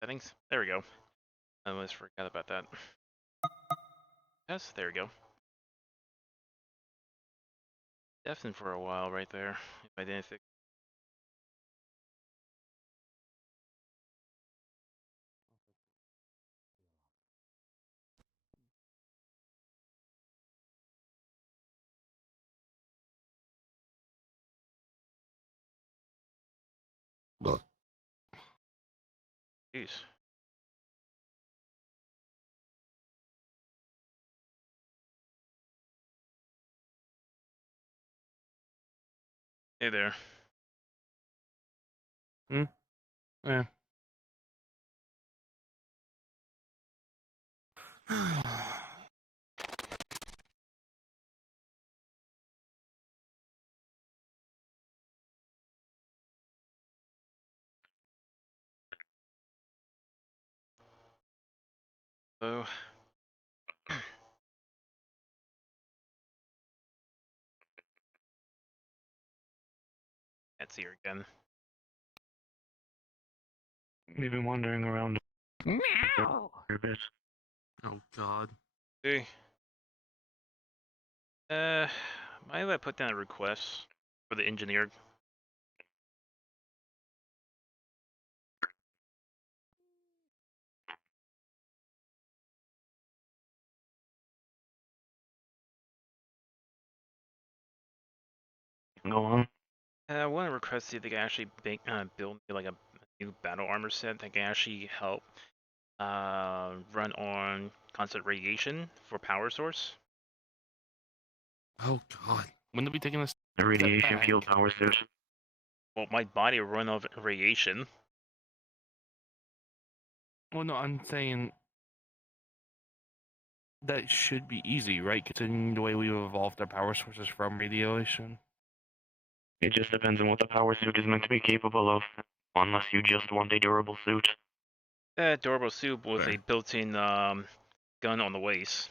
Settings. There we go. I almost forgot about that. Yes, there we go. Deafened for a while right there. If I didn't fix. Jeez. Hey there. Yeah. Oh. Can't see her again. We've been wandering around Meow. a bit. Oh God. Hey. Might I put down a request for the engineer? Go on. I want to request see if they can actually build me like a new battle armor set that can actually help run on constant radiation for power source. Oh God. When are we taking this? A radiation back. field power suit. Well, my body will run off radiation. Well, no, I'm saying that should be easy, right? Considering the way we've evolved our power sources from radiation. It just depends on what the power suit is meant to be capable of. Unless you just want a durable suit. Durable suit with Fair. a built-in gun on the waist.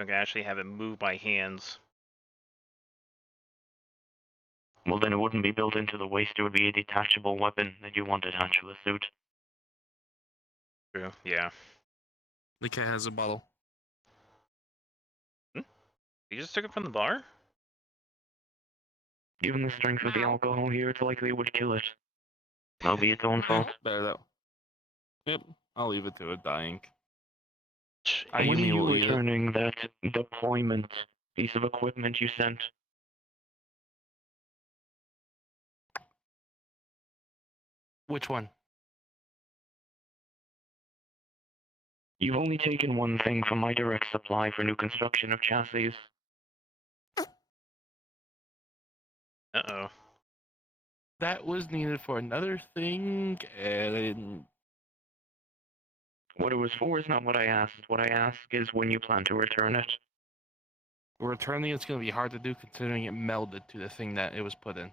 I can actually have it move by hands. Well, then it wouldn't be built into the waist, it would be a detachable weapon that you want attached to the suit. True. Yeah. The cat has a bottle. You just took it from the bar? Given the strength of the alcohol here, it's likely it would kill it. That'll be its own fault. Better though. Yep, I'll leave it to it dying. Hey, When are Ayumi you will eat it. returning that deployment piece of equipment you sent? Which one? You've only taken one thing from my direct supply for new construction of chassis. Uh-oh. That was needed for another thing, and What it was for is not what I asked. What I ask is when you plan to return it. returning it's going to be hard to do considering it melded to the thing that it was put in.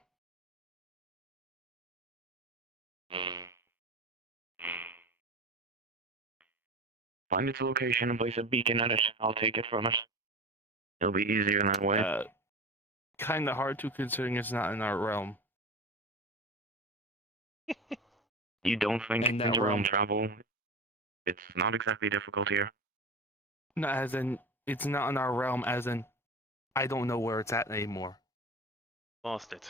Find its location and place a beacon at it. I'll take it from it. It'll be easier that way. Kind of hard to considering it's not in our realm. You don't think And that inter-realm realm- travel? It's not exactly difficult here. Not as in it's not in our realm, as in I don't know where it's at anymore. Lost it.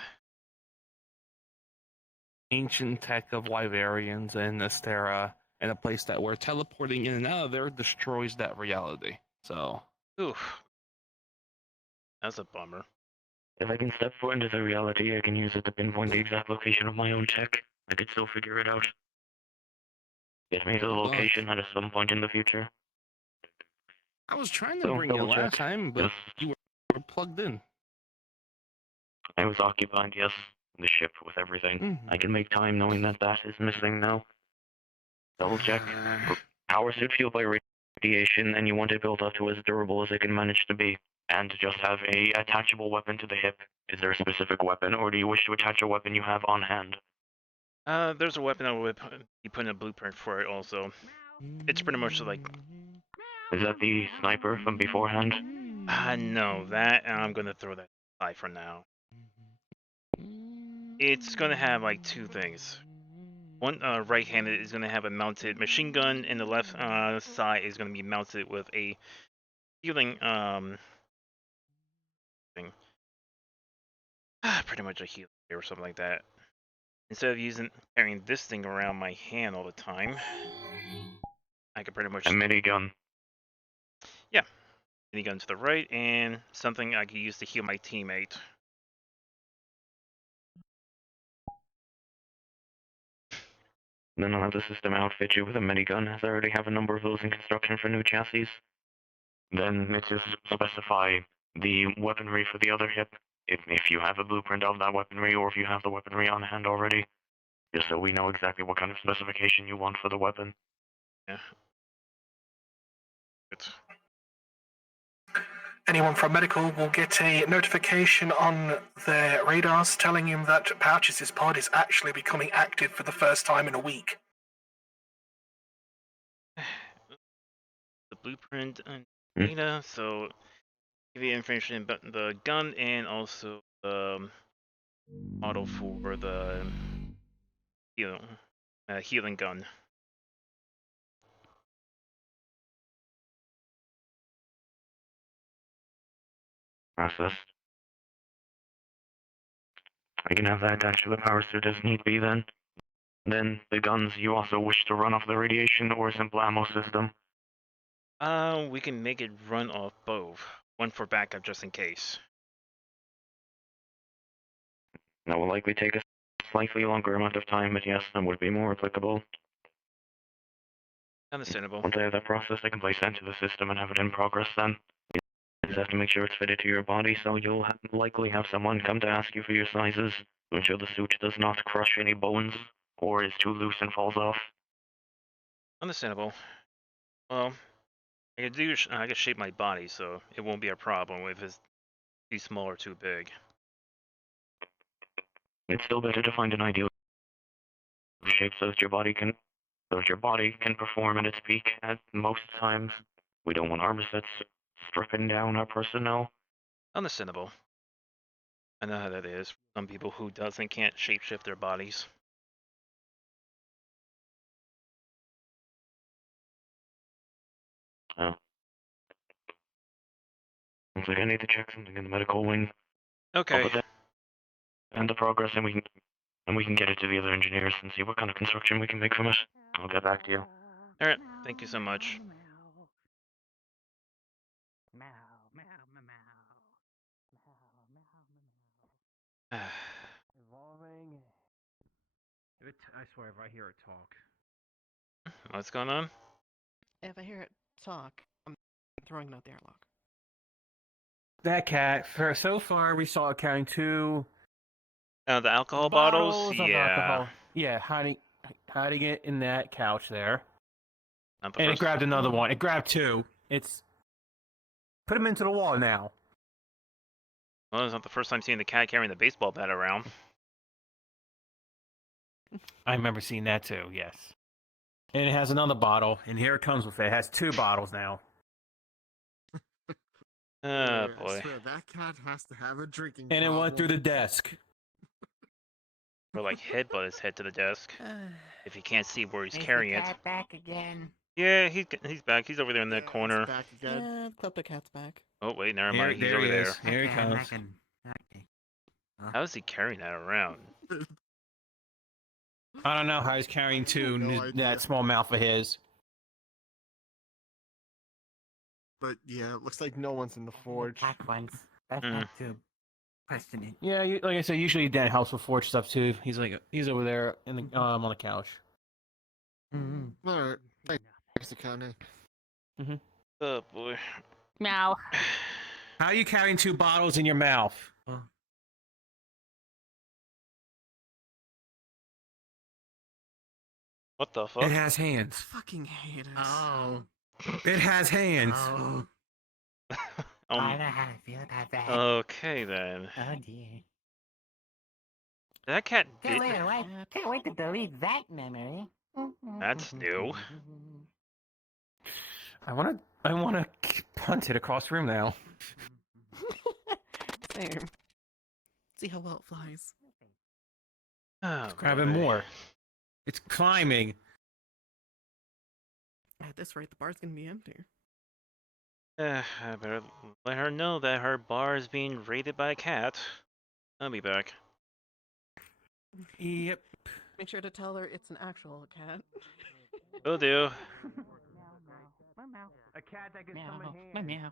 Ancient tech of Wyverians and Astera, and a place that we're teleporting in and out of there destroys that reality. So, Oof. That's a bummer. If I can step foot into the reality, I can use it to pinpoint the exact location of my own tech. I could still figure it out. Get me to the location at some point in the future. I was trying to So, bring you double last check. time, but Yes. you were plugged in. I was occupied, yes. The ship with everything. Mhm. I can make time knowing that that is missing now. Double check. Power suit fueled by radiation, and you want it built up to as durable as it can manage to be. And to just have a attachable weapon to the hip. Is there a specific weapon, or do you wish to attach a weapon you have on hand? There's a weapon I would be putting a blueprint for it also. It's pretty much like... Is that the sniper from beforehand? no, that I'm gonna throw that aside for now. It's gonna have like two things. one right-handed is going to have a mounted machine gun, and the left side is going to be mounted with a healing thing. Pretty much a healing or something like that. Instead of carrying this thing around my hand all the time, I could pretty much A minigun. minigun to the right and something I could use to heal my teammate. Then I'll have the system outfit you with a minigun, as I already have a number of those in construction for new chassis. Then it's just specify the weaponry for the other hip, if you have a blueprint of that weaponry, or if you have the weaponry on hand already, just so we know exactly what kind of specification you want for the weapon. Yeah. It's Anyone from medical will get a notification on their radars telling him that Pouch's pod is actually becoming active for the first time in a week. the blueprint and data, so give you information about the gun and also the model for the healing gun. Process. I can have that attached to the power suit as need be then. Then the guns you also wish to run off the radiation or simple ammo system. We can make it run off both. One for backup just in case. That will likely take a slightly longer amount of time, but yes, that would be more applicable. Understandable. Once I have that process, I can place that into the system and have it in progress then. You just have to make sure it's fitted to your body, so you'll likely have someone come to ask you for your sizes to ensure the suit does not crush any bones or is too loose and falls off. Understandable. Well, I could shape my body, so it won't be a problem if it's too small or too big. It's still better to find an ideal shape so that your body can perform at its peak at most times. We don't want armor sets stripping down our personnel. Understandable. I know how that is. Some people who can't shapeshift their bodies. Oh. Looks like I need to check something in the medical wing. Okay. I'll put that into progress, and we can get it to the other engineers and see what kind of construction we can make from it. I'll get back to you. All right. Thank you so much. Evolving. I swear, if I hear it talk. What's going on? If I hear it talk, I'm throwing it out the airlock. That cat. So far, we saw it carrying 2 The alcohol bottles? of Yeah. alcohol. Yeah, hiding it in that couch there. Not the And it first- grabbed another one. It grabbed 2. It's put him into the wall now. Well, it's not the first time seeing the cat carrying the baseball bat around. I remember seeing that too. Yes. And it has another bottle, and here it comes with it. It has 2 bottles now. Oh I boy. swear, that cat has to have a drinking And it problem. went through the desk. Or like headbutt his head to the desk if he can't see where he's carrying it. Cat back again. Yeah, he's back. He's over there in that Yeah, corner. it's back again. Yeah, clip the cat's back. Oh wait, never mind. He's There over he there. is. Here he Okay, I comes. reckon. Okay. How is he carrying that around? I don't know how he's carrying 2 No idea. that small mouth of his. But yeah, it looks like no one's in the forge. Back once. That's Mm. not too questioning. Yeah, like I said, usually Dan helps with forge stuff too. He's over there in the on the couch. Mm-hmm. Alright, thanks, Akane. Oh boy. Meow. How are you carrying 2 bottles in your mouth? What the fuck? It has hands. Fucking haters. Oh. It has hands. Oh. I know how to feel about that. Okay then. Oh dear. That cat Can't did. wait to delete that memory. That's new. I wanna punt it across the room now. Same. See how well it flies. Oh, Grab him boy. more. It's climbing. At this rate, the bar's gonna be empty. I better let her know that her bar is being raided by a cat. I'll be back. Yep. Make sure to tell her it's an actual cat. Will do. A cat that can Meow, summon my hands. meow.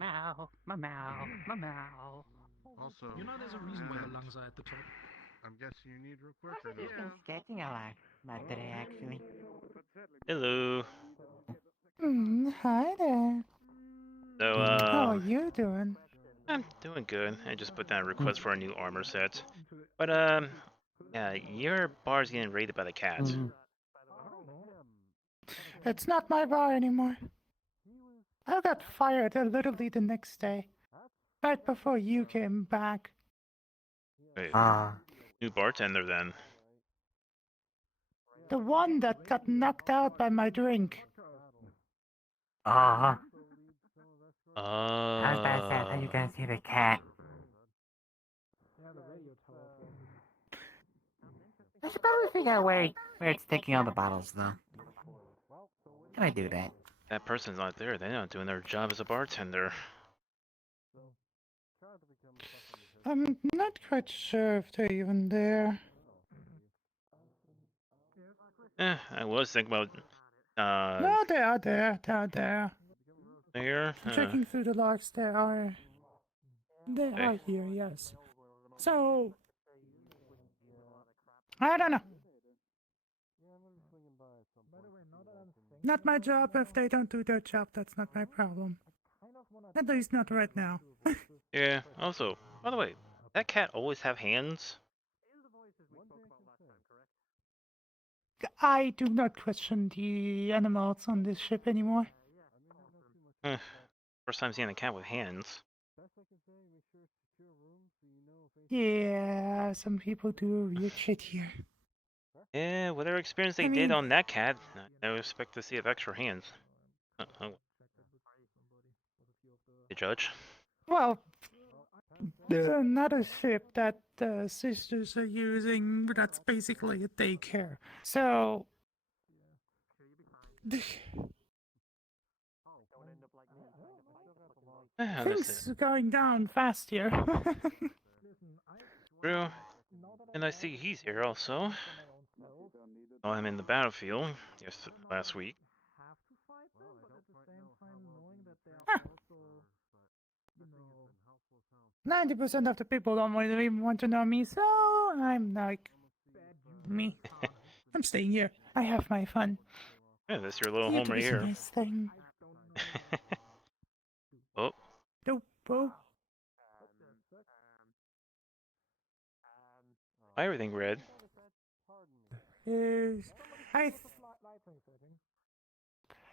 Meow, my meow, my meow. Also, You know, there's a reason why the lungs are at the top. I'm guessing you need real quick I've or no? just been sketching a lot. Not today, actually. Hello. Hi there. So, How are you doing? I'm doing good. I just put down a request for a new armor set. But, yeah, your bar's getting raided by the cat. It's not my bar anymore. I got fired literally the next day, right before you came back. Wait, Ah. new bartender then. The one that got knocked out by my drink. Ah. I was about to say, I thought you guys see the cat. I should probably figure out where it's taking all the bottles, though. Can I do that? That person's not there. They're not doing their job as a bartender. I'm not quite sure if they're even there. I was thinking about, No, they are there. They are there. here. I'm checking through the logs. They are. They Okay. are here. Yes. So I don't know. Not my job. If they don't do their job, that's not my problem. At least not right now. Yeah, also, by the way, that cat always have hands? I do not question the animals on this ship anymore. First time seeing a cat with hands. Yeah, some people do weird shit here. Yeah, whatever experience they I did mean- on that cat, I would expect to see of extra hands. Oh. The judge? Well, there's another ship that the sisters are using that's basically a daycare. So. Things are going down fast here. True. And I see he's here also. Saw him in the battlefield last week. 90% of the people don't even want to know me, so I'm like, me. I'm staying here. I have my fun. Yeah, that's your little You home do right this here. nice thing. Oh, Nope. Oh. why everything red?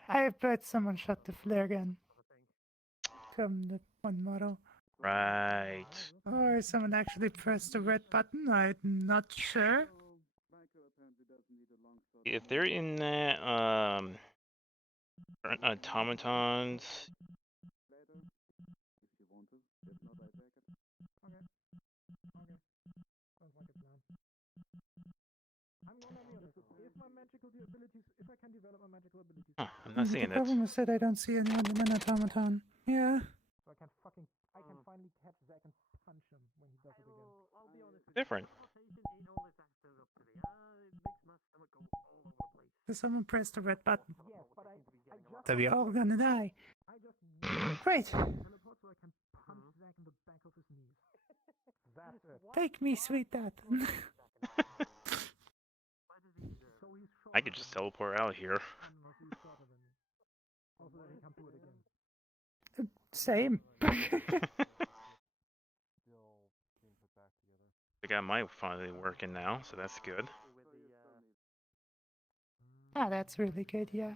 I bet someone shot the flare gun from the one model. Right. Or someone actually pressed the red button. I'm not sure. If they're in that, automatons. Huh, I'm not The seeing it. problem is that I don't see anyone in an automaton. Yeah. I can finally catch Zack and punch him when he does it again. Different. So someone pressed the red button. So we're all gonna die. Great. Take me, sweet dad. I could just teleport out here. Same. I got mine finally working now, so that's good. Ah, that's really good, yeah.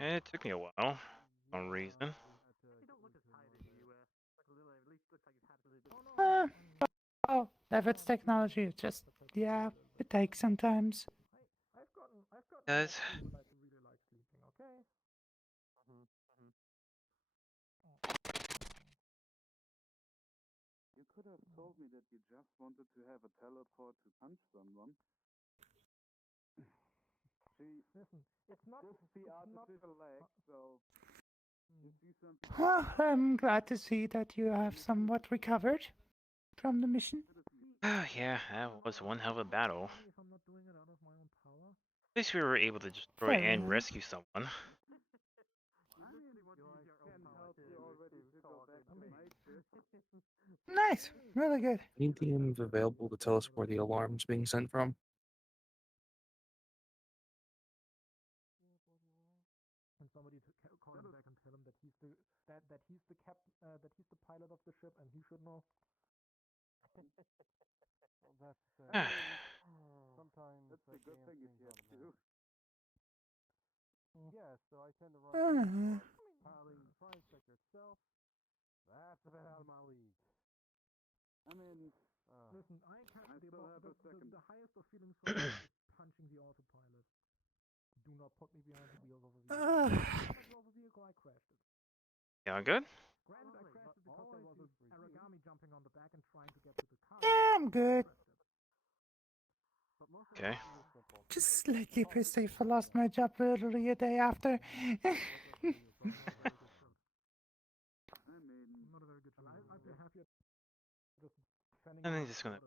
It took me a while, for some reason. Oh, if it's technology, it's just, yeah, it takes sometimes. Guys, told me that you just wanted to have a teleport to punch someone. See, Listen, it's not. this is the artificial leg, so you see something. Well, I'm glad to see that you have somewhat recovered from the mission. Yeah, that was one hell of a battle. If I'm not doing it out of my own power. At least we were able to destroy Fair and enough. rescue someone. Nice, really good. Any teams available to tell us where the alarm's being sent from? And somebody call him back and tell him that he's the that he's the pilot of the ship and he should know. Well, that's sometimes That's a good thing if you have to. Yeah, so I tend to run try and check yourself. That's a bit out of my league. I mean, Listen, I can't I the, still have a the, second. the highest of feelings for me is punching the autopilot. Do not put me behind the wheels of a vehicle. If I drove a vehicle, I crashed it. Yeah, good? Granted, I crashed it because there was an origami jumping on the back and trying to get to the car. Yeah, I'm good. Okay. Just slightly pissed if I lost my job literally a day after. I mean, I'm not a very good I'd be happy just defending I my think it's gonna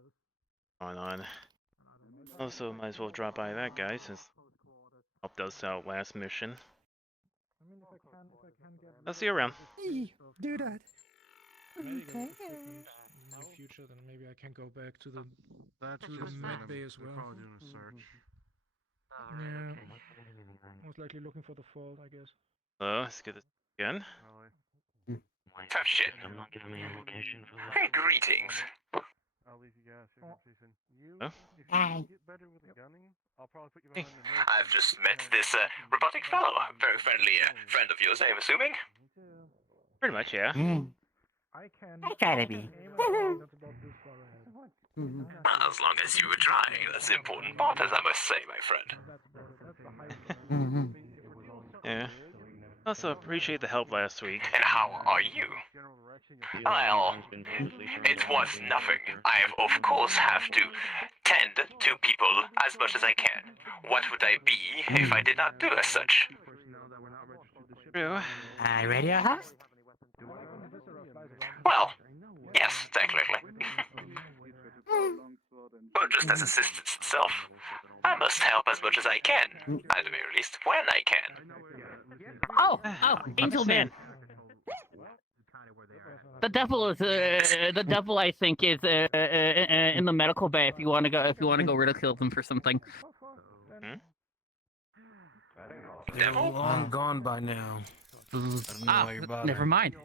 quarters. go on. Also, might as well drop by that guy since helped us out last mission. I mean, if I can get. I'll see you around. Do that. Maybe Okay. in the future, then maybe I can go back to the That's to the just med venom. bay as They're well. probably doing a search. Yeah, most likely looking for the fault, I guess. Let's get this again. Probably. Tough shit. I'm not giving me a location for that. Hey, greetings. I'll leave you guys here, Jason. You, Oh. if Hi. you get better with the gunning, I'll probably put you behind the nose. I've just met this robotic fellow. Very friendly friend of yours, I'm assuming. Me too. Pretty much, yeah. I can. I try to be. Aim at that's about this far ahead. As long as you were trying, that's the important part, as I must say, my friend. That's about it. That's the highest. Yeah. Also, appreciate the help last week. And how are you? General direction, Well, it was nothing. I, of course, have to tend to people as much as I can. What would I be if I did not do as such? True. Radio host? Well, yes, technically. But just as assistance itself, I must help as much as I can. At the very least, when I can. Oh, Angel Man. The devil is the devil. I think is in the medical bay. If you want to go ridicule them for something. Devil? Long gone by now. Never mind.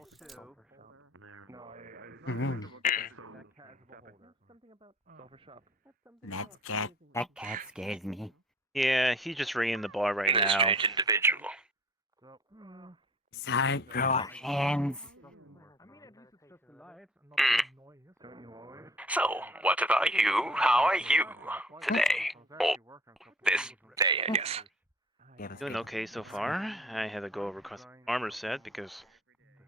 That cat scares me. Yeah, he's just ringing the bar right He's a now. strange individual. Sorry, bro. Hands. So, what about you? How are you today? Or this day, I guess. Doing okay so far. I had to go over custom armor set because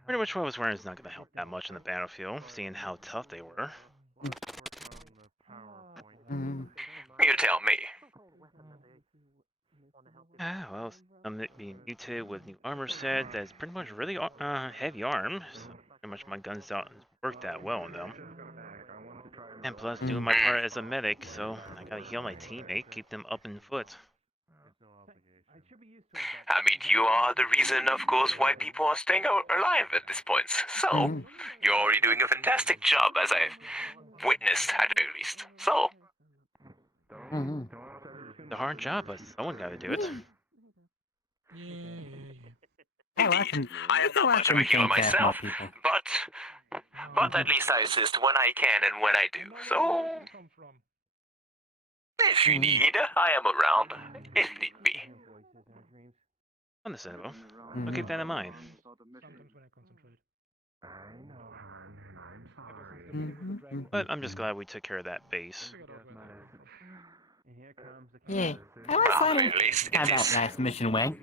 pretty much what I was wearing is not going to help that much in the battlefield, seeing how tough they were. You tell me. Well, I'm being mutated with new armor set that's pretty much really heavy arm, so pretty much my guns don't work that well on them. And plus, doing my part as a medic, so I gotta heal my teammate, keep them up in foot. I mean, you are the reason, of course, why people are staying alive at this point. So, you're already doing a fantastic job, as I've witnessed, at the very least. So, It's a hard job, but someone gotta do it. indeed, I am not much of a healer myself, but at least I assist when I can and when I do. So, if you need, I am around, if need be. Understandable. I'll keep that in mind. Sometimes when I concentrate. But I'm just glad we took care of that base. Yeah, I was Well, wondering at least how it that is. last mission went.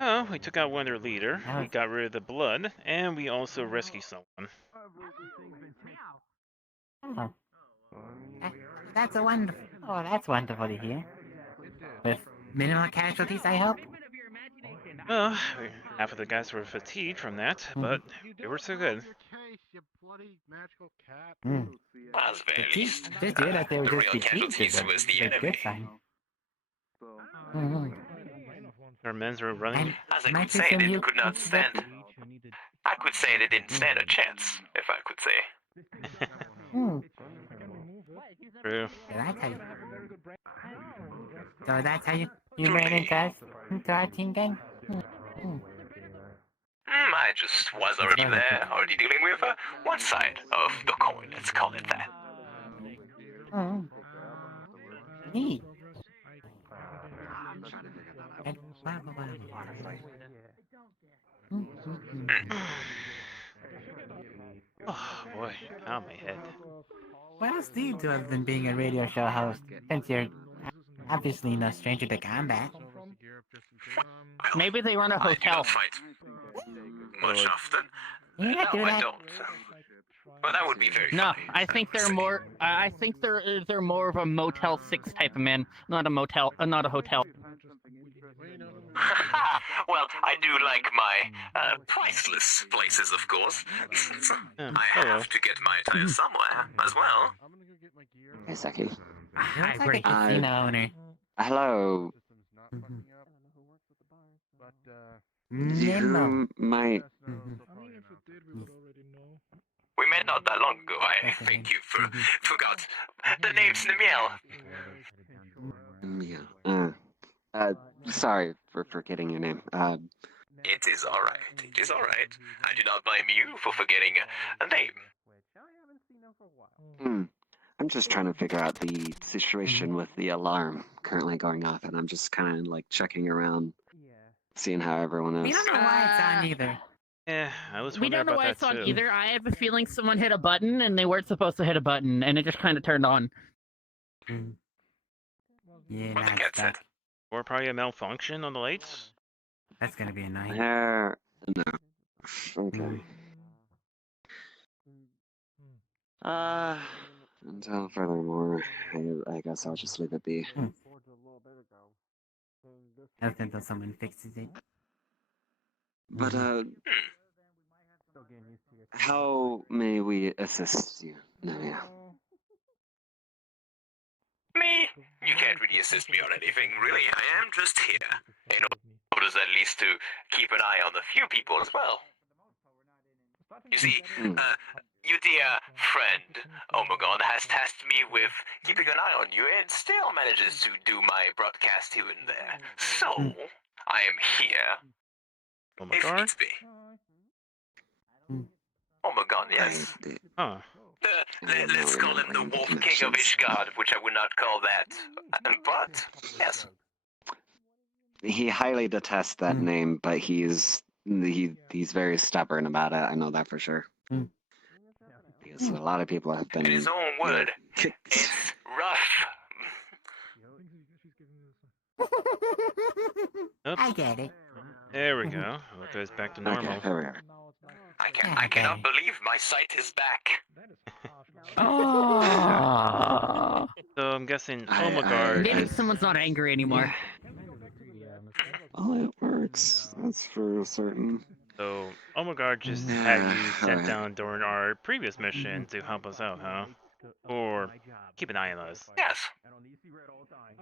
Oh, we took out one of their leader, we got rid of the blood, and we also rescued someone. Oh. That's a wonderful. Oh, that's wonderful to hear. With minimal casualties, I hope. Well, half of the guys were fatigued from that, but they were still good. As very least, Just hear that they were the just real fatigued is casualties was the a good enemy. sign. Our men's were running. As I Might could be say, some they you- could not stand. I could say they didn't stand a chance, if I could say. Hmm. True. So that's how you. So that's how you ran into our team gang. I just was already there, already dealing with one side of the coin, let's call it that. Neat. Oh boy, ow my head. What else do you do other than being a radio show host? Since you're obviously no stranger to combat. Maybe they run a I do hotel. not fight much often. You No, not do I that. don't. But that would be very No, funny. I think they're more. I think they're more of a Motel 6 type of man, not a motel, not a hotel. Well, I do like my priceless places, of course. I have to get my attire somewhere as well. Hey, Seki. Looks like a casino owner. Hello. Nemo. Might. We met not that long ago. I think you forgot the name's Nemiel. Yeah. Sorry for forgetting your name. It is alright. It is alright. I do not blame you for forgetting a name. I'm just trying to figure out the situation with the alarm currently going off, and I'm just kind of like checking around, seeing how everyone We is. don't know why it's on either. Yeah, I was We wondering don't know about why that it's on too. either. I have a feeling someone hit a button and they weren't supposed to hit a button, and it just kind of turned on. Yeah, What the that's cat said. stuck. Or probably a malfunction on the lights. That's gonna be annoying. No. Okay. Until furthermore, I guess I'll just leave it be. That's until someone fixes it. But how may we assist you, Namia? Me? You can't really assist me on anything, really. I am just here. In order at least to keep an eye on a few people as well. You see, your dear friend, Omegon, has tasked me with keeping an eye on you and still manages to do my broadcast here and there. So, I am here. If needs be. Omegon, yes. Huh. Let's call him the Wolf King of Ishgard, which I would not call that. But, yes. He highly detests that name, but he's very stubborn about it. I know that for sure. Because a lot of people have been In his own word, kicked. it's rough. Oops. I get it. There we go. It goes back to normal. Okay, there we are. I cannot believe my sight is back. Oh. So I'm guessing Omegard. Maybe someone's not angry anymore. Oh, it works. That's for certain. So Omegard just had you sent down during our previous mission to help us out, huh? Or keep an eye on us. Yes.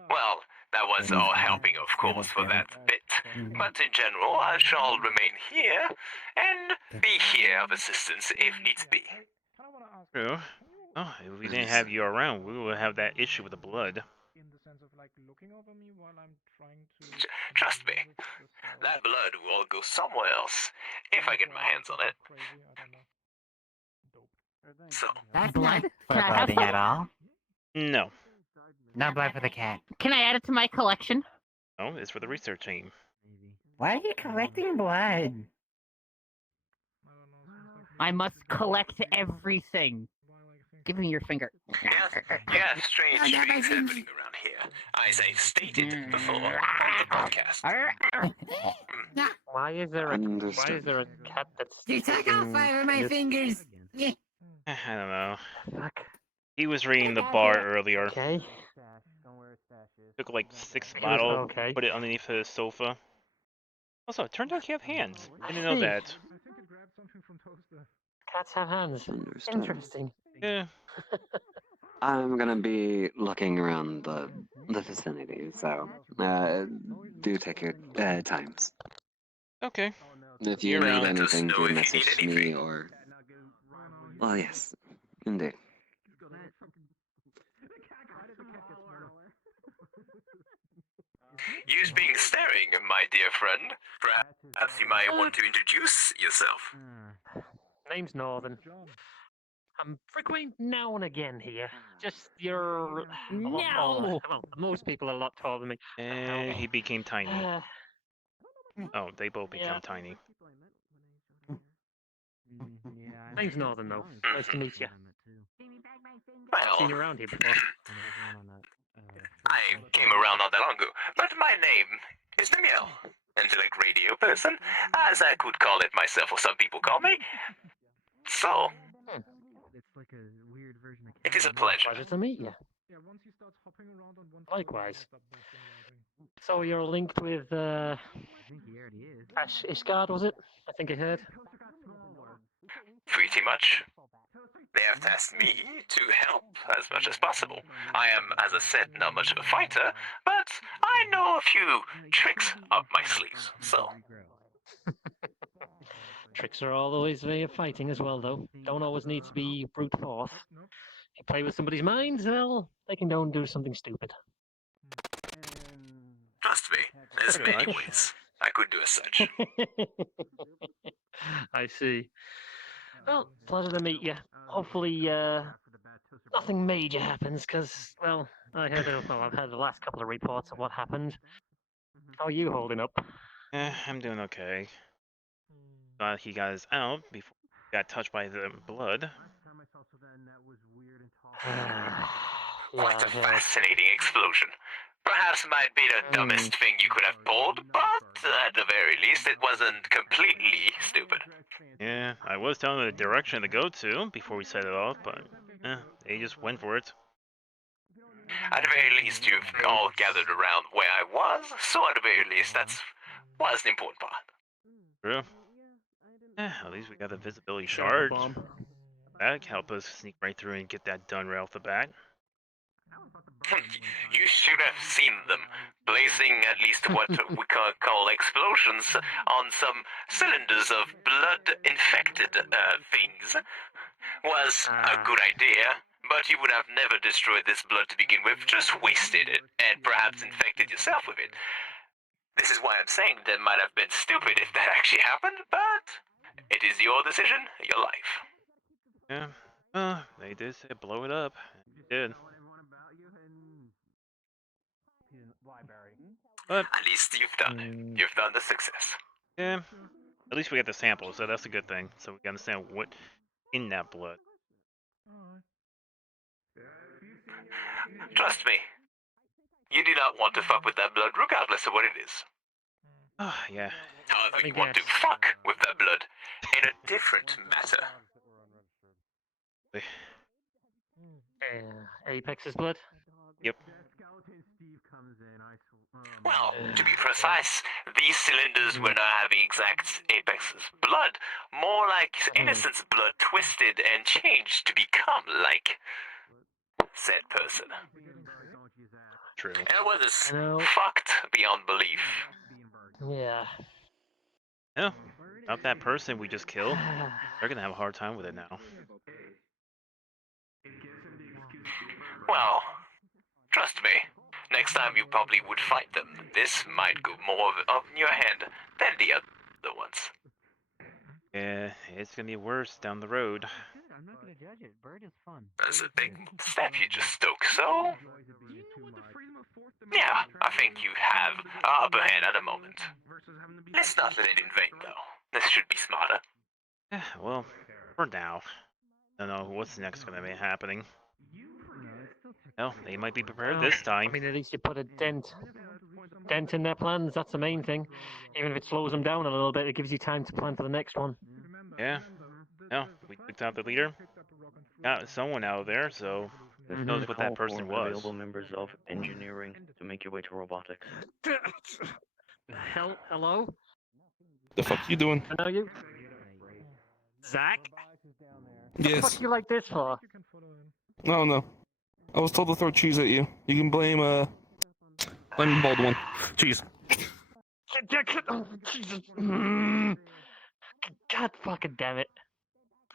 Well, that was all helping, of course, for that bit. But in general, I shall remain here and be here of assistance if needs be. True. Oh, if we didn't have you around, we would have that issue with the blood. Trust me, that blood will go somewhere else if I get my hands on it. So, That's Blood? not Can I have foreboding some? at all. No. No blood for the cat. Can I add it to my collection? No, it's for the research team. Why are you collecting blood? I must collect everything. Give me your finger. yeah, strange things happening around here. As I stated before on the podcast. Why is there a cat that's You took all 5 of my fingers. I don't know. He was reading the bar earlier. Okay. Took like 6 He was bottles, okay. put it underneath his sofa. Also, it turned out he had hands. I didn't know see. that. I think it grabbed something from Toaster. Cats have hands. Understood. Interesting. Yeah. I'm gonna be looking around the vicinity, so do take your times. Okay. If you You're need around. anything, do message me or. Well, yes, indeed. You's being staring, my dear friend. Perhaps you might want to introduce yourself. Name's Northern. I'm frequent now and again here. Just you're a lot taller. Well, most people are a lot taller than me. And he became tiny. Uh, Oh, they both became yeah. tiny. Name's Northern though. Nice to meet you. Well, Seen you around here before. I came around not that long ago, but my name is Nemiel. Intellect radio person, as I could call it myself, or some people call me. So, it is a pleasure. Pleasure to meet you. Yeah, once he starts hopping around on one Likewise. stop mesmerizing. So you're linked with Ash Ishgard, was it? I think I heard. Pretty much. They have tasked me to help as much as possible. I am, as I said, not much of a fighter, but I know a few tricks up my sleeves, so. Tricks are always way of fighting as well, though. Don't always need to be brute force. You play with somebody's minds, well, they can go and do something stupid. Trust me, there's many ways I could do as such. I see. Well, pleasure to meet you. Hopefully, nothing major happens, because, well, I've had the last couple of reports of what happened. How are you holding up? I'm doing okay. He got us out before he got touched by the blood. Quite a fascinating explosion. Perhaps might be the dumbest thing you could have pulled, but at the very least it wasn't completely stupid. Yeah, I was telling them the direction to go to before we set it off, but they just went for it. At the very least you've all gathered around where I was, so at the very least that was the important part. True. At least we got the visibility shard. That helped us sneak right through and get that done right off the bat. You should have seen them placing at least what we call explosions on some cylinders of blood-infected things. Was a good idea, but you would have never destroyed this blood to begin with, just wasted it, and perhaps infected yourself with it. This is why I'm saying that might have been stupid if that actually happened, but it is your decision, your life. Yeah, they did say blow it up. They did. But at least you've done it. You've done the success. Yeah, at least we got the sample, so that's a good thing. So we can understand what in that blood. Trust me, you do not want to fuck with that blood regardless of what it is. Oh, yeah. However, you want to fuck with that blood in a different matter. Apex's blood? Yep. Well, to be precise, these cylinders were not having exact Apex's blood, more like Innocent's blood twisted and changed to become like said person. True. It was fucked beyond belief. Yeah. Yeah. About that person we just killed, they're gonna have a hard time with it now. Well, trust me, next time you probably would fight them, this might go more of your hand than the other ones. Yeah, it's gonna be worse down the road. I'm not gonna judge it. Bird is fun. That's a big step you just took, so... Yeah, I think you have an upper hand at the moment. Let's not let it in vain, though. This should be smarter. Yeah, well, for now. I don't know what's next gonna be happening. Well, they might be prepared this time. I mean, at least you put a dent in their plans. That's the main thing. Even if it slows them down a little bit, it gives you time to plan for the next one. Yeah. No, we took out the leader. Got someone out of there, so There's knows what that call person for was. available members of engineering to make your way to robotics. Hello? The fuck you doing? I know you. Zach? What the Yes. fuck you like this for? No. I was told to throw cheese at you. You can blame Baldwin. Cheese. Oh, Jesus. God fucking damn it.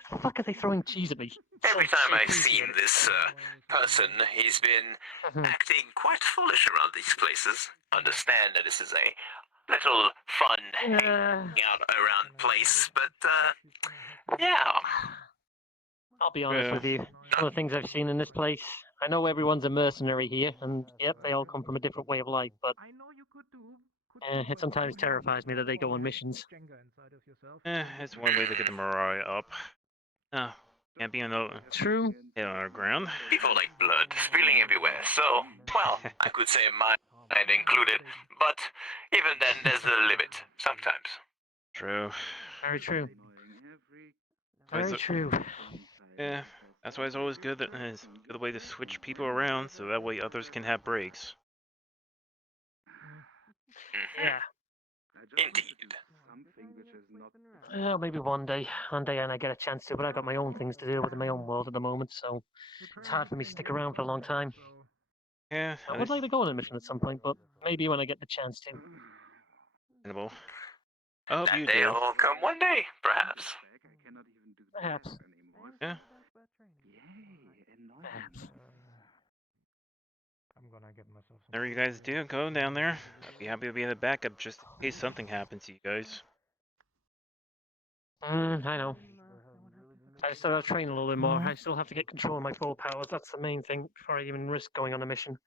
What the fuck are they throwing cheese at me? Every time I've seen this person, he's been acting quite foolish around these places. Understand that this is a little fun hanging out around place, but yeah. I'll be honest with you. Some of the things I've seen in this place, I know everyone's a mercenary here, and yep, they all come from a different way of life, but it sometimes terrifies me that they go on missions. It's one way to get the morale up. No, can't be on the True. ground. People like blood spilling everywhere, so, well, I could say mine included, but even then there's a limit, sometimes. True. Very true. Very true. Yeah, that's why it's always good that it's a good way to switch people around, so that way others can have breaks. Yeah. Indeed. Well, maybe one day when I get a chance to, but I've got my own things to deal with in my own world at the moment, so it's hard for me to stick around for a long time. Yeah, I would like to go on a mission at some point, but maybe when I get the chance to. understandable. I hope you That day do. will come one day, perhaps. Perhaps. Yeah. Perhaps. Whatever you guys do, go down there. I'd be happy to be in the backup just in case something happens to you guys. I know. I still have to train a little bit more. I still have to get control of my full powers. That's the main thing before I even risk going on a mission.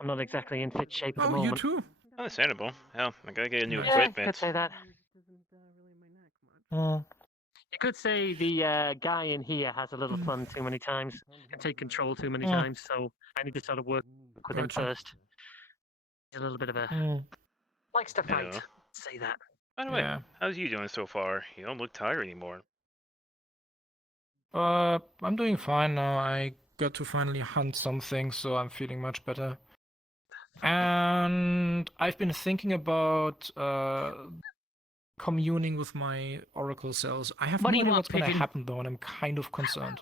I'm not exactly in fit shape at the moment. You too? Understandable. Hell, I gotta get a new Yeah, you equipment. could say that. You could say the guy in here has a little fun too many times and take control too many times, so I need to sort of work with him first. He's a little bit of a... likes to fight. Yeah. Say that. By the way, how's you doing so far? You don't look tired anymore. I'm doing fine now. I got to finally hunt something, so I'm feeling much better. And I've been thinking about communing with my oracle cells. I have no idea what's going to happen though, and I'm kind of concerned.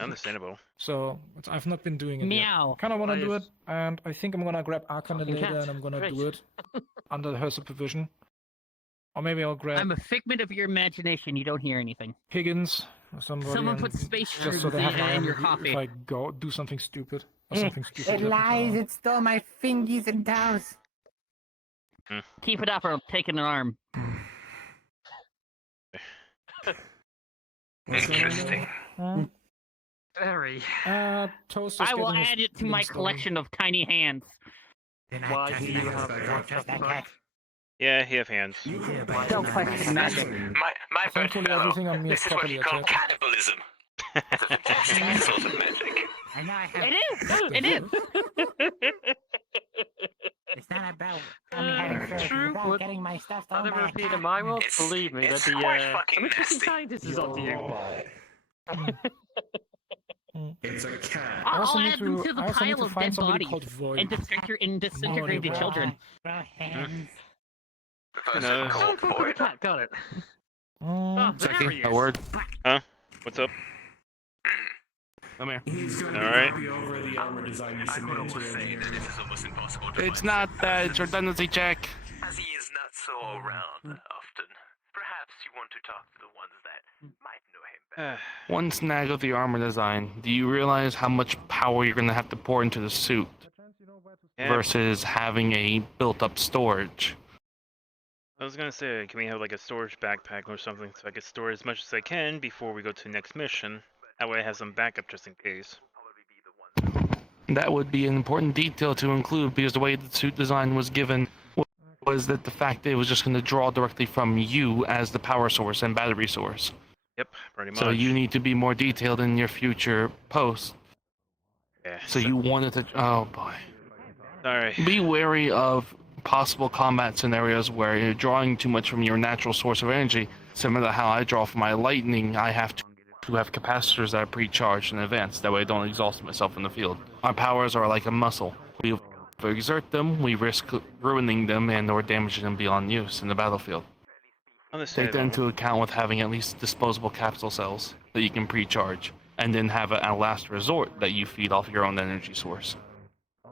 Understandable. So I've not been doing it Meow. yet. Kind of want to do it, and I think I'm gonna grab Arcana Fucking later, cat. and I'm gonna Great. do it under her supervision. Or maybe I'll grab I'm a figment of your imagination. You don't hear anything. Higgins or somebody. Someone and put space just so they have an eye in on your me coffee. if I go do something stupid or something stupid. it happens. lies, it stole my fingies and toes. Keep it up or I'm taking an arm. Interesting. Very. Toast is I will getting his add it to my limbs done. collection of tiny hands. Why do you have Yeah, you have hands. Don't question that. My Thankfully, fellow, everything on me is this is what properly you call attached. cannibalism. It's a fantastic source of magic. I know I have. It is. It's not about only having sex. True, It's but about getting my stuff I'll done never by repeat a in my world. It's- Believe me, that it's the quite fucking the nasty. scientist is up to you. It's a cat. I also I'll need add them to- to the I also need pile to of find dead somebody bodies called Void. and disintegrate the why. children. Mm. The person No. called Fuck with the Void. cat, got it. Mm, There he A is. word. Huh? What's up? Come here. He's going to Alright. copy over the armor design you I would submitted almost to say that engineering. this is almost impossible to It's find, not that. It's redundancy check. as he is not so around often. Perhaps you want to talk to the ones that might know him better. One snag of the armor design. Do you realize how much power you're going to have to pour into the suit Yeah, versus having a built-up storage? I was gonna say, can we have like a storage backpack or something so I can store as much as I can before we go to the next mission? That way I have some backup just in case. That would be an important detail to include because the way the suit design was given was that the fact that it was just going to draw directly from you as the power source and battery source. Yep, pretty much. So you need to be more detailed in your future posts. Yeah, So you wanted to... Oh boy. Sorry. Be wary of possible combat scenarios where you're drawing too much from your natural source of energy. Similar to how I draw from my lightning, I have to to have capacitors that are pre-charged in advance. That way I don't exhaust myself in the field. Our powers are like a muscle. We overexert them, we risk ruining them and or damaging them beyond use in the battlefield. Take that into account with having at least disposable capsule cells that you can pre-charge, and then have a last resort that you feed off your own energy source.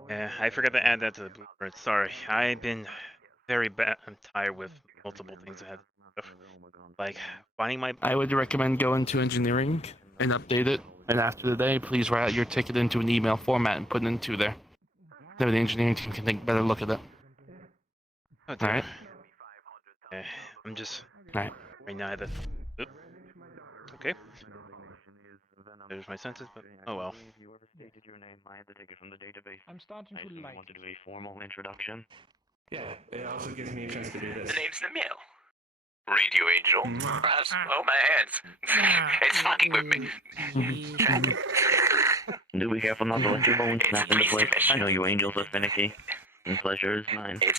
Yeah, I forgot to add that to the blueprint. Sorry, I've been very bad. I'm tired with multiple things I have to do. Like finding my. I would recommend going to engineering and update it. And after the day, please write out your ticket into an email format and put it into there. So the engineering team can take a better look at it. Oh, all right. Yeah, I'm just. All right. Right now, I have to. Oop. Okay. There's my senses, but oh well. I'm starting to like. Want to do a formal introduction? Yeah, it also gives me a chance to do this. The name's Namil. Radio Angel. Perhaps. Oh, my hands. It's fucking with me. Do be careful not to let your bones snap into place. I know you angels are finicky. And pleasure is mine. It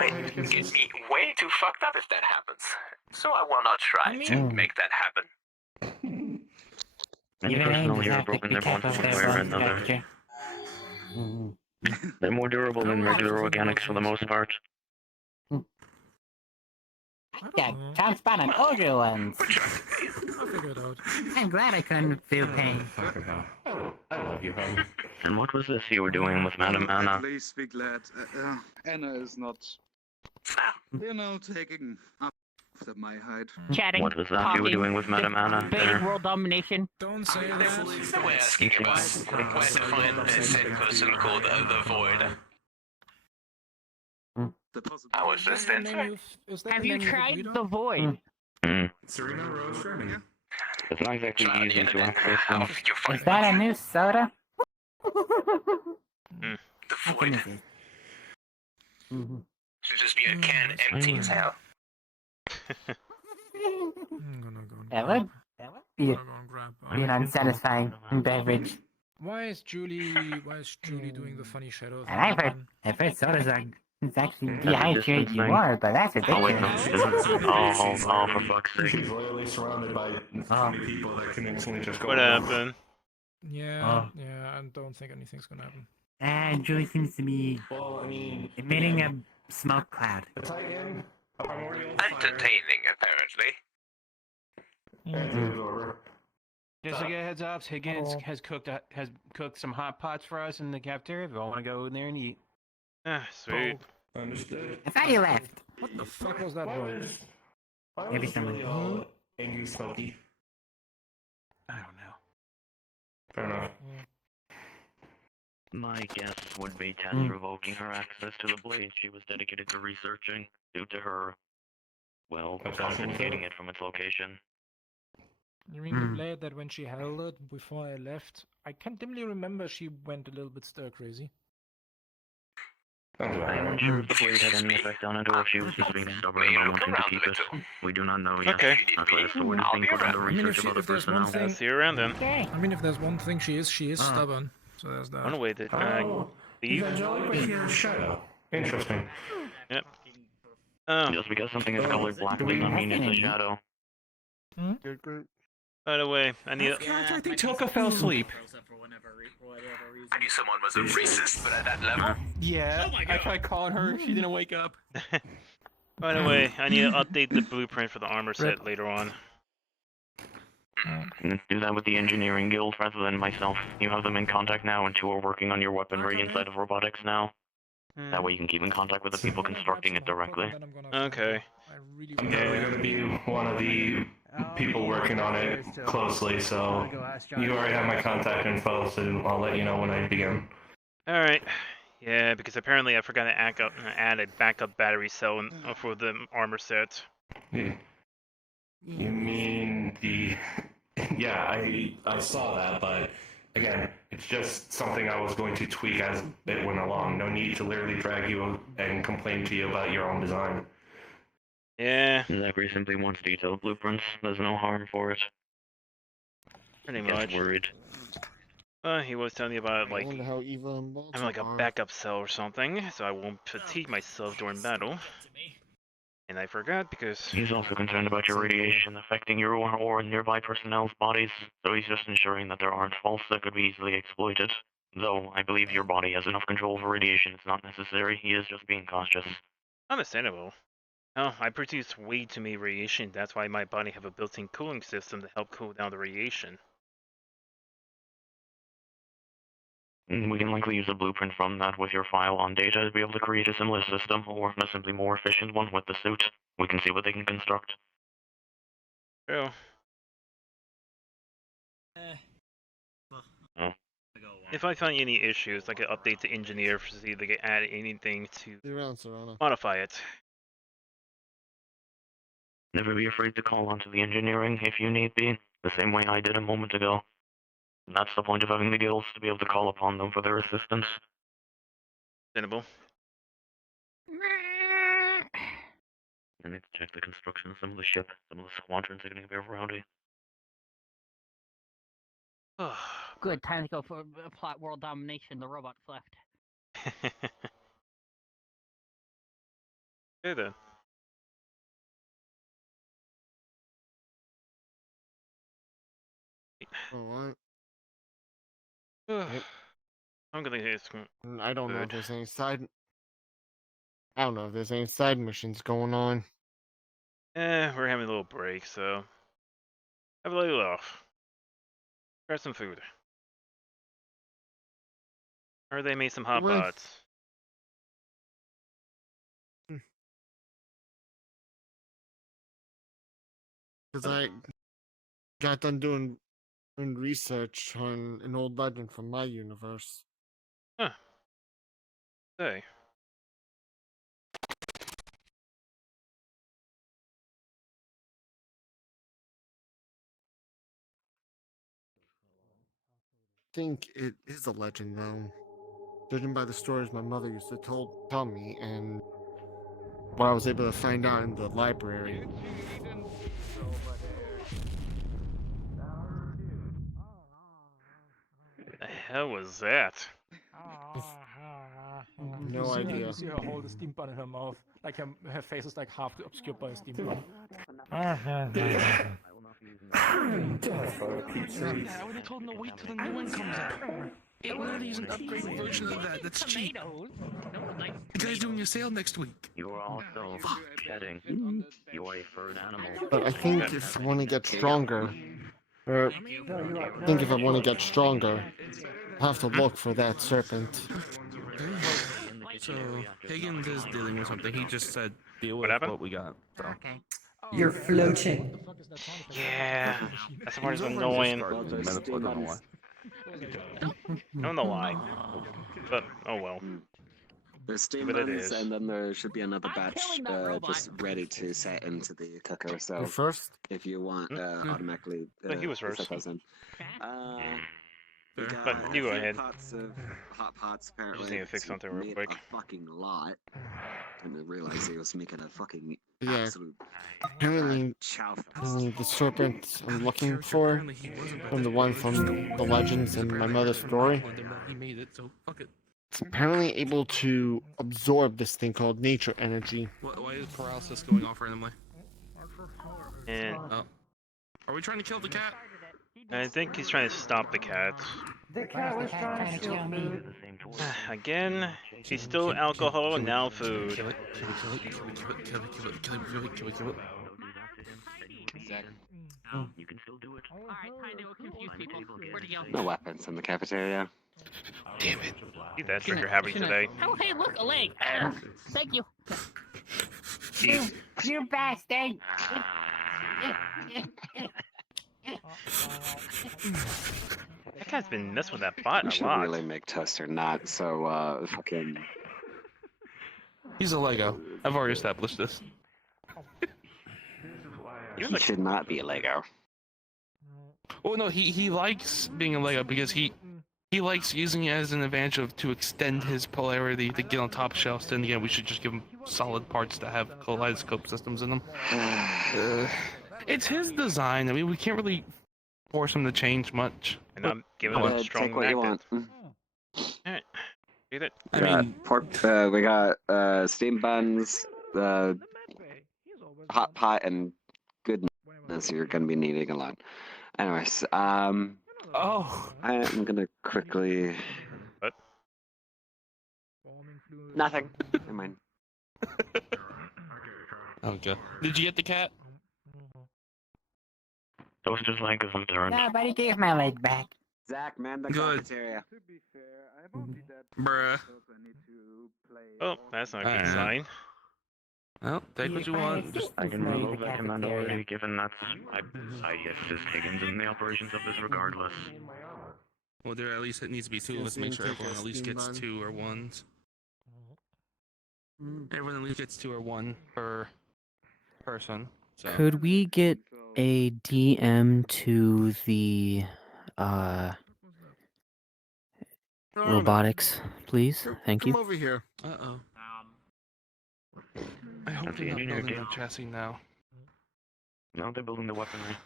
might get me way too fucked up if that happens. So I will not try to make that happen. Many personnel here have broken their bones one way or another. They're more durable than regular organics for the most part. Yeah, can't span an ogre lens. I'll figure it out. I'm glad I couldn't feel pain. I love you, hon. And what was this you were doing with Madame Anna? Please be glad. Anna is not, taking after my height. Chatting. What was that you were doing with Madame Anna? Debating world domination. Don't say that. We're asking about where to find a said person called the Void. I was just answering. Have you tried the Void? Serena Rose Sherman. It's not exactly easy to access them. Is that a new soda? The Void. Should just be a can empty as hell. I'm gonna go and That grab. would be an unsatisfying beverage. Why is Julie doing the funny shadow thing? And I've heard sodas are it's actually dehydrate you more, but that's ridiculous. Oh, for fuck's sake. She's royally surrounded by funny people that can instantly just go. What happened? Yeah, I don't think anything's gonna happen. Julie seems to be emitting a smoke cloud. Entertaining, apparently. Just to get a heads up, Higgins has cooked some hot pots for us in the cafeteria. If you all want to go in there and eat. Ah, sweet. Understood. I thought you left. What the fuck was that voice? Maybe someone. Angry smoky. I don't know. Fair enough. My guess would be Tess revoking her access to the blade she was dedicated to researching due to her, confiscating it from its location. You mean the blade that when she held it before I left, I can dimly remember she went a little bit stir crazy. I'm unsure if the blade had any effect on it or if she was just being stubborn and wanting to keep it. We do not know yet. Okay. That's why the sword is being put under research of other personnel. I'll see you around then. I mean, if there's one thing she is stubborn. So there's that. One way to leave. Shadow. Interesting. Yep. Just because something is colored black does not mean it's a shadow. By the way, I need. I think Toka fell asleep. I knew someone was a racist, but at that level. Yeah, I tried calling her. She didn't wake up. By the way, I need to update the blueprint for the armor set later on. Do that with the engineering guild rather than myself. You have them in contact now, and 2 are working on your weaponry inside of robotics now. That way you can keep in contact with the people constructing it directly. Okay. I'm definitely going to be one of the people working on it closely, so you already have my contact info, so I'll let you know when I begin. Alright. Yeah, because apparently I forgot to add a backup battery cell for the armor set. You mean the... Yeah, I saw that, but again, it's just something I was going to tweak as it went along. No need to literally drag you and complain to you about your own design. Yeah. Zachary simply wants detailed blueprints. There's no harm for it. Pretty much. Worried. He was telling me about like wonder how Eva and Bolt having like a are. backup cell or something, so I won't fatigue myself during battle. And I forgot because... He's also concerned about your radiation affecting your or nearby personnel's bodies, so he's just ensuring that there aren't faults that could be easily exploited. Though, I believe your body has enough control over radiation, it's not necessary, he is just being cautious. Understandable. Oh, I produce way too many radiation, that's why my body have a built-in cooling system to help cool down the radiation. We can likely use a blueprint from that with your file on data to be able to create a similar system, or a simply more efficient one with the suit. We can see what they can construct. True. Oh. If I find any issues, I can update the engineer to see if they can add anything to See you around, Serrano. modify it. Never be afraid to call onto the engineering if you need be, the same way I did a moment ago. And that's the point of having the guilds, to be able to call upon them for their assistance. Understandable. I need to check the construction of some of the ship. Some of the squadrons are getting a bit rowdy. Good, time to go for plot world domination. The robots left. Okay then. Alright. I'm gonna hit I don't know if there's any side... I don't know if there's any side missions going on. We're having a little break, so... have a little off. Grab some food. Or they made some hot pots. Because I got done doing research on an old legend from my universe. Huh. Say. I think it is a legend, though. Judging by the stories my mother used to tell me, and what I was able to find out in the library. The hell was that? No idea. You see her hold a steam bun in her mouth. Like her face is like half obscured by a steam bun. I would have told him to wait till the new one comes out. It literally is an upgraded version of that. That's cheap. The guy's doing a sale next week. You are also shedding. You are a furred animal. But I think if I want to get stronger, I think if I want to get stronger, I have to look for that serpent. So Higgins is dealing with something. He just said deal with what we got. So. You're floating. Yeah, that's the part that's annoying. I don't know why, but oh well. There's steam But it buns, is. and then there should be another batch just ready to set into the cooker. So You first? if you want, automatically He was first. set those in. We got But you go ahead. pots of hot pots. Apparently, Just need to fix something real made quick. A fucking lot. Didn't realize he was making a fucking Yeah. absolute Apparently, chow fest. the serpent I'm looking for, from the one from the legends in my mother's story, He made it, so fuck it. it's apparently able to absorb this thing called nature energy. Why is paralysis going off randomly? And Oh. Are we trying to kill the cat? I think he's trying to stop the cat. The cat was trying to steal food. Again, he's still alcohol, now food. Kill it, kill it, kill it, kill it, kill it, kill it, kill it, kill it, kill it, kill it. You can still do it. Alright, time to confuse people. Where'd he go? No weapons in the cafeteria. Damn it. See that trigger happy today. Oh, hey, look, a leg. Thank you. Jeez. You bastard! That guy's been messing with that bot We a should lot. really make toast or not. So fucking. He's a Lego. I've already established this. He should not be a Lego. Oh no, he likes being a Lego because he likes using it as an advantage to extend his polarity to get on top shelves. Then again, we should just give him solid parts that have kaleidoscope systems in them. It's his design. I mean, we can't really force him to change much. And I'm giving him a strong take what you magnet. want. Alright, get it. We got pork. We got steam buns. hot pot and goodness you're gonna be needing a lot. Anyways, Oh. I'm gonna quickly. What? Nothing. Never mind. Okay. Did you get the cat? Toaster's leg is unturned. Nobody gave my leg back. Zach, man, the Good. cafeteria. To be fair, I have only that Bruh. so I need to play. Oh, that's not a good Alright. sign. Well, take what you want. Just I can Right, remove the that command cafeteria. already, given that I assist Higgins in the operations of this regardless. Well, there at least it needs to be two of us. Make sure everyone at least gets 2 or 1s. Everyone at least gets 2 or 1 per person. So. Could we get a DM to the robotics, please? Thank Come you. over here. Uh-oh. I hope That's they're the not engineer building deal. a chassis now. No, they're building the weaponry.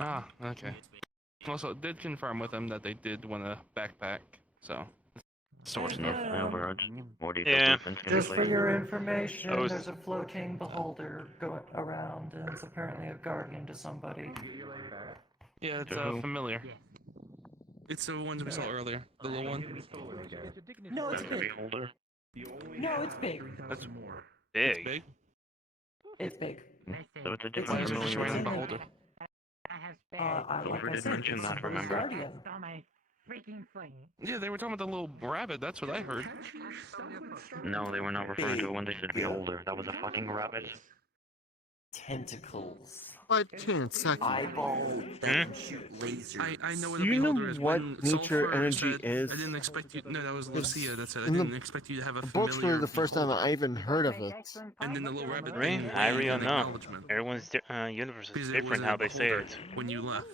Ah, okay. Also, it did confirm with them that they did want a backpack, so source enough. I overheard. More details Yeah. have been given Just for later. your information, I was- there's a floating beholder going around, and it's apparently a guardian to somebody. Yeah, it's To who? familiar. It's the ones we saw earlier. The little one. No, it's The big. beholder. No, it's big. That's Big. Big. It's big. So it's a It's Why different is it just a familiar. random beholder? Like Silver I did said, mention it's that, somebody's remember? guardian. Yeah, they were talking about the little rabbit. That's what I heard. No, they were not referring to it when they said beholder. That was a fucking rabbit. Tentacles. But Kansaki, Eyeball that can shoot lasers. I know what do a you know beholder is. what When nature Sulfur energy said, is? I didn't expect you. No, that was It's Lucia that said I in the didn't expect you to have a books familiar. were the first time I even heard of it. And then the little rabbit Really? thing I made really an don't know. acknowledgement. Everyone's universe Because is it was different a how they say beholder it. when you left.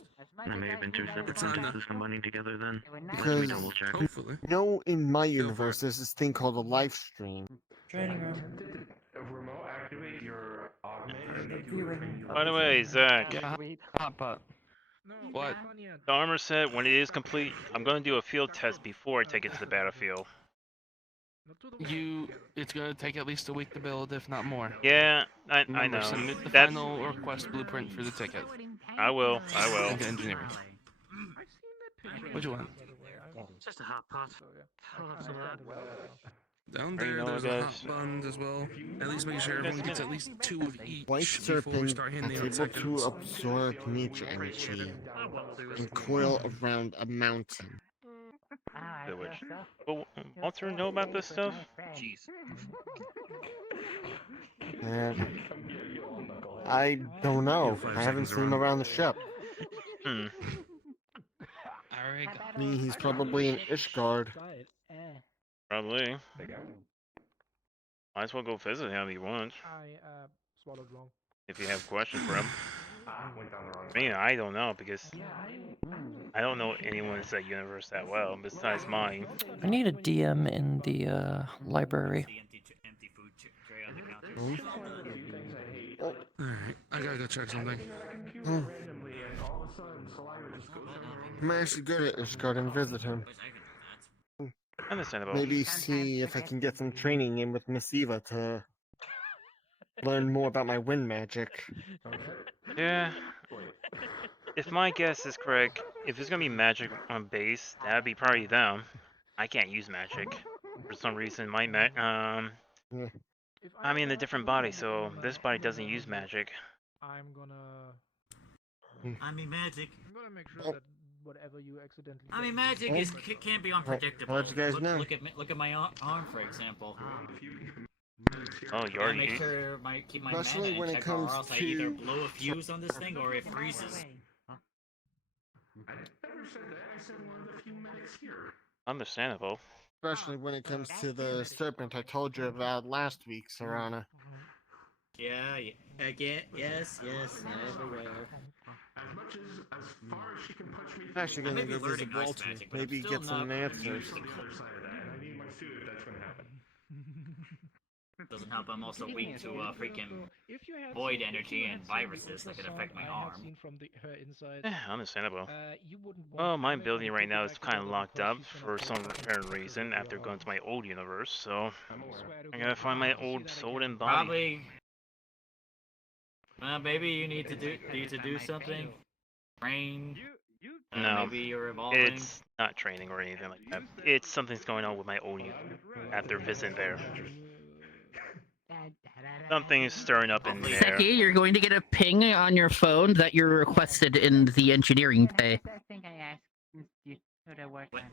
There may have been two separate It's not sentences combining together then. Let me Because double check. Hopefully. you know, in my for universe, there's this thing called a live stream. Training room. By the way, Zach, Yeah, hot pot. What? the armor set, when it is complete, I'm going to do a field test before I take it to the battlefield. It's gonna take at least a week to build, if not more. Yeah, I Remember, know. submit the That's, final request blueprint for the ticket. I will. And to engineering. What you want? Just a hot pot. I'll have some of that. Down Already there, know, there's a guys. hot buns as well. At least make sure everyone gets at least 2 of each White before we serpent start is handing out able seconds. to absorb nature energy and coil around a mountain. the witch. Well, Walter know about this stuff? Jeez. And I don't know. I haven't seen him around the ship. Hmm. I mean, he's probably an Ishgard. Probably. Might as well go visit him if you want. Swallowed wrong. If you have questions for him. I mean, I don't know because I don't know anyone in that universe that well besides mine. I need a DM in the library. Alright, I gotta go check something. I'm actually good at Ishgard and visit him. Understandable. Maybe see if I can get some training in with Miss Eva to learn more about my wind magic. Yeah. If my guess is correct, if it's gonna be magic on base, that'd be probably them. I can't use magic for some reason. Yeah. I'm in a different body, so this body doesn't use magic. I'm gonna. I mean, magic. I'm gonna make sure that whatever you accidentally. I mean, magic is can't be unpredictable. How'd you guys know? Look at my arm, for example. Oh, you I already make used. sure keep my mana Especially in when it check, or comes else I either to- blow a fuse on this thing or it freezes. Understandable. Especially when it comes to the serpent I told you about last week, Serana. Yeah, again, yes, everywhere. I'm actually gonna Maybe go visit learning ice Walter. magic, but I'm Maybe still get some not answers. immune to the cold. Doesn't help. I'm also weak to freaking void energy and viruses that could affect my arm. Understandable. Well, my ability right now is kind of locked up for some apparent reason after going to my old universe, so I gotta find my old soul and body. Probably Maybe you need to do something. Train. No, Maybe you're evolving. it's not training or anything like that. It's something's going on with my old unit after visiting there. Something's stirring up in there. Seki, you're going to get a ping on your phone that you're requested in the engineering bay.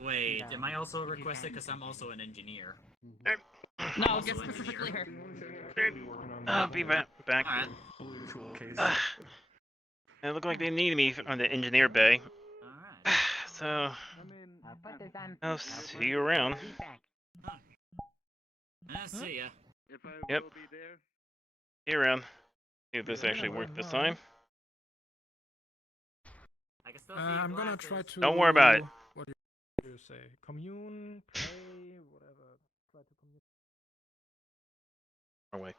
Wait, am I also requested? Because I'm also an engineer. No, just specifically her. I'll be back. Alright. It looked like they needed me on the engineer bay. So, I'll see you around. See ya. Yep. See you around. See if this actually worked this time. I'm gonna try to. Don't worry about it. What do you say? Commune, pray, whatever. Try to commune. Wrong way.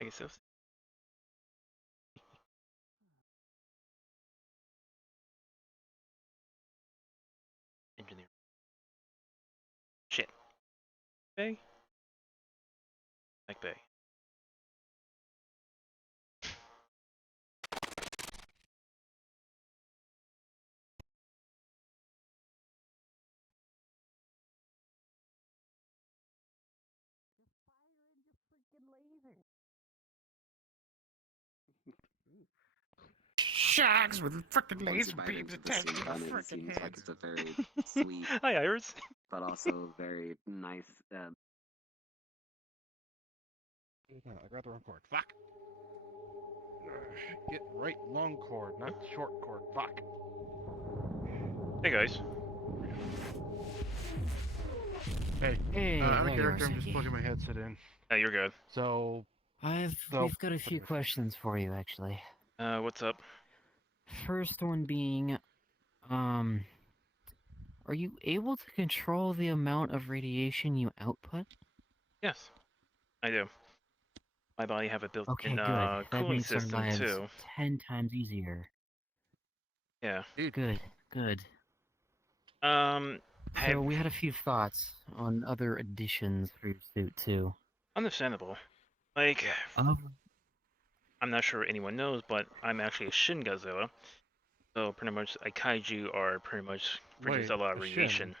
I guess so. Engineer. Shit. Bay? Like bay. Shags with freaking laser beams attached to the It freaking seems like heads. it's a very sweet, Hi, Iris. but also very nice. No, I got the wrong cord. Fuck. Get right long cord, not short cord. Fuck. Hey guys. Hey. Hey, I'm a there you character. are, I'm just Seki. plugging my headset in. Oh, you're good. So. We've got a few questions for you, actually. What's up? First one being, are you able to control the amount of radiation you output? Yes, I do. My body have a built-in Okay, good. That cooling makes our system lives too. 10 times easier. Yeah. Good, good. So we had a few thoughts on other additions for your suit, too. Understandable. Like, I'm not sure anyone knows, but I'm actually a Shin Godzilla. So pretty much, a kaiju are pretty much produce Wait, a lot of a radiation. Shin?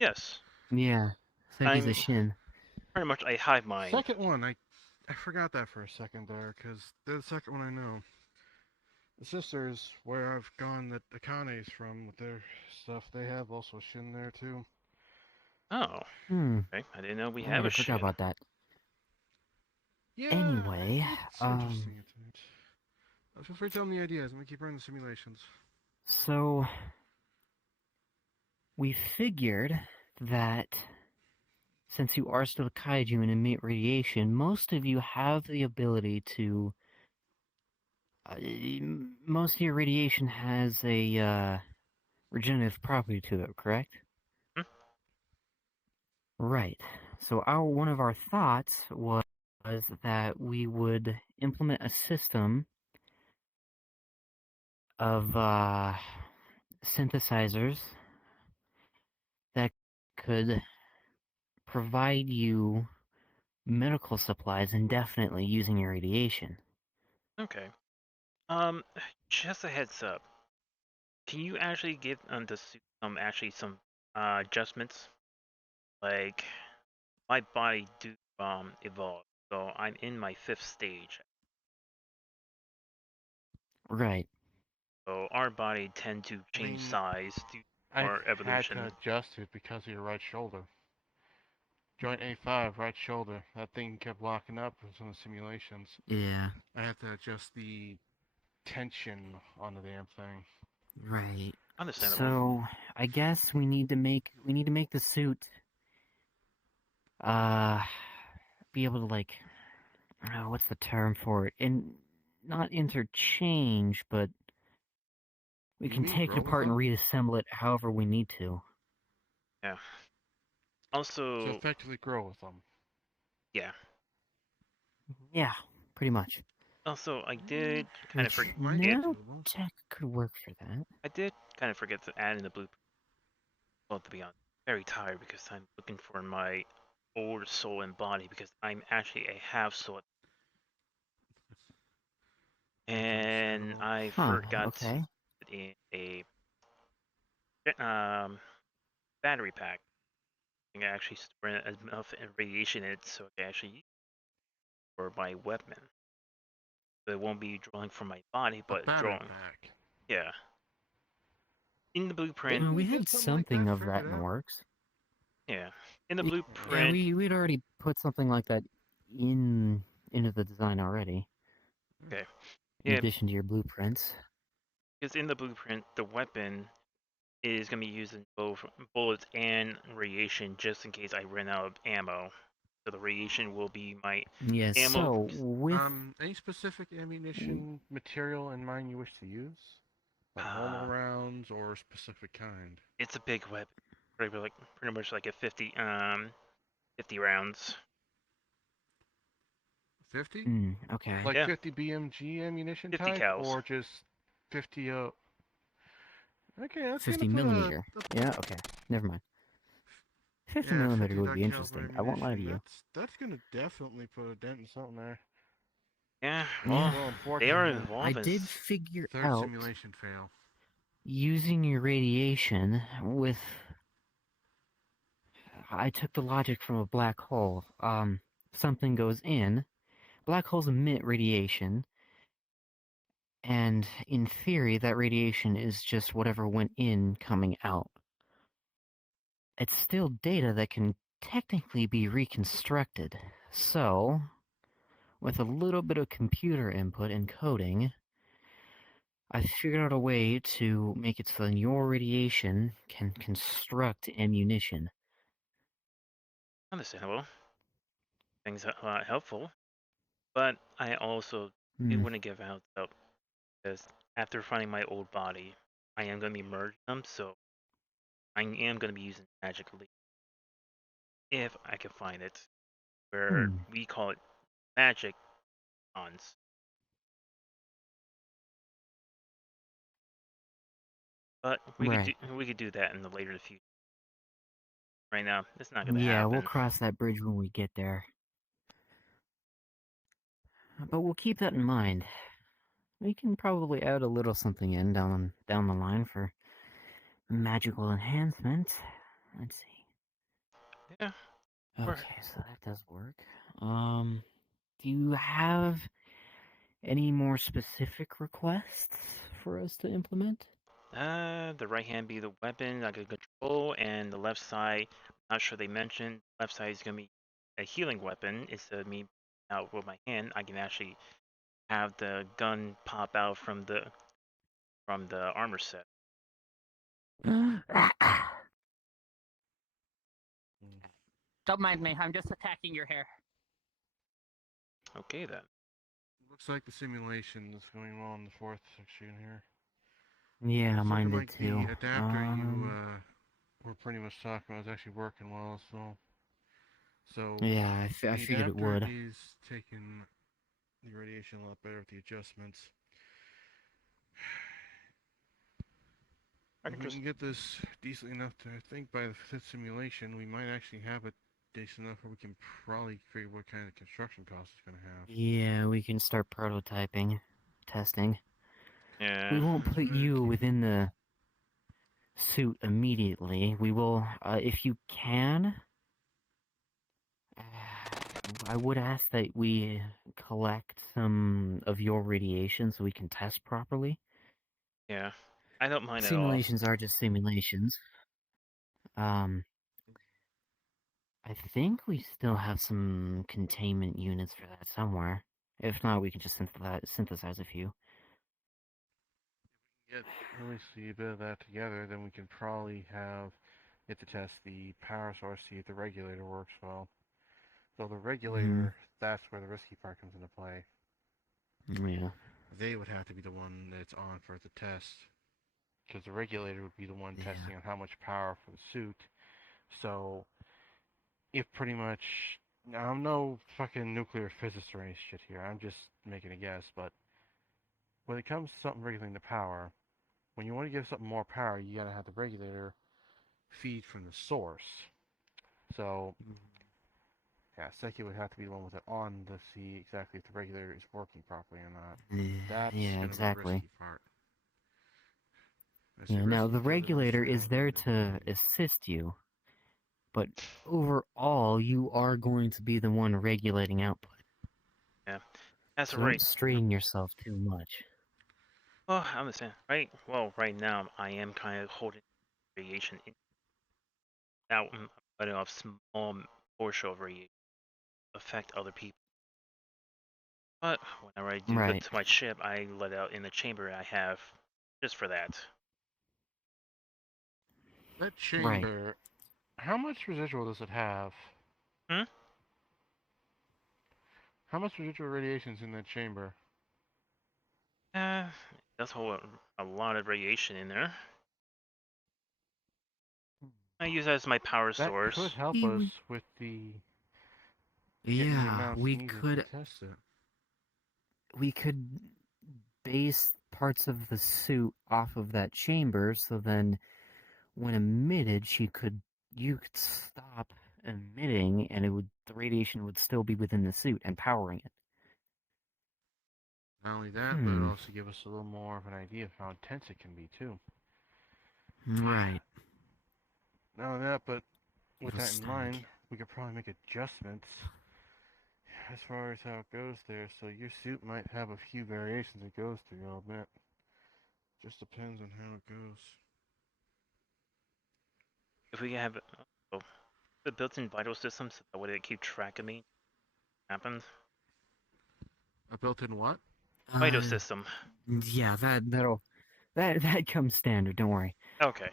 Yes. Yeah, Seki's a I'm Shin. pretty much a hive mind. Second one, I forgot that for a second there, because they're the second one I know. The sisters, where I've gone that Akane's from with their stuff, they have also Shin there too. Oh. Hmm. Okay, I didn't know we Right, have a I forgot Shin. about that. Yeah. Anyway, It's interesting. Feel free to tell me the ideas. I'm gonna keep running the simulations. So we figured that since you are still a kaiju and emit radiation, most of you have the ability to. Most of your radiation has a regenerative property to it, correct? Right. So one of our thoughts was that we would implement a system of synthesizers that could provide you medical supplies indefinitely using your radiation. Okay. Just a heads up. Can you actually give the suit some adjustments? Like, my body do evolve, so I'm in my 5th stage. Right. So our body tend to change size due to our evolution. I had to adjust it because of your right shoulder. Joint A5, right shoulder. That thing kept locking up in the simulations. Yeah. I had to adjust the tension on the damn thing. Right. Understandable. So I guess we need to make the suit be able to, like, what's the term for it? Not interchange, but we can take it apart and reassemble it however we need to. Yeah. Also, So effectively grow with them. Yeah. Yeah, pretty much. Also, I did kind of Which forget. nanotech could work for that. I did kind of forget to add in the blueprint. Well, to be honest, very tired because I'm looking for my old soul and body because I'm actually a half soul, and I forgot Okay. in a battery pack. I can actually store enough radiation in it so I can actually use it for my weapon. So it won't be drawing from my body, A but battery drawing. pack. Yeah. In the blueprint. We had something of that in the works. Yeah. In the Yeah, blueprint. we'd already put something like that into the design already. Okay. In Yeah. addition to your blueprints. Because in the blueprint, the weapon is going to be using both bullets and radiation just in case I run out of ammo. So the radiation will be my Yes, ammo. so with... Any specific ammunition material in mind you wish to use? Like normal rounds or a specific kind? It's a big weapon. Pretty much like a 50 rounds. 50? Okay. Like Yeah. 50 BMG ammunition 50 type, cals. or just 50 Okay, that's 50 millimeter. Yeah, okay. Never mind. 50 millimeter would be interesting. I won't lie to you. That's gonna definitely put a dent in something there. Yeah, Yeah. Well, they are unfortunately, involved. I did figure third out simulation fail. using your radiation with... I took the logic from a black hole. Something goes in, black holes emit radiation, and in theory, that radiation is just whatever went in coming out. It's still data that can technically be reconstructed. So, with a little bit of computer input and coding, I figured out a way to make it so that your radiation can construct ammunition. Understandable. Things are helpful, but I also didn't want to give out though, because after finding my old body, I am going to be merging them, so I am going to be using magic leap if I can find it, where we call it magic bonds. But we could do that in the later future. Right now, it's not going to Yeah, happen. we'll cross that bridge when we get there. But we'll keep that in mind. We can probably add a little something in down the line for magical enhancement. Let's see. Yeah. Okay, so that does work. Do you have any more specific requests for us to implement? The right hand be the weapon I can control, and the left side, not sure they mentioned, left side is gonna be a healing weapon. Instead of me out with my hand, I can actually have the gun pop out from the armor set. Don't mind me, I'm just attacking your hair. Okay then. Looks like the simulation is going well in the fourth section here. Yeah, Looks mine like did too. the adapter you were pretty much talking about is actually working well, so Yeah, I the figured it adapter would. is taking the radiation a lot better with the adjustments. If we can get this decent enough to, I think by the fifth simulation, we might actually have it decent enough where we can probably figure what kind of construction cost it's going to have. Yeah, we can start prototyping, testing. Yeah. We won't put you within the suit immediately. We will, if you can, I would ask that we collect some of your radiation so we can test properly. Yeah. I don't mind Simulations are just simulations. I think we still have some containment units for that somewhere. If not, we can just synthesize a few. Get at least a bit of that together, then we can probably get to test the power source, see if the regulator works well. So the regulator, that's where the risky part comes into play. Yeah. They would have to be the one that's on for the test, because the regulator would be the one testing on how much power for the suit. So, if pretty much, now I'm no fucking nuclear physicist or any shit here, I'm just making a guess, but when it comes to something regulating the power, when you want to give something more power, you gotta have the regulator feed from the source. So, Yeah, Seki would have to be the one with it on to see exactly if the regulator is working properly or not. That's Yeah, gonna be the exactly. risky part. I say Yeah, now risky the because it regulator straight is up there might be to assist you, but overall, you are going to be the one regulating output. Yeah. That's So right. don't strain yourself too much. Well, I understand. Right. Well, right now I am kind of holding radiation in. Now I'm letting off small portion of radiation affect other people. But whenever I do get Right. to my ship, I let out in the chamber I have just for that. That Right. chamber, how much residual does it have? Hmm? How much residual radiation is in that chamber? It does hold a lot of radiation in there. I use that as my power That source. could help us with the getting the Yeah, amounts we needed could to test it. we could base parts of the suit off of that chamber, so then when emitted, you could stop emitting, and the radiation would still be within the suit and powering it. Not only that, but it also give us a little more of an idea of how intense it can be too. Right. Not only that, but with It'll that in stomach. mind, we could probably make adjustments as far as how it goes there. So your suit might have a few variations it goes through, I'll admit. Just depends on how it goes. If we have the built-in vital system, so that way they keep track of me, happens. A built-in what? Vital system. Yeah, that comes standard. Don't worry. Okay.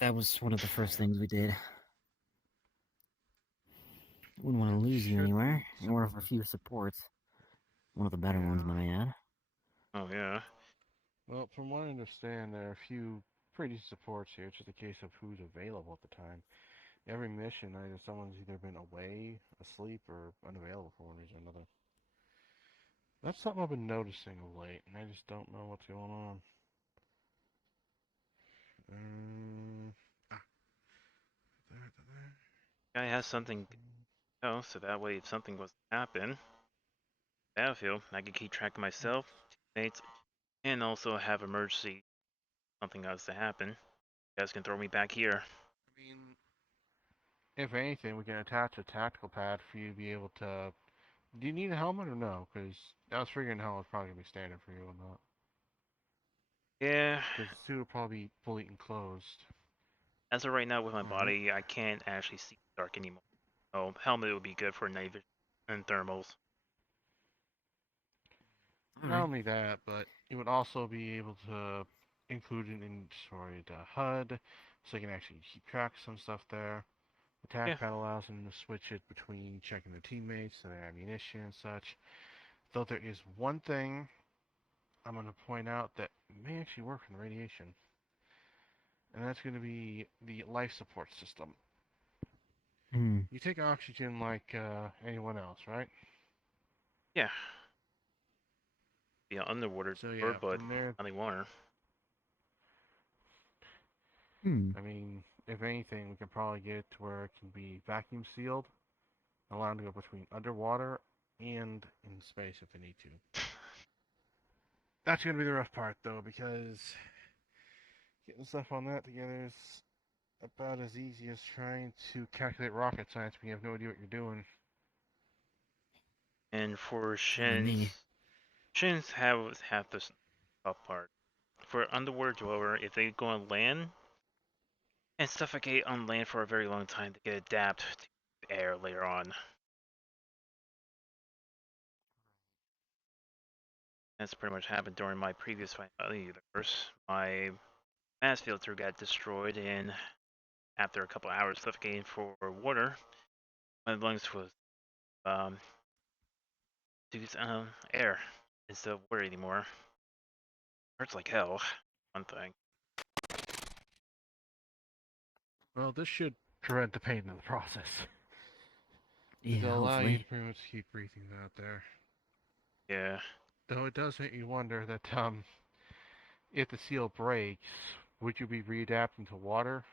That was one of the first things we did. Wouldn't want to lose you anywhere. You're one of our few supports. One of the better ones, might I add. Oh yeah. Well, from what I understand, there are a few pretty decent supports here. It's just a case of who's available at the time. Every mission, either someone's either been away, asleep, or unavailable for one reason or another. That's something I've been noticing of late, and I just don't know what's going on. Guy has something so that way if something was to happen, battlefield, I could keep track of myself, teammates, and also have emergency something else to happen. You guys can throw me back here. I mean, if anything, we can attach a tactical pad for you to be able to. Do you need a helmet or no? Because I was figuring helmet's probably gonna be standard for you or not. Yeah. Because the suit will probably be fully enclosed. As of right now with my body, I can't actually see dark anymore. So helmet would be good for night vision and thermals. Not only that, but it would also be able to include it in the HUD, so you can actually keep track of some stuff there. The tac pad allows them to switch it between checking their teammates and their ammunition and such. Though there is one thing I'm going to point out that may actually work in radiation, and that's going to be the life support system. You take oxygen like anyone else, right? Yeah. Yeah, underwater, So yeah, but from there, not anymore. I mean, if anything, we can probably get it to where it can be vacuum sealed, allowed to go between underwater and in space if they need to. That's going to be the rough part, though, because getting stuff on that together is about as easy as trying to calculate rocket science when you have no idea what you're doing. And for Shins have this tough part. For underwater dweller, if they go on land and suffocate on land for a very long time, they get adapt to air later on. That's pretty much happened during my previous fight in the universe. My mass filter got destroyed, and after a couple hours suffocating for water, my lungs was due air instead of water anymore. Hurts like hell. One thing. Well, this should prevent the pain in the process. Yeah, It'll allow hopefully. you to pretty much keep breathing out there. Yeah. Though it does make you wonder that if the seal breaks, would you be readapting to water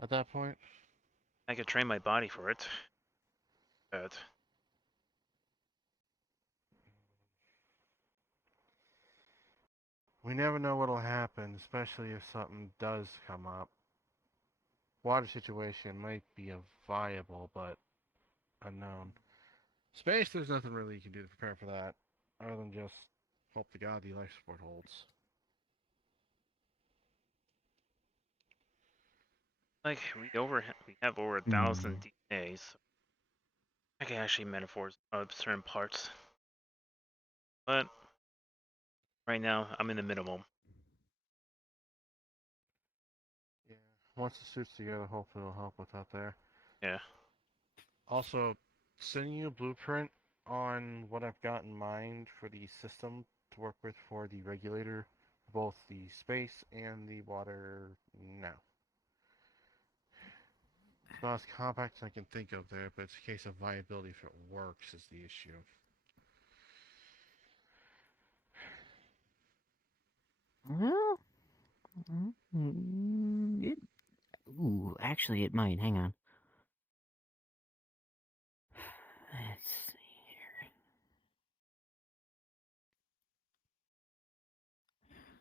at that point? I could train my body for it. that. We never know what'll happen, especially if something does come up. Water situation might be a viable, but unknown. Space, there's nothing really you can do to prepare for that, other than just hope to God the life support holds. Like we have over 1,000 DNAs. I can actually metaphors of certain parts, but right now I'm in the minimum. Yeah. Once the suit's together, hopefully it'll help with that there. Yeah. Also, sending you a blueprint on what I've got in mind for the system to work with for the regulator, both the space and the water now. It's not as compact as I can think of there, but it's a case of viability if it works is the issue. Well, actually, it might. Hang on. Let's see here.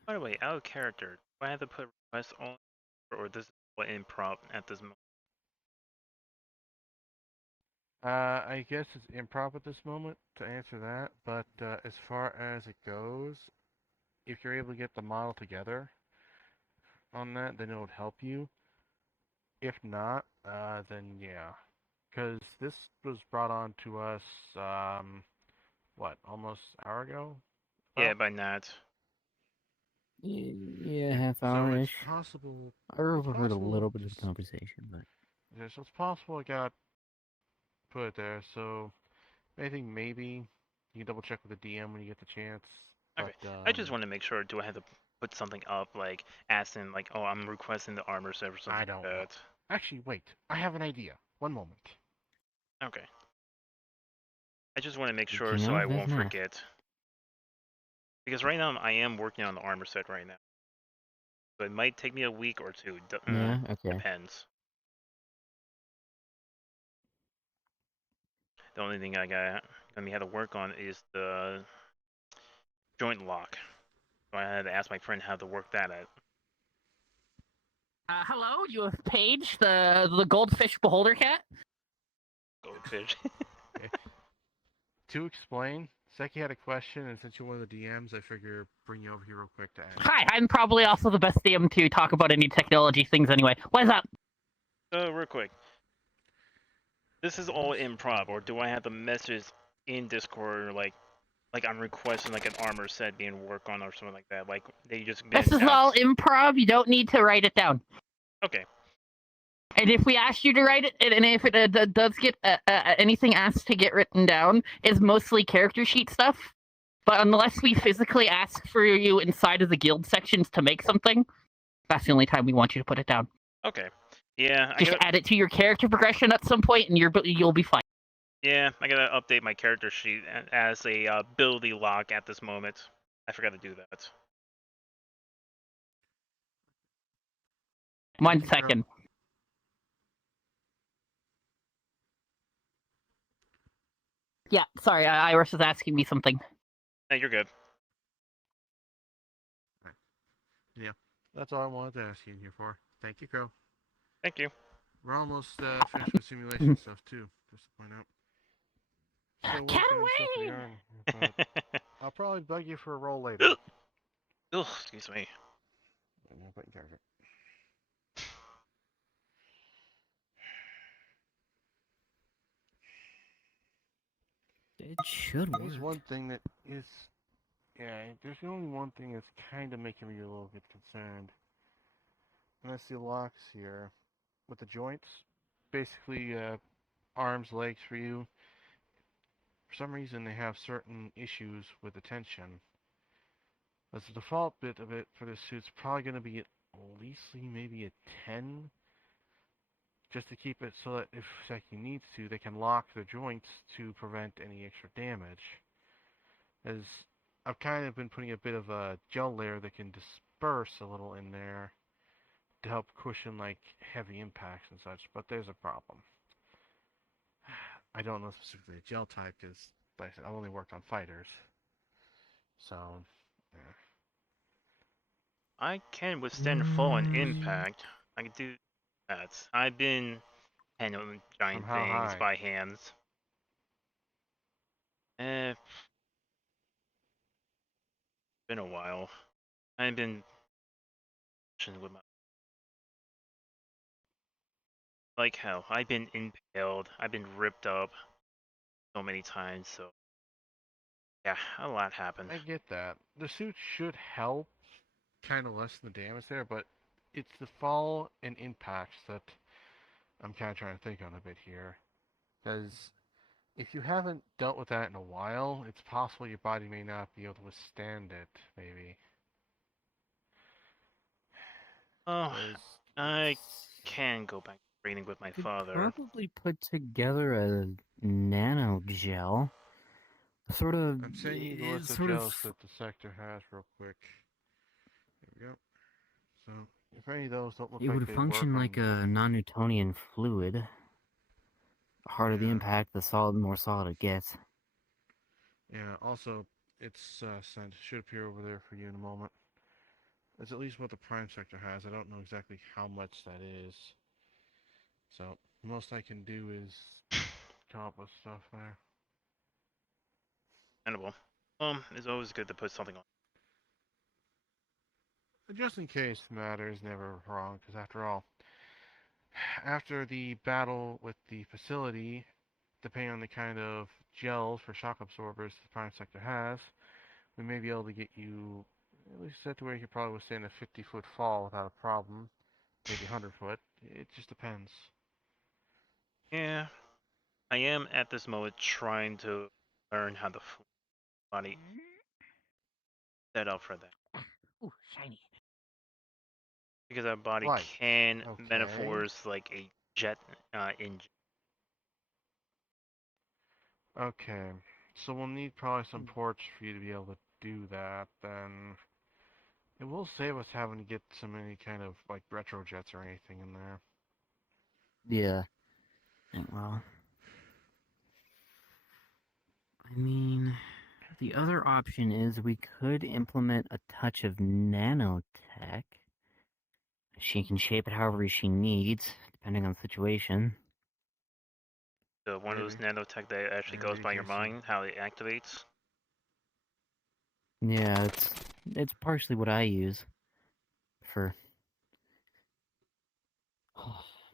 By the way, out of character, do I have to put requests on, or this is what improv at this moment? I guess it's improv at this moment to answer that, but as far as it goes, if you're able to get the model together on that, then it would help you. If not, then yeah. Because this was brought on to us, what, almost an hour ago? Yeah, by Nat. Yeah, half So hour-ish. it's possible. I overheard a little bit of the conversation, but Yeah, so it's possible it got put there. So I think maybe you can double check with the DM when you get the chance. Okay. But I just want to make sure. Do I have to put something up, like asking, like, oh, I'm requesting the armor set or something I don't like know. that? Actually, wait. I have an idea. One moment. Okay. I just want to make you sure know, so I that's won't math. forget. Because right now I am working on the armor set right now. So it might take me a week or two. Yeah, okay. Depends. The only thing gonna have to work on is the joint lock. So I had to ask my friend how to work that out. Hello, you have Paige, the goldfish beholder cat. Goldfish. Okay. To explain, Seki had a question, and since you're one of the DMs, I figure bring you over here real quick to ask. Hi, I'm probably also the best DM to talk about any technology things anyway. What's up? Real quick. This is all improv, or do I have to message in Discord like I'm requesting like an armor set being worked on or something like that? Like they just This is all improv. You don't need to write it down. Okay. And if we ask you to write it, and if it does get anything asked to get written down, is mostly character sheet stuff. But unless we physically ask for you inside of the guild sections to make something, that's the only time we want you to put it down. Okay. Yeah. Just add it to your character progression at some point, and you'll be fine. Yeah, I gotta update my character sheet as a ability lock at this moment. I forgot to do that. 1 second. Yeah, sorry, Iris was asking me something. Hey, you're good. Right. Yeah, that's all I wanted to ask you in here for. Thank you, Crow. Thank you. We're almost finished with simulation stuff too, just to point out. Still working on stuff for the arm, but I'll probably bug you for a roll later. Ugh, excuse me. No, but in character. It should work. There's one thing that is, yeah, there's only one thing that's kind of making me a little bit concerned. And that's the locks here with the joints. Basically, arms, legs for you. For some reason, they have certain issues with the tension. As the default bit of it for this suit's probably going to be at least maybe a 10. Just to keep it so that if Seki needs to, they can lock the joints to prevent any extra damage. As I've kind of been putting a bit of a gel layer that can disperse a little in there to help cushion like heavy impacts and such, but there's a problem. I don't know specifically a gel type because, like I said, I've only worked on fighters. So, yeah. I can withstand fall and impact. I can do that. I've been handling From giant how things high? by hands. Been a while. I've been with my like hell. I've been impaled. I've been ripped up so many times. So yeah, a lot happened. I get that. The suit should help kind of lessen the damage there, but it's the fall and impacts that I'm kind of trying to think on a bit here. Because if you haven't dealt with that in a while, it's possible your body may not be able to withstand it, maybe. Oh, I can go back to training with my Could father. probably put together a nano gel. Sort of. I'm sending you the list of Sort of. gels that the sector has real quick. There we go. So, if any of those don't look It like would they work function on... like a non-Newtonian fluid. The harder the impact, the more solid it gets. Yeah, also, it's sent. Should appear over there for you in a moment. That's at least what the prime sector has. I don't know exactly how much that is. So, the most I can do is come up with stuff there. Understandable. It's always good to put something on. Just in case the matter is never wrong, because after all, after the battle with the facility, depending on the kind of gels for shock absorbers the prime sector has, we may be able to get you at least set to where you could probably withstand a 50-foot fall without a problem. Maybe 100-foot. It just depends. Yeah, I am at this moment trying to learn how the body set up for that. Ooh, shiny. Because our body Right. can Okay. metaphors like a jet engine. Okay. So we'll need probably some ports for you to be able to do that, then. It will save us having to get so many kind of like retro jets or anything in there. Yeah. Well. I mean, the other option is we could implement a touch of nanotech. She can shape it however she needs, depending on the situation. One of those nanotech that actually goes by your mind, how it activates. Yeah, it's partially what I use for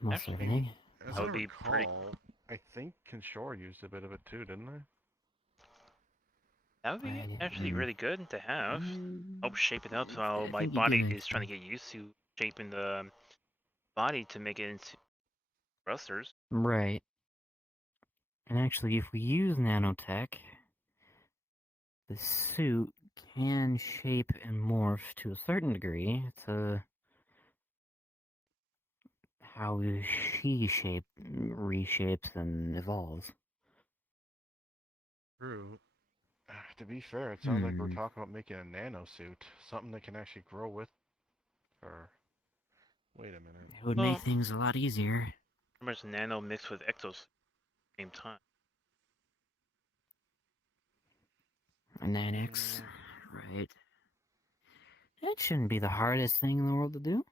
most everything. As I recall, I think Kinshore used a bit of it too, didn't they? That would be actually really good to have. Help shape it up so my think he body did is trying to get used to shaping the body to make it into thrusters. Right. And actually, if we use nanotech, the suit can shape and morph to a certain degree to how she reshapes and evolves. True. To be fair, it sounds like we're talking about making a nano suit, something that can actually grow with her. Wait a minute. It would make things a lot easier. Pretty much nano mixed with exos at the same time. A 9X, right. That shouldn't be the hardest thing in the world to do.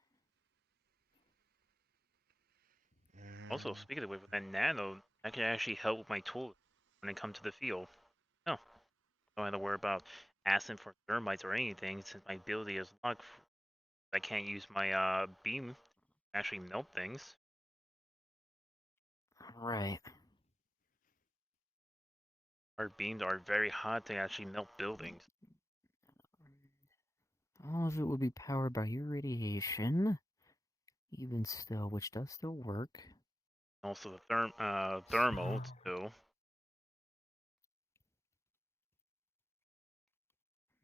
Also, speaking of which, with that nano, that can actually help with my tools when it comes to the field. No, don't have to worry about asking for thermites or anything since my ability is locked. I can't use my beam to actually melt things. Right. Our beams are very hot to actually melt buildings. All of it would be powered by your radiation, even still, which does still work. Also the thermal too.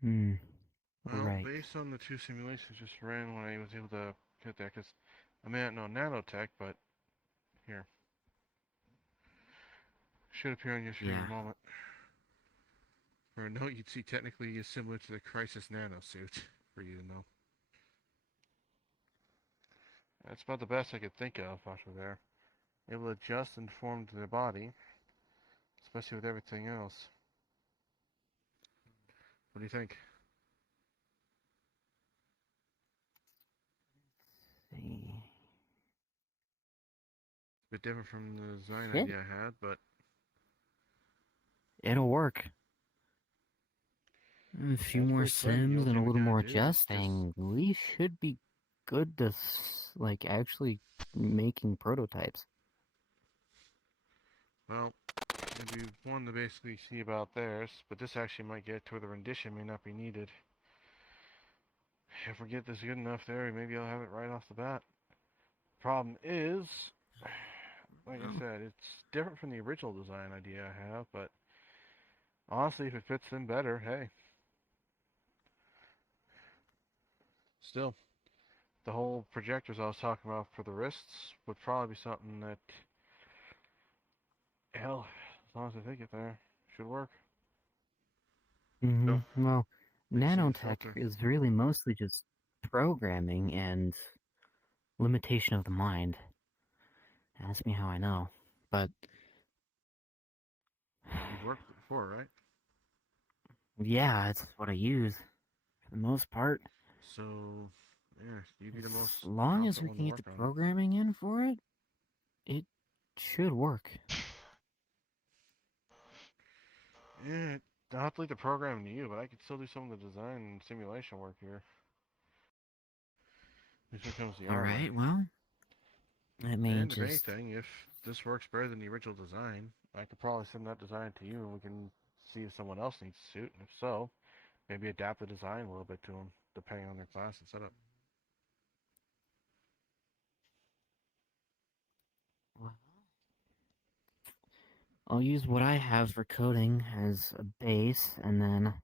Well, Right. based on the two simulations just ran when I was able to hit that, because I may not know nanotech, but here. Should appear on your screen in a moment. For a note, you'd see technically is similar to the Crisis Nano suit, for you to know. That's about the best I could think of after there. Able to adjust and form to their body. especially with everything else. What do you think? See. A bit different from the design Yeah. idea I had, but It'll work. A few That's more pretty slim. The sims only and a thing we little gotta more do is just adjusting. We should be good to like actually making prototypes. well, it'd be one to basically see about theirs, but this actually might get to where the rendition may not be needed. If we get this good enough there, maybe I'll have it right off the bat. Problem is, like I said, it's different from the original design idea I have, but honestly, if it fits them better, hey. Still, the whole projectors I was talking about for the wrists would probably be something that, hell, as long as I think it there, should work. Well, Like I said, nanotech filter. is really mostly just programming and limitation of the mind. Ask me how I know, but You've worked with it before, right? yeah, it's what I use for the most part. So, yeah, you'd be the most As long as competent we one can to get the work on it. programming in for it, it should work. Yeah, I'll have to leave the programming to you, but I could still do some of the design and simulation work here. This becomes the All armor. right, well, let me And if just. anything, if this works better than the original design, I could probably send that design to you and we can see if someone else needs a suit, and if so, maybe adapt the design a little bit to them, depending on their class and setup. I'll use what I have for coding as a base, and then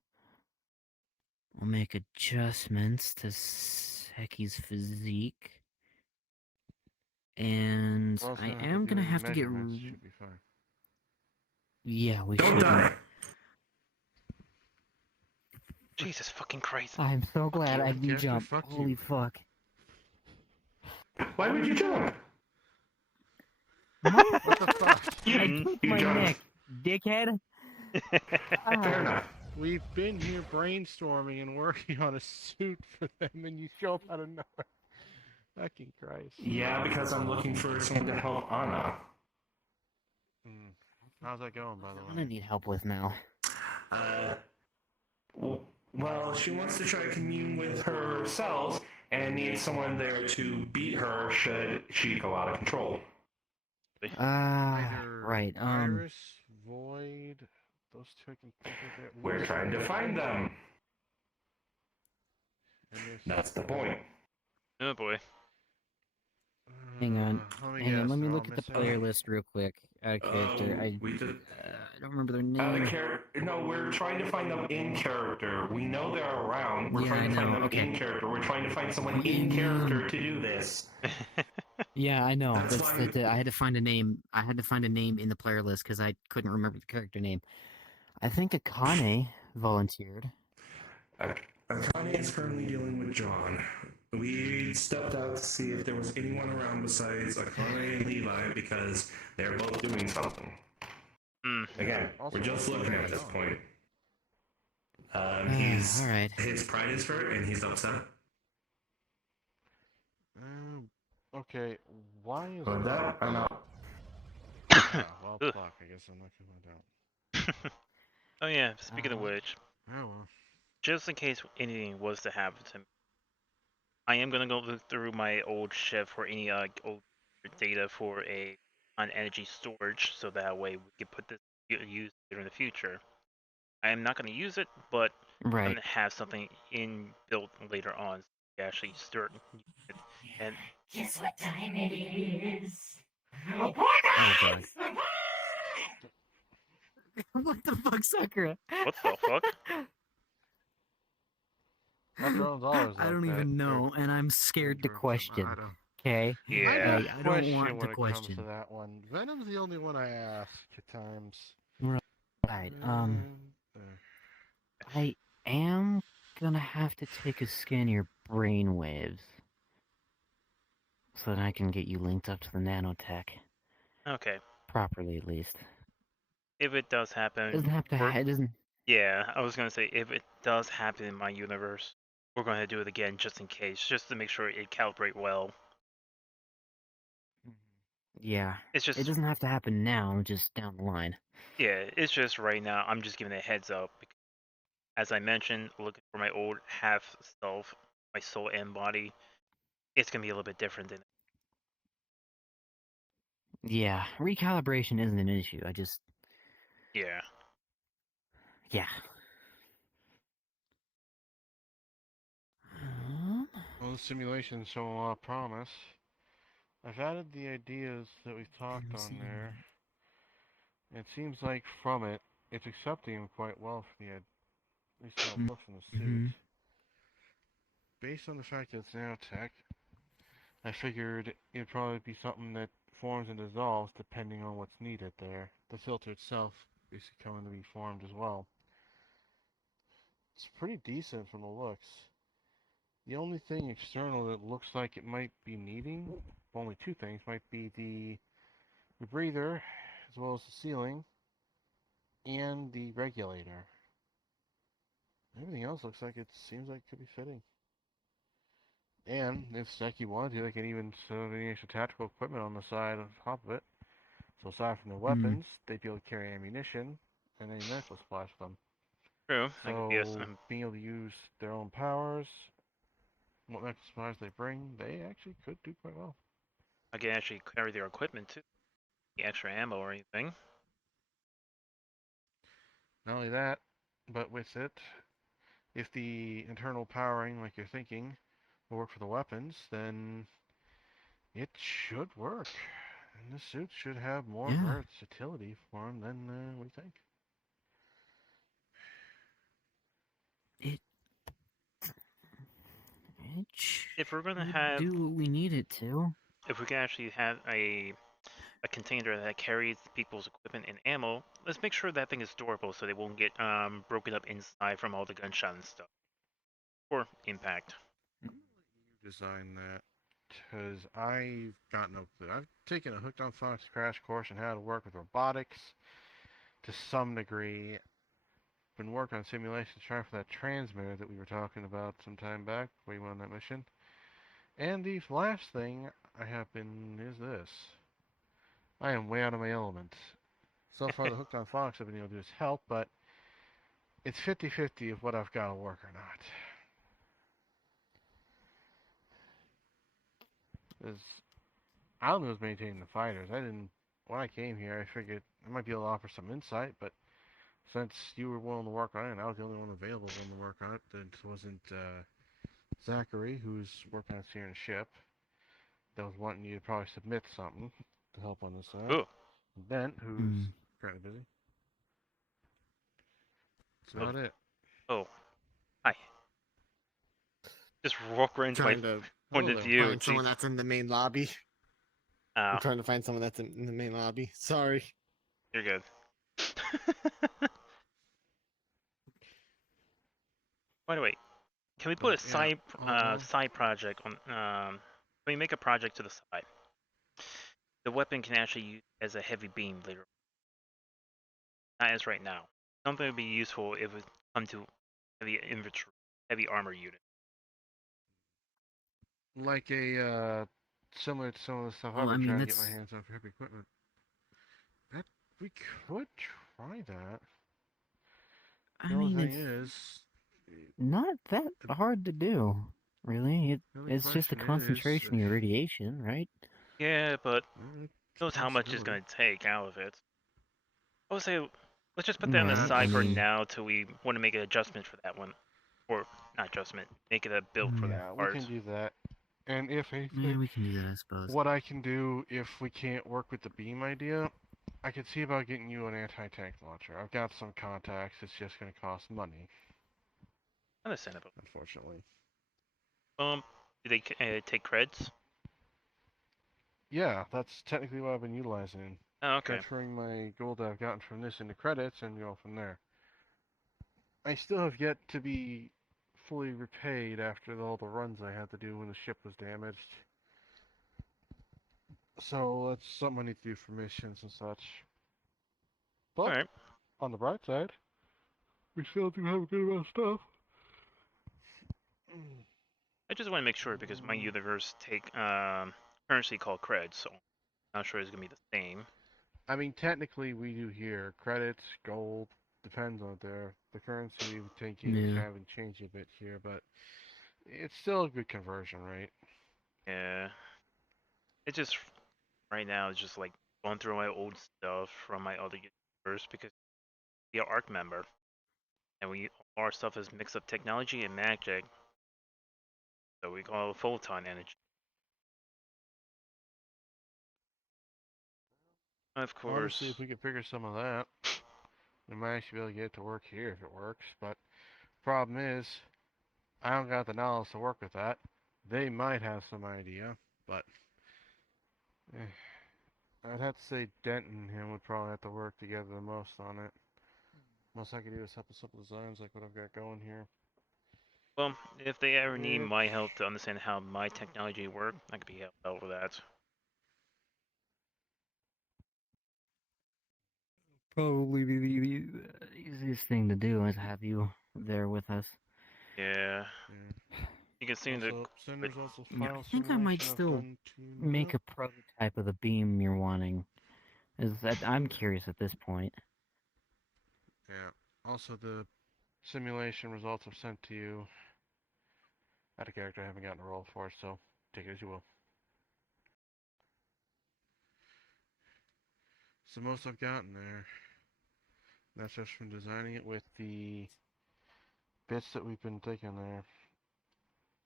I'll make adjustments to Seki's physique. And Well, it's I gonna have to am do gonna any have to get. measurements, should be fine. Yeah, we Don't should. die. Jesus fucking Christ. I'm so glad I didn't Jeffrey, jump. fuck you. Holy fuck. Why would you jump? What the fuck? I took my neck, dickhead. Fair enough. We've been here brainstorming and working on a suit for them, and you show up out of nowhere. Fucking Christ. Yeah, because I'm looking for someone to help Anna. How's that going, by the I'm gonna way? need help with now. Well, she wants to try to commune with herself and needs someone there to beat her should she go out of control. Right. Iris, Void, those two I can think of at We're least. trying to find them. That's the point. Oh boy. Hang on. Hang on. Let me they're look all at the missing. player list real quick. Character. I don't remember their name. No, we're trying to find them in character. We know they're around. We're Yeah, trying to I find know. them Okay. in character. We're trying to find someone in character to do this. Yeah, I know. That's That's fine. I had to find a name. I had to find a name in the player list because I couldn't remember the character name. I think Akane volunteered. Akane is currently dealing with John. We stepped out to see if there was anyone around besides Akane and Levi because they're both doing something. Again, we're just looking at this point. He's all right. His pride is hurt and he's upset. Okay, why is But that I'm out. Well, fuck, I guess I'm not gonna find out. Oh yeah, speaking of which, Oh well. just in case anything was to happen to me, I am gonna go look through my old shift for any old data for on energy storage, so that way we can put this use later in the future. I am not gonna use it, but I'm Right. gonna have something inbuilt later on, so we actually start using it. And Guess what time it is? Oh god. What the fuck, Sakura? what the fuck? My drone's always I like don't that. even know, and I'm scared to question. Okay? Yeah. Like, I don't want to when it comes question. to that one. Venom's the only one I ask at times. Right. I am gonna have to take a scan of your brain waves so that I can get you linked up to the nanotech. Okay. Properly, at least. if it does happen, It doesn't have to. It doesn't. Yeah, I was gonna say if it does happen in my universe, we're gonna do it again just in case, just to make sure it calibrate well. Yeah. It's just It doesn't have to happen now. Just down the line. Yeah, it's just right now. I'm just giving a heads up. As I mentioned, looking for my old half self, my soul and body. It's gonna be a little bit different than. Yeah. Recalibration isn't an issue. I just. Yeah. Yeah. Well, the simulation's showing a lot of promise. I've added the ideas that we've talked on there. It seems like from it, it's accepting them quite well for the, at least how it looks in the suit. Based on the fact that it's nanotech, I figured it'd probably be something that forms and dissolves depending on what's needed there. The filter itself is coming to be formed as well. It's pretty decent from the looks. The only thing external that looks like it might be needing, only two things, might be the breather, as well as the ceiling, and the regulator. Everything else looks like it seems like it could be fitting. And if Seki wanted to, they can even set any extra tactical equipment on the side on top of it. So aside from their weapons, they'd be able to carry ammunition and any medical supplies with them. True. So being able to use their own powers, what medical supplies they bring, they actually could do quite well. I can actually carry their equipment too, the extra ammo or anything. Not only that, but with it, if the internal powering, like you're thinking, will work for the weapons, then it should work. And the suit should have more versatility for him than we think. If we're gonna Should have, do what we need it to. if we can actually have a container that carries people's equipment and ammo, let's make sure that thing is durable so they won't get broken up inside from all the gunshot and stuff or impact. Design that, because I've gotten up to, I've taken a Hooked on Fox crash course on how to work with robotics to some degree. Been working on simulations trying for that transmitter that we were talking about some time back when we went on that mission. And the last thing I have been is this. I am way out of my element. So far the Hooked on Fox I've been able to do is help, but it's 50-50 of what I've got to work or not. Because I only was maintaining the fighters. I didn't, when I came here, I figured I might be able to offer some insight, but since you were willing to work on it, and I was the only one available willing to work on it, then it wasn't Zachary, who's working on steering a ship, that was wanting you to probably submit something to help on this side. Ooh. Bent, who's currently busy. That's about it. Oh, hi. Just walk right into my point of view. Find someone that's in the main lobby. I'm trying to find someone that's in the main lobby. Sorry. You're good. By the way, can we put a side side project on? Can we make a project to the side? The weapon can actually use as a heavy beam later. Not as right now. Something would be useful if it come to heavy infantry, heavy armor unit. Like a, similar to some of the stuff Well, I've been I mean, trying to get my that's- hands on for heavy equipment. That, we could try that. I The only mean, thing it's is, not that hard to do, really. the only It's just a question is, concentration of your radiation, right? Yeah, but it's knows how much it's possibility. going to take out of it. I would say let's just put that on the Right, side I for mean- now till we want to make an adjustment for that one, or not adjustment, make it a build for that Yeah, we part. can do that. And if anything, Yeah, we can do that, I suppose. what I can do if we can't work with the beam idea, I could see about getting you an anti-tank launcher. I've got some contacts. It's just going to cost money. Understandable. Unfortunately. Do they take creds? Yeah, that's technically what I've been utilizing. Oh, okay. Transferring my gold that I've gotten from this into credits and go from there. I still have yet to be fully repaid after all the runs I had to do when the ship was damaged. So that's something I need to do for missions and such. But Alright. on the bright side, we still do have a good amount of stuff. I just want to make sure because my universe take currency called cred, so I'm not sure it's gonna be the same. I mean, technically, we do here credits, gold, depends on the currency we take in Yeah. haven't changed a bit here, but it's still a good conversion, right? Yeah. It just right now it's just like going through my old stuff from my other universe because we are ARC member, and our stuff is mix of technology and magic, so we call it photon energy. Of course. Honestly, if we could figure some of that, we might actually be able to get it to work here if it works. But problem is, I don't got the knowledge to work with that. They might have some idea, but I'd have to say Denton and him would probably have to work together the most on it. Most I could do is help with simple designs like what I've got going here. Well, if they ever need It's- my help to understand how my technology works, I could be helped out with that. Probably the easiest thing to do is have you there with us. Yeah. You can see the. Also, send results of Yeah, final I think I might simulation I've still done to make map. a prototype of the beam you're wanting. Is that I'm curious at this point. Yeah. Also, the simulation results I've sent to you. Add a character I haven't gotten a roll for, so take it as you will. It's the most I've gotten there. That's just from designing it with the bits that we've been taking there.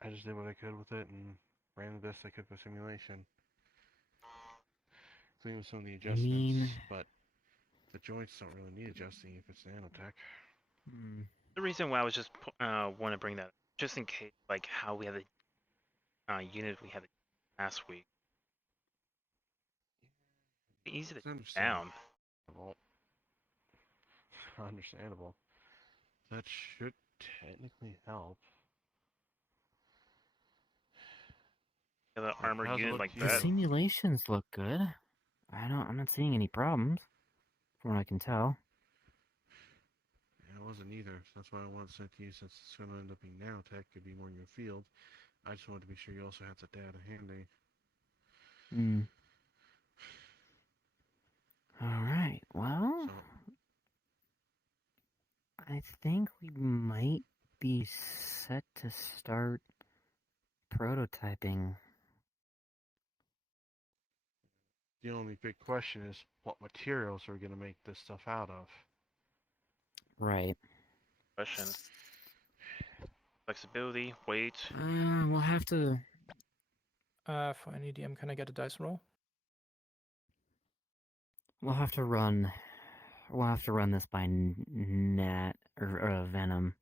I just did what I could with it and ran the best I could for simulation. Including with some of the adjustments, but the joints don't really need adjusting if it's nanotech. The reason why I was just want to bring that up, just in case, like how we had the unit we had last week. Easy to It's down. Understandable. That should technically help. Yeah, the armor How's it unit look like to The that. you? simulations look good. I'm not seeing any problems, from what I can tell. Yeah, I wasn't either. So that's why I wanted to send to you since it's going to end up being nanotech, could be more in your field. I just wanted to be sure you also had the data handy. Alright, well, So, I think we might be set to start prototyping. the only big question is, what materials are we going to make this stuff out of? Right. Question. Flexibility, weight. We'll have to. For any DM, can I get a dice roll? We'll have to run. We'll have to run this by Nat or Venom.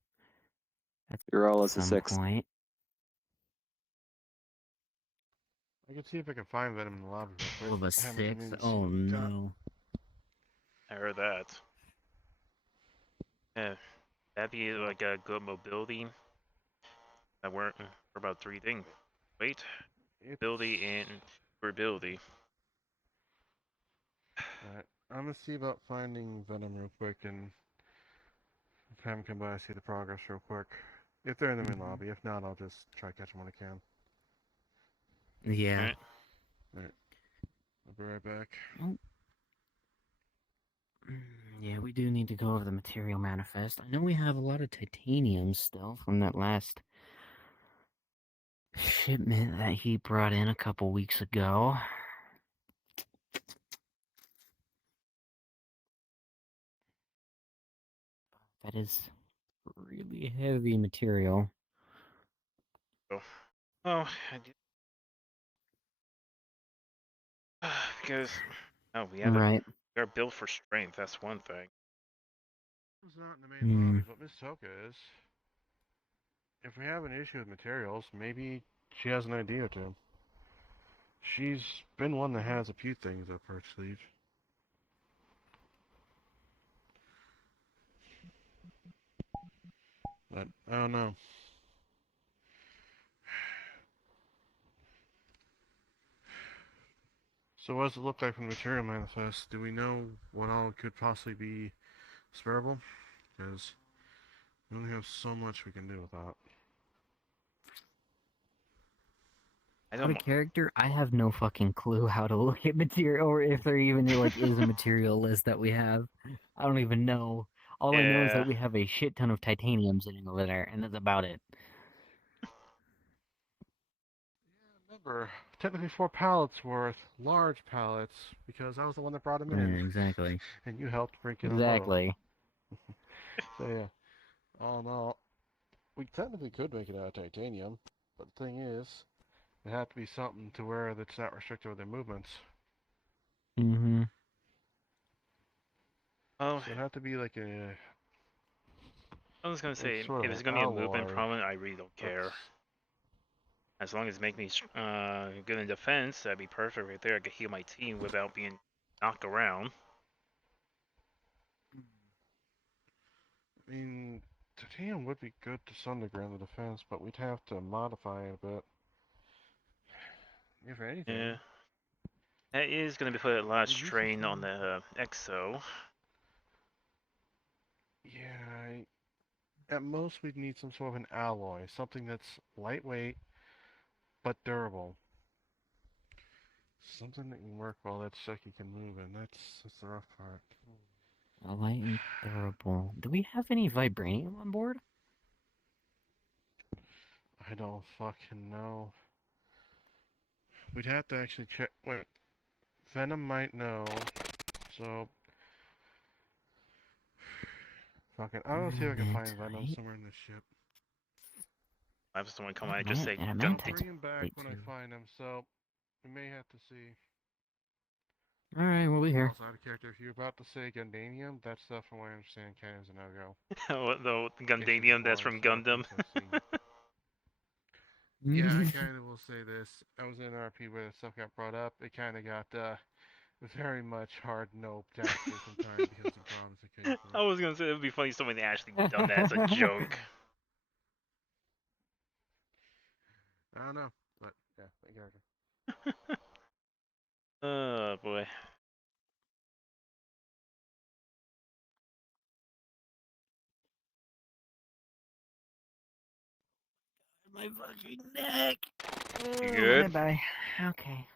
At Your roll is a some 6. point. I can see if I can find Venom in the lobby real quick. Of a Have him come 6? in and see Oh what we got. no. I heard that. Yeah, that'd be like a good mobility. That work for about 3 things: weight, mobility, and durability. Alright, I'm going to see about finding Venom real quick and have him come by and see the progress real quick. If they're in the main lobby. If not, I'll just try to catch them when I can. Yeah. Alright. I'll be right back. Oh. Yeah, we do need to go over the material manifest. I know we have a lot of titanium still from that last shipment that he brought in a couple weeks ago. That is really heavy material. Oh, because we have Right. we are built for strength. That's one thing. It's not in the main lobby, but Miss Toka is. If we have an issue with materials, maybe she has an idea or two. She's been one that has a few things up her sleeve. But, I don't know. So what does it look like from the material manifest? Do we know what all could possibly be sparable? Because we only have so much we can do with that. I Out of don't. character, I have no fucking clue how to look at material, or if there even like is a material list that we have. I don't even know. All I know is Yeah. that we have a shit ton of titanium sitting over there, and that's about it. Remember, technically 4 pallets worth, large pallets, because I was the one that brought them Yeah, in. exactly. And you helped break in Exactly. So yeah, all in all, we technically could make it out of titanium, but the thing is, it had to be something to where that's not restricted with their movements. Mm-hmm. Oh, So it had to be like a. I was gonna say, sort if of it's an gonna be a movement alloy. problem, I really don't care. As long as it make me good in defense, that'd be perfect right there. I could heal my team without being knocked around. I mean, titanium would be good to some degree in the defense, but we'd have to modify it a bit. If anything. Yeah. That is gonna be put a lot of strain on the EXO. Yeah, at most we'd need some sort of an alloy, something that's lightweight but durable. Something that can work while that Seki can move, and that's the rough part. Light and durable. Do we have any vibranium on board? I don't fucking know. We'd have to actually check. Wait, Venom might know. So, fucking, I don't see if I can find Venom somewhere in this ship. I have someone come out and just say, I'll "Gun bring him back when I find him. So, we may have to see. Alright, we'll be here. Also, out of character, if you're about to say Gundanium, that stuff, from what I understand, kind of is a no-go. What the Gundanium that's from Gundam?" Yeah, I kind of will say this. I was in an RP where the stuff got brought up. It kind of got very much hard noped after some time because of problems that came from I was gonna say it would be funny if somebody actually done that as a joke. I don't know, but yeah, main character. Oh boy. My fucking neck. You good? Bye. Okay.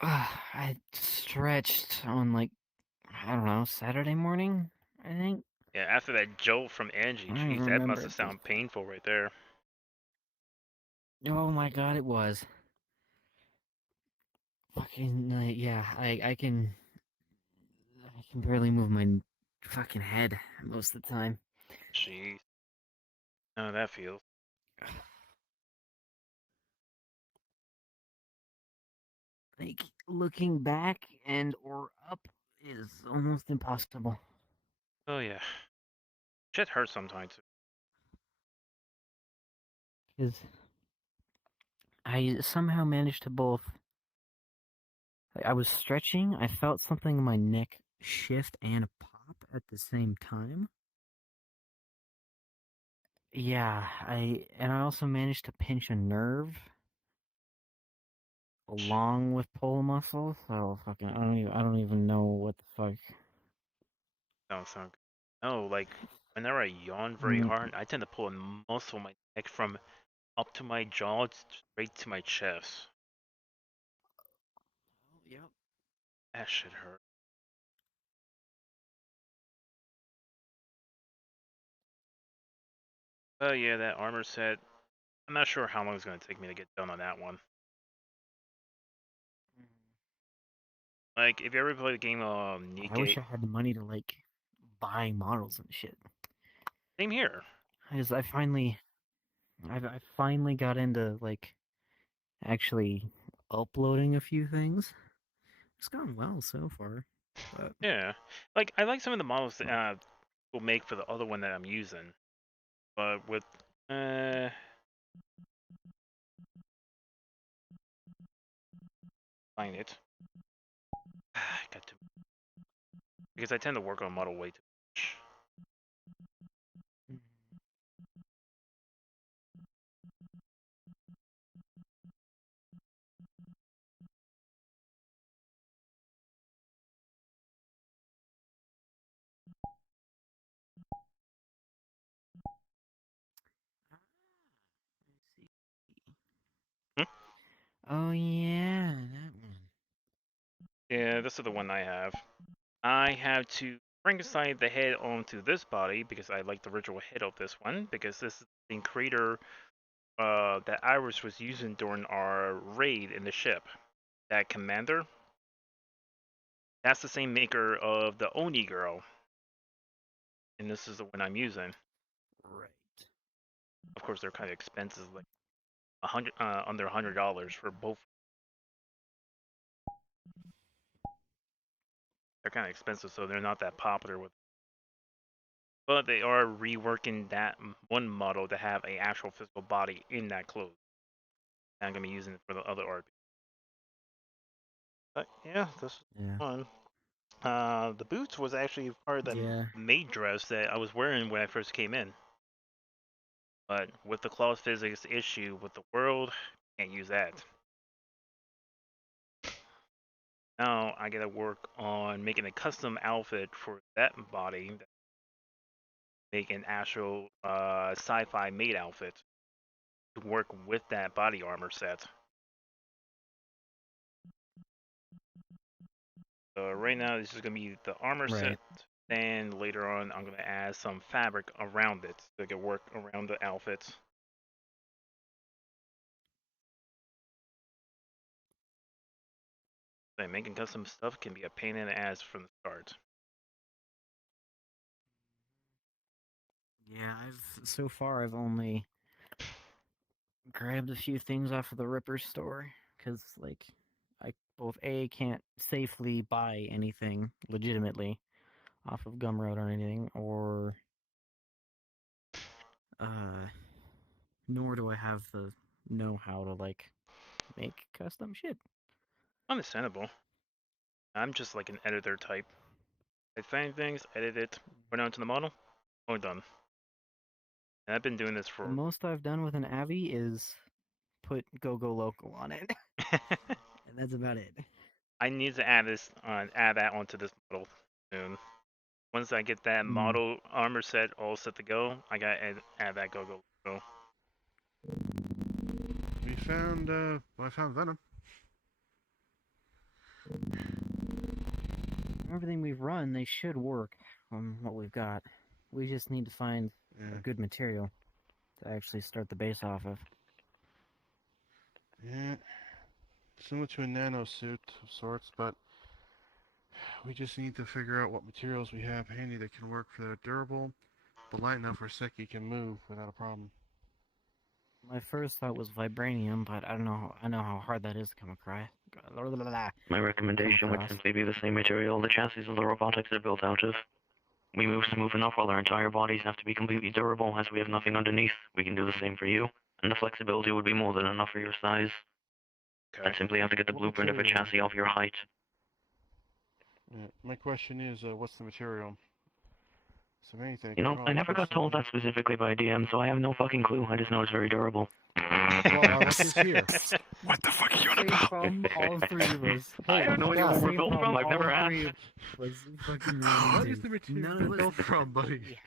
I stretched on like I don't know Saturday morning. I think. Yeah, after that jolt from Angie, I don't jeez, even that remember must have at this sounded painful right there. Oh my god, it was. Fucking yeah, I can barely move my fucking head most of the time. Jeez. Oh, that feels. Like looking back and or up is almost impossible. Oh yeah. Shit hurts sometimes. Because I somehow managed to both. I was stretching, I felt something in my neck shift and pop at the same time. Yeah, I also managed to pinch a nerve along with pull a muscle, so fucking I don't even know what the fuck. Don't sound good. No, like whenever I yawn very hard, I tend to pull a muscle in my neck from up to my jaw straight to my chest. Yep. That shit hurt. Oh yeah, that armor set. I'm not sure how long it's gonna take me to get done on that one. Like, if you ever played the game I wish Negate, I had the money to like buy models and shit. same here. I finally got into like actually uploading a few things. It's gone well so far. But Yeah, like I like some of the models that will make for the other one that I'm using, but with find it. Got to because I tend to work on model way too much. Oh yeah, that one. Yeah, this is the one I have. I have to bring aside the head onto this body because I like the original head of this one because this is the creator that Iris was using during our raid in the ship. That commander. That's the same maker of the Oni girl. And this is the one I'm using. Right. Of course, they're kind of expensive, like under $100 for both. They're kind of expensive, so they're not that popular with. But they are reworking that one model to have an actual physical body in that clothes. I'm gonna be using it for the other art. But yeah, this is fun. The boots was actually part of the maid dress that I was wearing when I first came in. But with the clause physics issue with the world, can't use that. Now I gotta work on making a custom outfit for that body. Make an actual sci-fi maid outfit to work with that body armor set. So right now this is gonna be the armor set. Then later on I'm gonna add some fabric around it so it can work around the outfits. And making custom stuff can be a pain in the ass from the start. Yeah, so far I've only grabbed a few things off of the Ripper store because like I both can't safely buy anything legitimately off of Gumroad or anything, or nor do I have the know-how to like make custom shit. Understandable. I'm just like an editor type. I find things, edit it, put it onto the model, oh done. And I've been doing this for. The most I've done with an Avi is put go local on it, and that's about it. I need to add that onto this model soon. Once I get that model armor set all set to go, I gotta add that go. We found, I found Venom. Everything we've run, they should work on what we've got. We just need to find a good material to actually start the base off of. Yeah, similar to a nano suit of sorts, but we just need to figure out what materials we have handy that can work for that durable, but light enough where Seki can move without a problem. My first thought was vibranium, but I don't know. I know how hard that is to come across. My recommendation would simply be the same material the chassis of the robotics are built out of. We move smooth enough while our entire bodies have to be completely durable as we have nothing underneath. We can do the same for you, and the flexibility would be more than enough for your size. Okay. I simply have to get the blueprint of a chassis off your height. Yeah, my question is, what's the material? So anything. You know, I never got told that specifically by DM, so I have no fucking clue. I just know it's very durable. Well, what is here? What the fuck are you on about? From all three of us. I have no idea where we're built from. I've never asked. What is the material built from, buddy?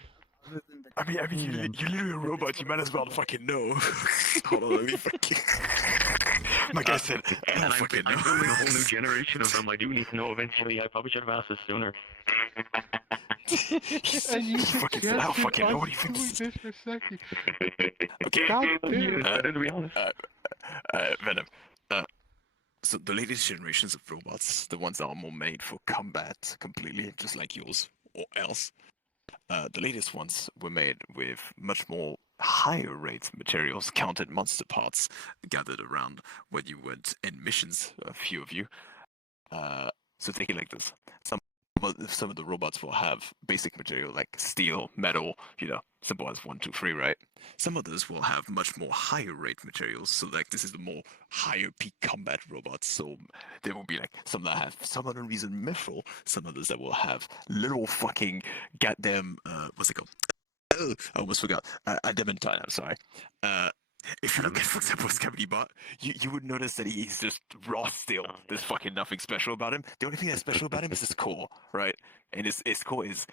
I mean, you're literally a robot. You might as well fucking know. Hold on, let me fucking. Like I said, I don't fucking know. I'm building a whole new generation of them. I do need to know eventually. I probably should have asked this sooner. You fucking said, I don't fucking know what you think. Okay. To be honest. Venom. So the latest generations of robots, the ones that are more made for combat completely, just like yours, or else, the latest ones were made with much more higher rate materials, counted monster parts, gathered around when you went in missions, a few of you. So take it like this. Some of the robots will have basic material like steel, metal, simple as 1, 2, 3, right? Some others will have much more higher rate materials. So like this is the more higher peak combat robots. So there will be like some that have some other reason mithril, some others that will have little fucking goddamn what's it called? Oh, I almost forgot. Adamantine, I'm sorry. If you look at, for example, Scavity Bot, you would notice that he's just raw steel. There's fucking nothing special about him. The only thing that's special about him is his core, right? And his core is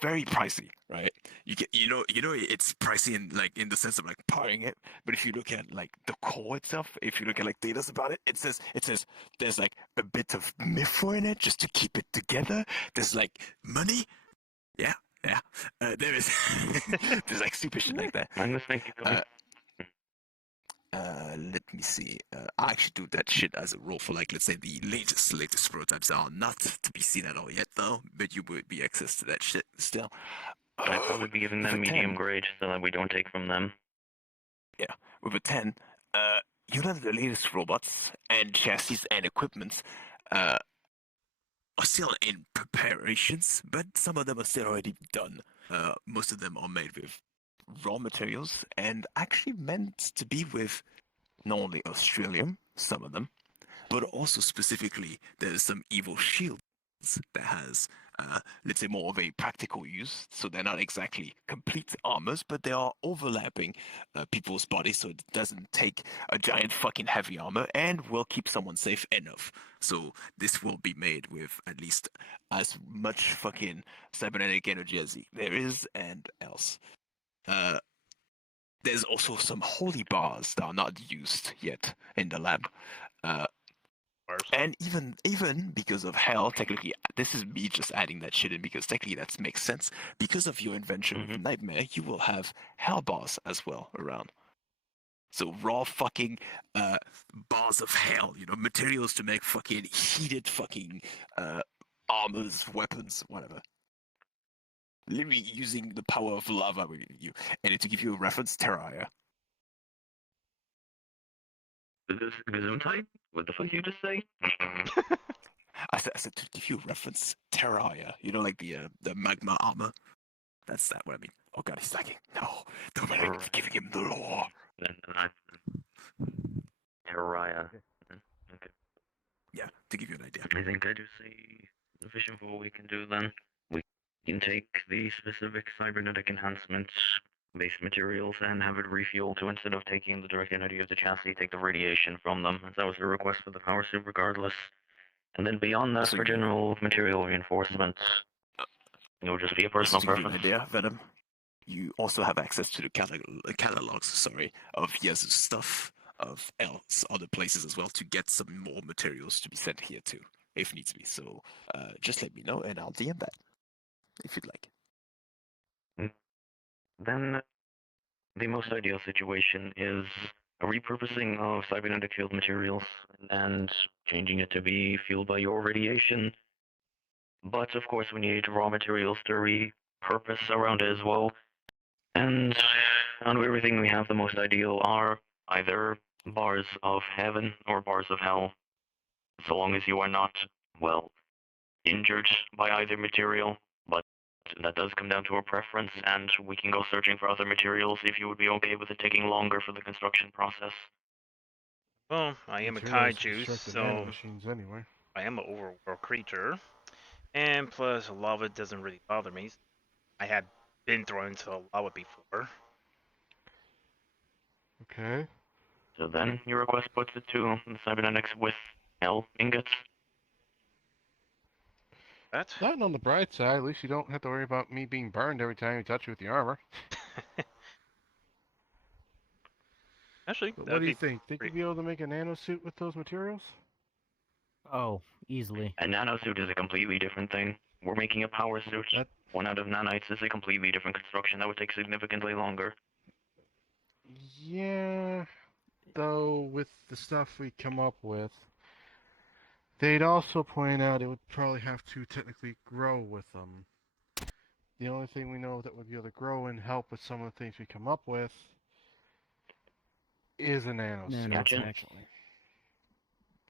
very pricey, right? It's pricey in in the sense of like powering it, but if you look at like the core itself, if you look at like data about it, it says there's like a bit of myth in it just to keep it together. There's like money, yeah, yeah. There is there's like stupid shit like that. I'm just thinking. Let me see. I actually do that shit as a rule for like, let's say the latest prototypes are not to be seen at all yet though, but you would be access to that shit still. I'd probably be giving With a them medium 10, grade so that we don't take from them. yeah, with a 10, you have the latest robots and chassis and equipment are still in preparations, but some of them are still already done. Most of them are made with raw materials and actually meant to be with not only Australium, some of them, but also specifically there's some evil shields that has, let's say, more of a practical use. So they're not exactly complete armors, but they are overlapping people's bodies, so it doesn't take a giant fucking heavy armor and will keep someone safe enough. So this will be made with at least as much fucking cybernetic energy as there is and else. There's also some holy bars that are not used yet in the lab. And even because of hell, technically, this is me just adding that shit in because technically that makes sense. Because of your invention with Nightmare, you will have hell bars as well around. So raw fucking bars of hell, materials to make fucking heated fucking armors, weapons, whatever. Literally using the power of lava with you. And to give you a reference, Terraria. Gesundheit? What the fuck you just say? I said to give you a reference, Terraria. Like the magma armor. That's that what I mean. Oh god, he's lagging. No, don't be giving him the lore. Terraria. Okay. Yeah, to give you an idea. I think I do see the vision for what we can do then. We can take the specific cybernetic enhancements base materials and have it refueled to, instead of taking the direct energy of the chassis, take the radiation from them, as that was the request for the power suit regardless. And then beyond that, for general material reinforcements, it will just be a personal to give you an preference. idea, Venom, you also have access to the catalogs, of Yaz's stuff, of else other places as well, to get some more materials to be sent here too, if needs be. So just let me know and I'll DM that, if you'd like. Then the most ideal situation is a repurposing of cybernetic field materials and changing it to be fueled by your radiation. But of course, we need raw materials to repurpose around it as well. And out of everything we have, the most ideal are either bars of heaven or bars of hell. So long as you are not, well, injured by either material, but that does come down to a preference, and we can go searching for other materials if you would be okay with it taking longer for the construction process. Well, I am a Materials to kaiju, construct the so nanomachines anyway. I am an overworld creature, and plus lava doesn't really bother me. I had been thrown into lava before. Okay. So then your request puts it to the cybernetics with hell ingots. That? That, on the bright side, at least you don't have to worry about me being burned every time you touch you with the armor. Actually, but what do you think? Think you'd be able to make a nanosuit with those materials? Oh, easily. A nanosuit is a completely different thing. We're making a power suit. One out of nanites is a completely different construction that would take significantly longer. Yeah, though with the stuff we come up with, they'd also point out it would probably have to technically grow with them. The only thing we know that would be able to grow and help with some of the things we come up with is a nanosuit, unfortunately.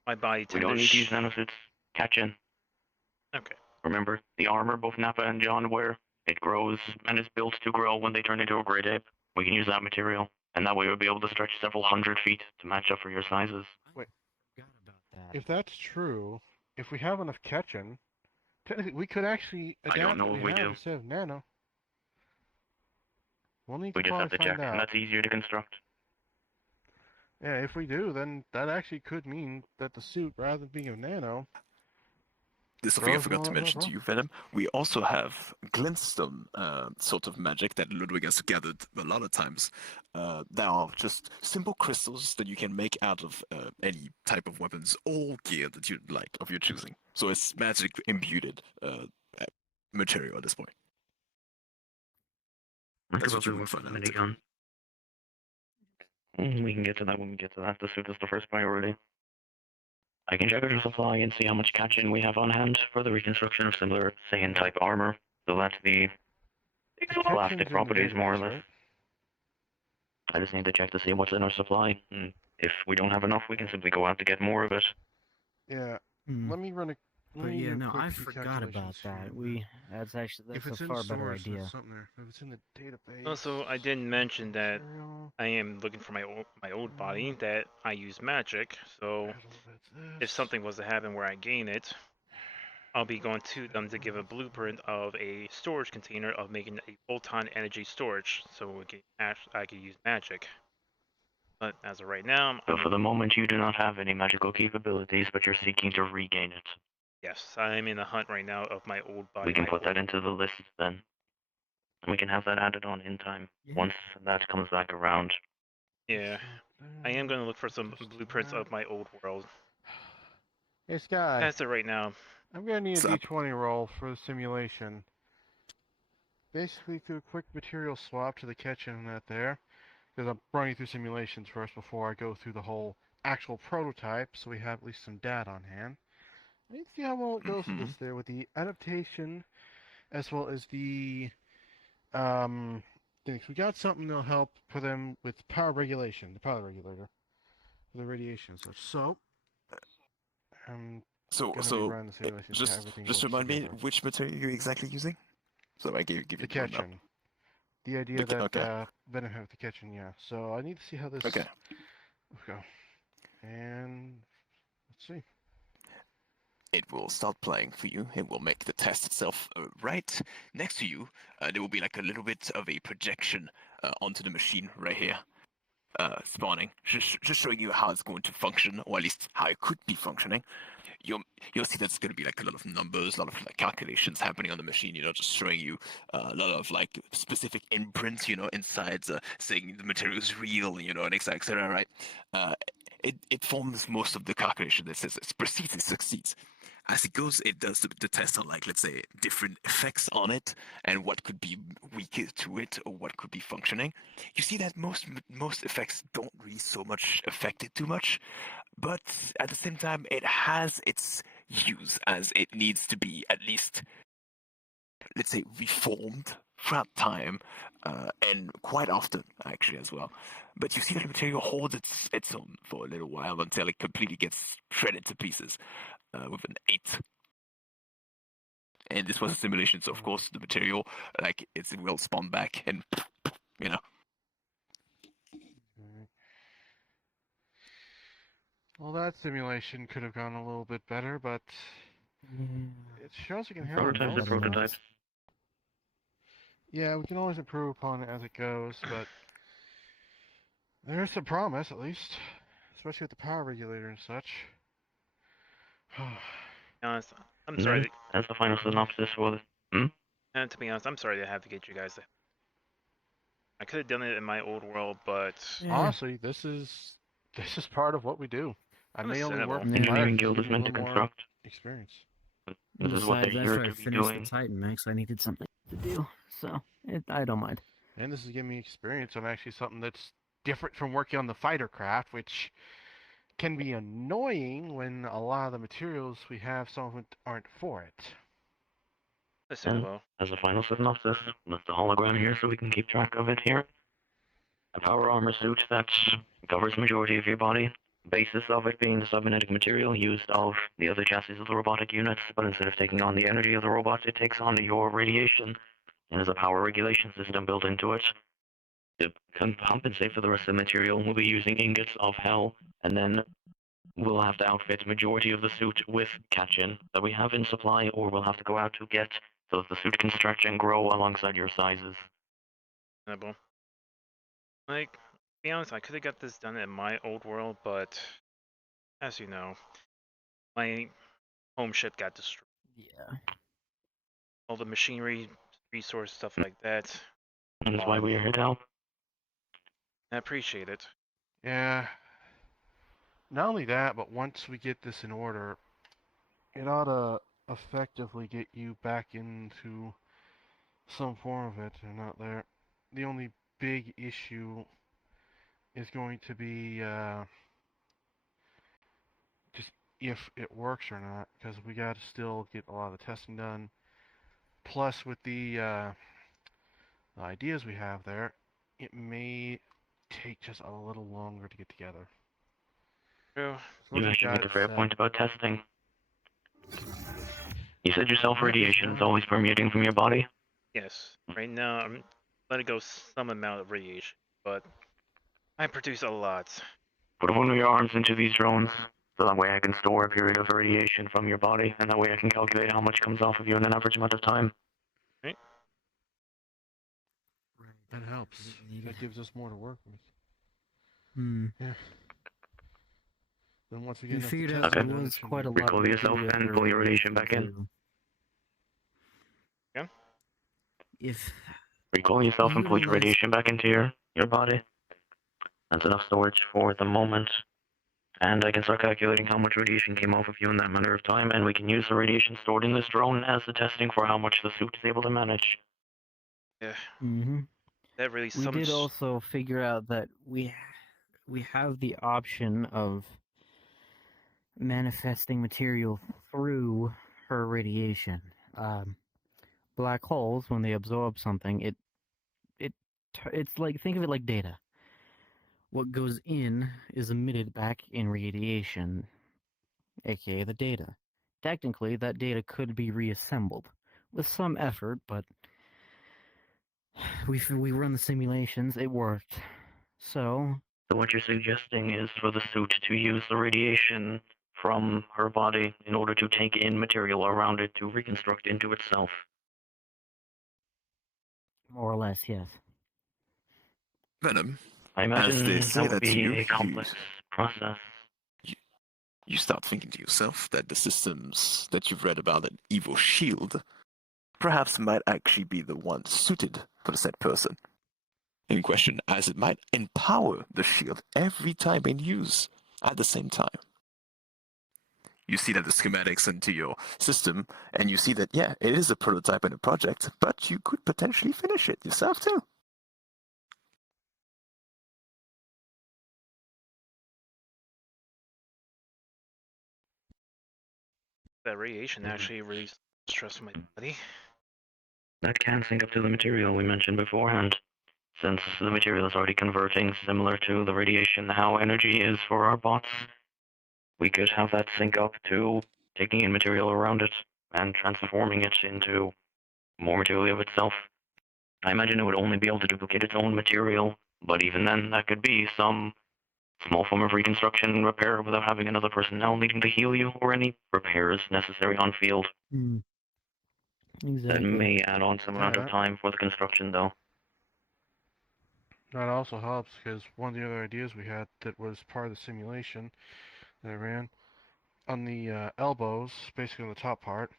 My body We don't need to use nanosuits. Catch in. Okay. Remember, the armor both Nappa and John wear, it grows and is built to grow when they turn into a great ape. We can use that material, and that way we'll be able to stretch several hundred feet to match up for your sizes. Wait. If that's true, if we have enough catch-in, technically we could actually adapt I don't know what if we we have do. instead of nano. We'll need We to just have to probably check, find out. and that's easier to construct. Yeah, if we do, then that actually could mean that the suit, rather than being of nano, This something I forgot to mention to you, Venom. We also have glintstone sort of magic that Ludwig has gathered a lot of times. They are just simple crystals that you can make out of any type of weapons or gear that you like of your choosing. So it's magic imbued material at this point. That's what you would find out. Minigun. We can get to that when we get to that. The suit is the first priority. I can check our supply and see how much catching we have on hand for the reconstruction of similar Saiyan-type armor, so that the plastic properties, more or less. Right? I just need to check to see what's in our supply. If we don't have enough, we can simply go out to get more of it. Yeah. Hmm. Let me run a. Let But me yeah, do a no, quick I few forgot about calculations that. here. That's If a it's in far the better source, idea. there's something there. If it's in the database. Also, I didn't mention that I am looking for my old body that I use magic. So if something was to happen where I gain it, I'll be going to them to give a blueprint of a storage container of making a bolt-on energy storage, so I can use magic. But as of right now, So for the moment, you do not have any magical capabilities, but you're seeking to regain it. yes, I'm in the hunt right now of my old body. We can put that into the list then. And we can have that added on in time, once that comes back around. Yeah, I am going to look for some blueprints of my old world. Hey, Sky. That's it right now. I'm gonna need a D20 roll for the simulation. Basically, do a quick material swap to the kitchen net there, because I'm running through simulations first before I go through the whole actual prototype, so we have at least some data on hand. I need to see how well it goes with this there, with the adaptation, as well as the things. We got something that'll help for them with power regulation, the power regulator, for the radiation and such. So, I'm gonna be running the simulation to see how everything just works remind me together. which material you're exactly using. So I give you The the roadmap. kitchen. The idea The that Venom have the kitchen, yeah. So I need to see how this Okay. go. And let's see. It will start playing for you. It will make the test itself right next to you. There will be like a little bit of a projection onto the machine right here, spawning, just showing you how it's going to function, or at least how it could be functioning. You'll see that's going to be like a lot of numbers, a lot of like calculations happening on the machine. Just showing you a lot of like specific imprints, inside, saying the material is real, and etc. Right? It forms most of the calculation that says it proceeds, it succeeds. As it goes, it does the test on, like, let's say, different effects on it and what could be weaker to it or what could be functioning. You see that most effects don't really so much affect it too much, but at the same time, it has its use, as it needs to be at least, let's say, reformed throughout time, and quite often, actually, as well. But you see that the material holds its own for a little while until it completely gets shredded to pieces. With an 8. And this was a simulation, so of course the material, like, it will spawn back and, Well, that simulation could have gone a little bit better, but it shows you can handle Prototype's a prototype. Yeah, we can always improve upon it as it goes, but there's some promise, at least, especially with the power regulator and such. Honest, I'm sorry. That's the final synopsis for the. And to be honest, I'm sorry to have to get you guys. I could have done it in my old world, but honestly, this is part of what we do. I may only work the Engineering Guild is meant to construct experience. This is what they're Besides, here after I to be finished doing. the Titan Max, I needed something to do, so I don't mind. And this is giving me experience on actually something that's different from working on the fighter craft, which can be annoying when a lot of the materials we have, some of it aren't for it. And as a final synopsis, with the hologram here so we can keep track of it here. A power armor suit that covers majority of your body. Basis of it being the cybernetic material used of the other chassis of the robotic units, but instead of taking on the energy of the robots, it takes on your radiation, and has a power regulation system built into it. To compensate for the rest of the material, we'll be using ingots of hell, and then we'll have to outfit majority of the suit with catch-in that we have in supply, or we'll have to go out to get, so that the suit can stretch and grow alongside your sizes. Like, to be honest, I could have got this done in my old world, but as you know, my home ship got destroyed. Yeah. All the machinery, resource, stuff like that. That's why we are here to help. I appreciate it. Yeah. Not only that, but once we get this in order, it ought to effectively get you back into some form of it, or not there. The only big issue is going to be just if it works or not, because we got to still get a lot of the testing done. Plus, with the ideas we have there, it may take just a little longer to get together. True. You actually made a fair point about testing. You said yourself radiation is always permeating from your body? Yes. Right now, I'm letting go some amount of radiation, but I produce a lot. Put one of your arms into these drones, so that way I can store a period of radiation from your body, and that way I can calculate how much comes off of you in an average amount of time. Right. That helps. That gives us more to work with. Hmm. Yeah. Then once we You get enough figured to out test there it, then it was should quite be a lot. Recall yourself and pull your radiation back in. Yeah. If Recall yourself and pull your utilize- radiation back into your body. That's enough storage for the moment. And I can start calculating how much radiation came off of you in that matter of time, and we can use the radiation stored in this drone as the testing for how much the suit is able to manage. Yeah. Mm-hmm. That really We so did much. also figure out that we have the option of manifesting material through her radiation. Black holes, when they absorb something, it's like, think of it like data. What goes in is emitted back in radiation, aka the data. Technically, that data could be reassembled with some effort, but we run the simulations. It worked. So what you're suggesting is for the suit to use the radiation from her body in order to take in material around it to reconstruct into itself. more or less, yes. Venom, I as imagine they that say would that be you a complex process. you start thinking to yourself that the systems that you've read about an evil shield perhaps might actually be the one suited for the said person in question, as it might empower the shield every time in use at the same time. You see that the schematics into your system, and you see that, yeah, it is a prototype and a project, but you could potentially finish it yourself too. That radiation actually really stressed my body. That can sync up to the material we mentioned beforehand. Since the material is already converting similar to the radiation how energy is for our bots, we could have that sync up to taking in material around it and transforming it into more material of itself. I imagine it would only be able to duplicate its own material, but even then, that could be some small form of reconstruction and repair without having another personnel needing to heal you or any repairs necessary on field. Exactly. That may add on some amount of time for the construction, though. That also helps because one of the other ideas we had that was part of the simulation that I ran on the elbows, basically on the top part.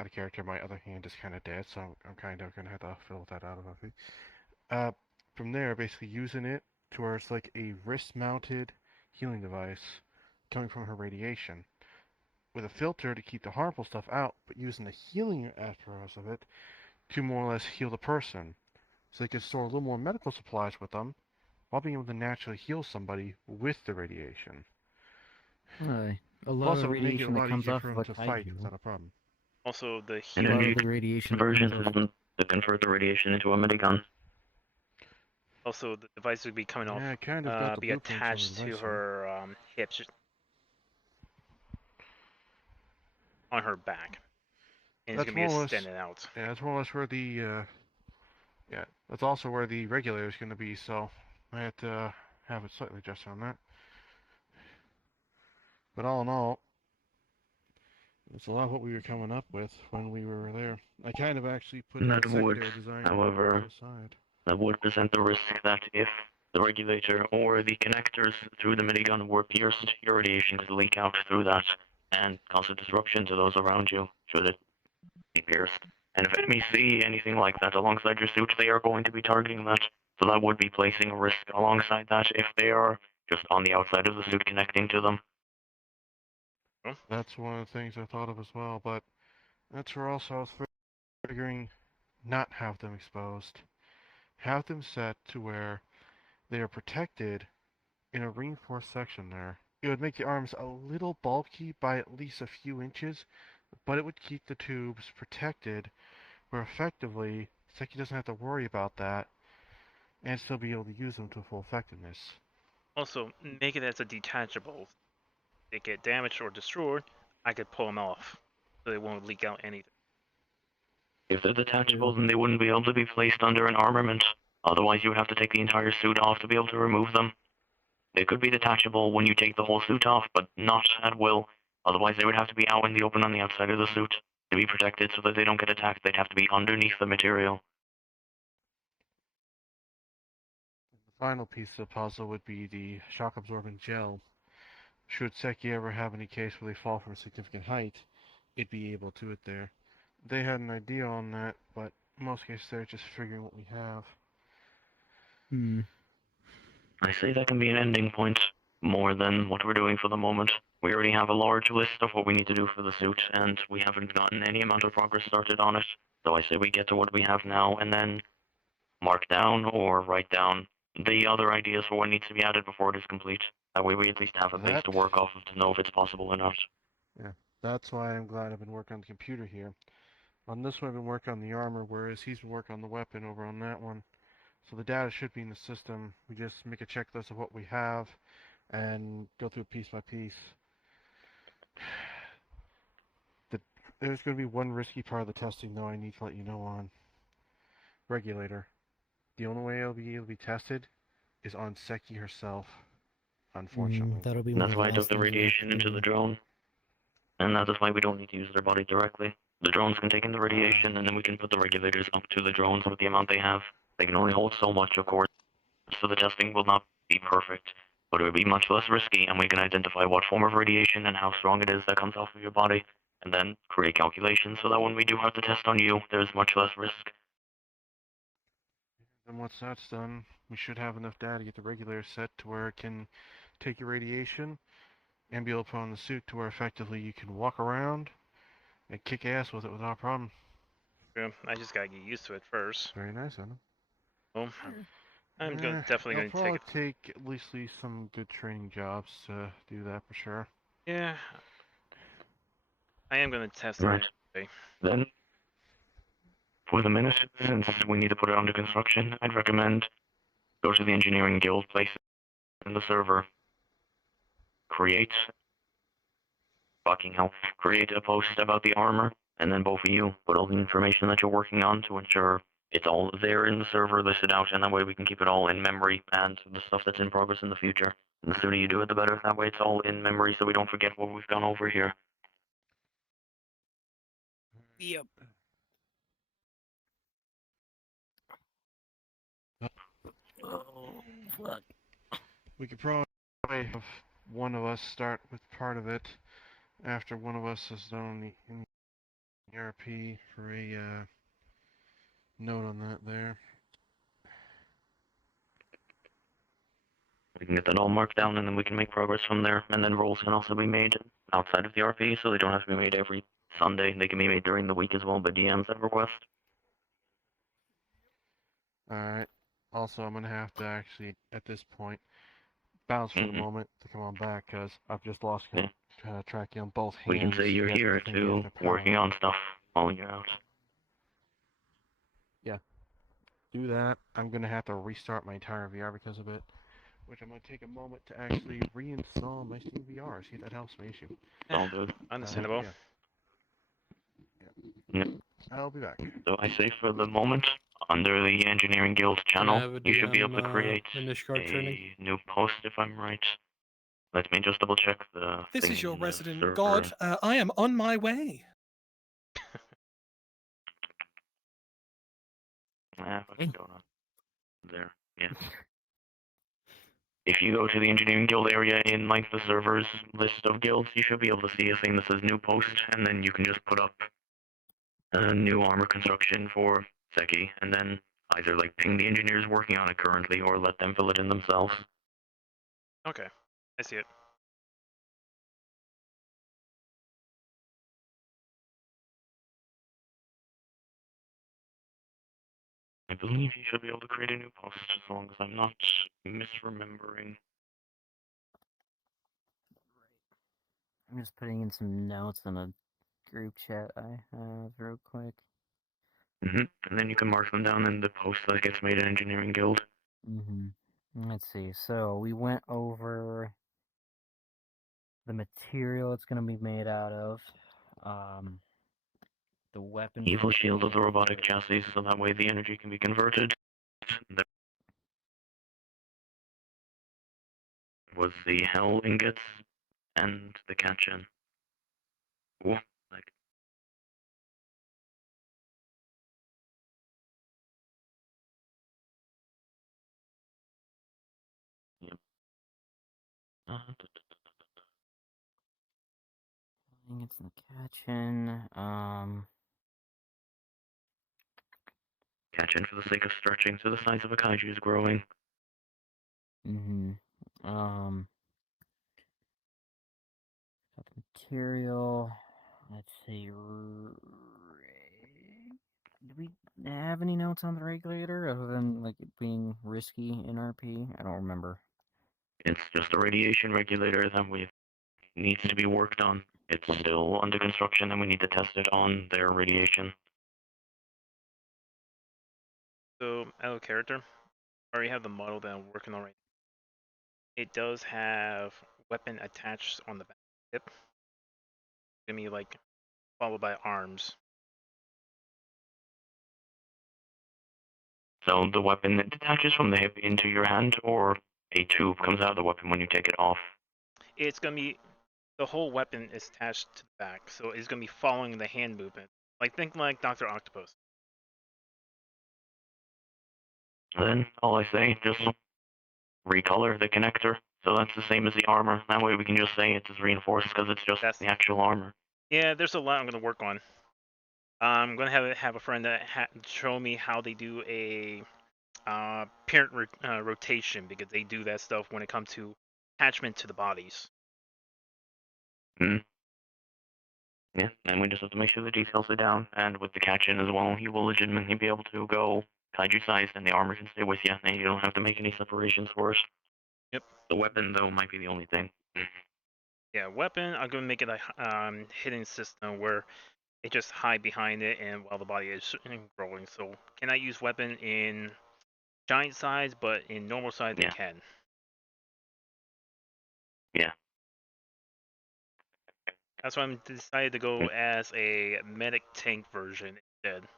Out of character, my other hand is kind of dead, so I'm kind of gonna have to fill that out of it. From there, basically using it to where it's like a wrist-mounted healing device coming from her radiation, with a filter to keep the harmful stuff out, but using the healing aspects of it to more or less heal the person. So they could store a little more medical supplies with them while being able to naturally heal somebody with the radiation. A lot Plus, of it would make it a radiation that lot comes easier off for of them a to fight kaiju. without a problem. Also, the And healing. then of the radiation conversion comes off. to convert the radiation into a minigun. Also, the device would be coming off. I kind of got the be blueprints on the attached to device her hips, on her back, and it's That's gonna be more or less. extended out. Yeah, that's more or less where the. Yeah, that's also where the regulator is going to be. So I had to have it slightly adjusted on that. But all in all, it's a lot of what we were coming up with when we were there. I kind of actually put the That would, secondary design however, aside. that would present the risk that if the regulator or the connectors through the minigun were pierced, your radiation could leak out through that, and cause a disruption to those around you, should it be pierced. And if enemies see anything like that alongside your suit, they are going to be targeting that. So that would be placing a risk alongside that if they are just on the outside of the suit connecting to them. That's one of the things I thought of as well, but that's where also I was figuring not have them exposed. Have them set to where they are protected in a reinforced section there. It would make the arms a little bulky by at least a few inches, but it would keep the tubes protected where effectively Seki doesn't have to worry about that and still be able to use them to full effectiveness. Also, make it as a detachable. If they get damaged or destroyed, I could pull them off, so they won't leak out anything. If they're detachable, then they wouldn't be able to be placed under an armament. Otherwise, you would have to take the entire suit off to be able to remove them. They could be detachable when you take the whole suit off, but not at will. Otherwise, they would have to be out in the open on the outside of the suit. To be protected so that they don't get attacked, they'd have to be underneath the material. The final piece of the puzzle would be the shock-absorbent gel. Should Seki ever have any case where they fall from a significant height, it'd be able to it there. They had an idea on that, but in most cases they're just figuring what we have. I say that can be an ending point, more than what we're doing for the moment. We already have a large list of what we need to do for the suit, and we haven't gotten any amount of progress started on it. So I say we get to what we have now, and then mark down or write down the other ideas for what needs to be added before it is complete. That way we at least have a base to work off of to know if it's possible or not. Yeah, that's why I'm glad I've been working on the computer here. On this one I've been working on the armor, whereas he's been working on the weapon over on that one. So the data should be in the system. We just make a checklist of what we have and go through piece by piece. There's going to be one risky part of the testing, though, I need to let you know on. Regulator. The only way it'll be able to be tested is on Seki herself, unfortunately. That'll be That's why I took the radiation into the drone. And that is why we don't need to use their body directly. The drones can take in the radiation, and then we can put the regulators up to the drones with the amount they have. They can only hold so much, of course, so the testing will not be perfect, but it would be much less risky, and we can identify what form of radiation and how strong it is that comes off of your body, and then create calculations so that when we do have the test on you, there's much less risk. And once that's done, we should have enough data to get the regulator set to where it can take your radiation and be able to put on the suit to where effectively you can walk around and kick ass with it without a problem. Yeah, I just gotta get used to it first. Very nice, Anna. Well, I'm definitely going to It'll take probably take at least some good training jobs to do that for sure. Yeah. I am going to test it Right. anyway. Then, for the minute, since we need to put it under construction, I'd recommend go to the engineering guild place in the server, create create a post about the armor, and then both of you put all the information that you're working on to ensure it's all there in the server listed out, and that way we can keep it all in memory and the stuff that's in progress in the future. And the sooner you do it, the better. That way it's all in memory so we don't forget what we've gone over here. Yep. Oh, fuck. We could probably have one of us start with part of it after one of us has done in the ERP for a note on that there. We can get that all marked down, and then we can make progress from there. And then rolls can also be made outside of the RP, so they don't have to be made every Sunday. They can be made during the week as well by DMs at request. Alright. Also, I'm going to have to actually, at this point, bounce for the moment to come on back, because I've just lost tracking on both hands. We can say you're yet here can't get too, the power. working on stuff while you're out. Yeah. Do that. I'm going to have to restart my entire VR because of it, which I'm going to take a moment to actually reinstall my Steam VR, see if that helps my issue. All good. Understandable. Yeah. I'll be back. So I say for the moment, under the Engineering Guild channel, you should be able to create a new post if I'm right. Let me just double check the This thing is your in the resident server. god. I am on my way. What's going on? There, yeah. If you go to the Engineering Guild area in like the server's list of guilds, you should be able to see a thing that says new post, and then you can just put up a new armor construction for Seki, and then either like ping the engineers working on it currently, or let them fill it in themselves. Okay, I see it. I believe you should be able to create a new post as long as I'm not misremembering. I'm just putting in some notes in a group chat I have real quick. And then you can mark them down in the post that gets made in Engineering Guild. Let's see. So we went over the material it's going to be made out of, the weapon. Evil shield of the robotic chassis, so that way the energy can be converted. There was the hell ingots and the catch-in. Ooh, like. Yep. It's in the catch-in. Catch-in for the sake of stretching, so the size of a kaiju is growing. Material. Let's see. Do we have any notes on the regulator other than like it being risky in RP? I don't remember. It's just a radiation regulator that needs to be worked on. It's still under construction, and we need to test it on their radiation. So, out of character, I already have the model that I'm working on right now. It does have weapon attached on the back hip. It's gonna be like followed by arms. So the weapon that detaches from the hip into your hand, or a tube comes out of the weapon when you take it off? It's gonna be the whole weapon is attached to the back, so it's gonna be following the hand movement. Like think like Dr. Octopus. Then all I say, just recolor the connector, so that's the same as the armor. That way we can just say it's reinforced because it's just the actual armor. Yeah, there's a lot I'm gonna work on. I'm gonna have a friend that show me how they do a parent rotation, because they do that stuff when it comes to attachment to the bodies. Yeah, and we just have to make sure the details are down, and with the catch-in as well, you will legitimately be able to go kaiju sized, and the armor can stay with you, and you don't have to make any separations for it. Yep. The weapon, though, might be the only thing. Yeah, weapon, I'm gonna make it a hidden system where it just hide behind it, and while the body is growing. So can I use weapon in giant size, but in normal size it can. Yeah. That's why I'm decided to go as a medic tank version instead.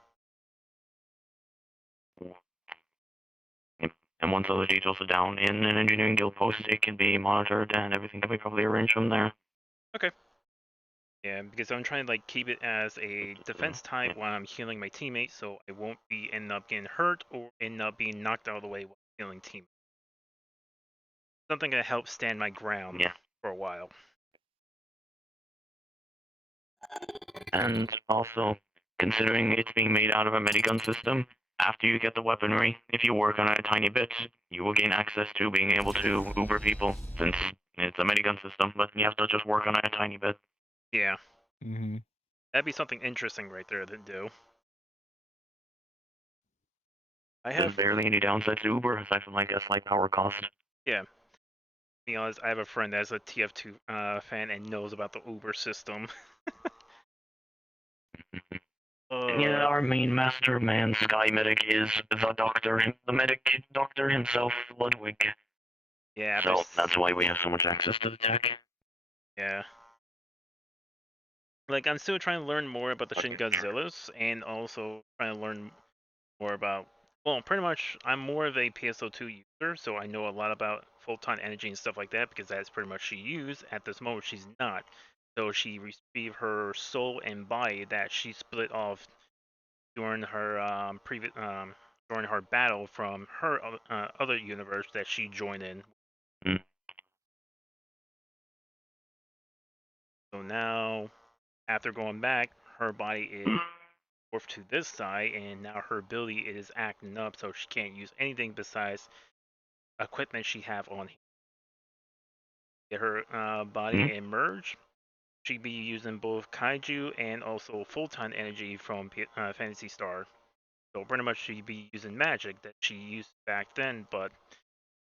And once all the details are down in an engineering guild post, it can be monitored, and everything can be probably arranged from there. Okay. Yeah, because I'm trying to like keep it as a defense type while I'm healing my teammates, so I won't end up getting hurt or end up being knocked out of the way while healing teammates. Something that helps stand my ground for a while. And also, considering it's being made out of a medigun system, after you get the weaponry, if you work on it a tiny bit, you will gain access to being able to Uber people, since it's a medigun system, but you have to just work on it a tiny bit. Yeah. That'd be something interesting right there to do. There's barely any downside to Uber, aside from like a slight power cost. Yeah. To be honest, I have a friend that's a TF2 fan and knows about the Uber system. Yeah, our main master man, Sky Medic, is the medic doctor himself, Ludwig. Yeah. So that's why we have so much access to the tech. Yeah. Like, I'm still trying to learn more about the Shin Godzillas, and also trying to learn more about, well, pretty much, I'm more of a PSO2 user, so I know a lot about photon energy and stuff like that, because that's pretty much she used. At this moment, she's not. So she received her soul and body that she split off during her during her battle from her other universe that she joined in. Mm. So now, after going back, her body is morphed to this side, and now her ability is acting up, so she can't use anything besides equipment she have on. Get her body and merge. She'd be using both kaiju and also full-time energy from Fantasy Star. So pretty much she'd be using magic that she used back then, but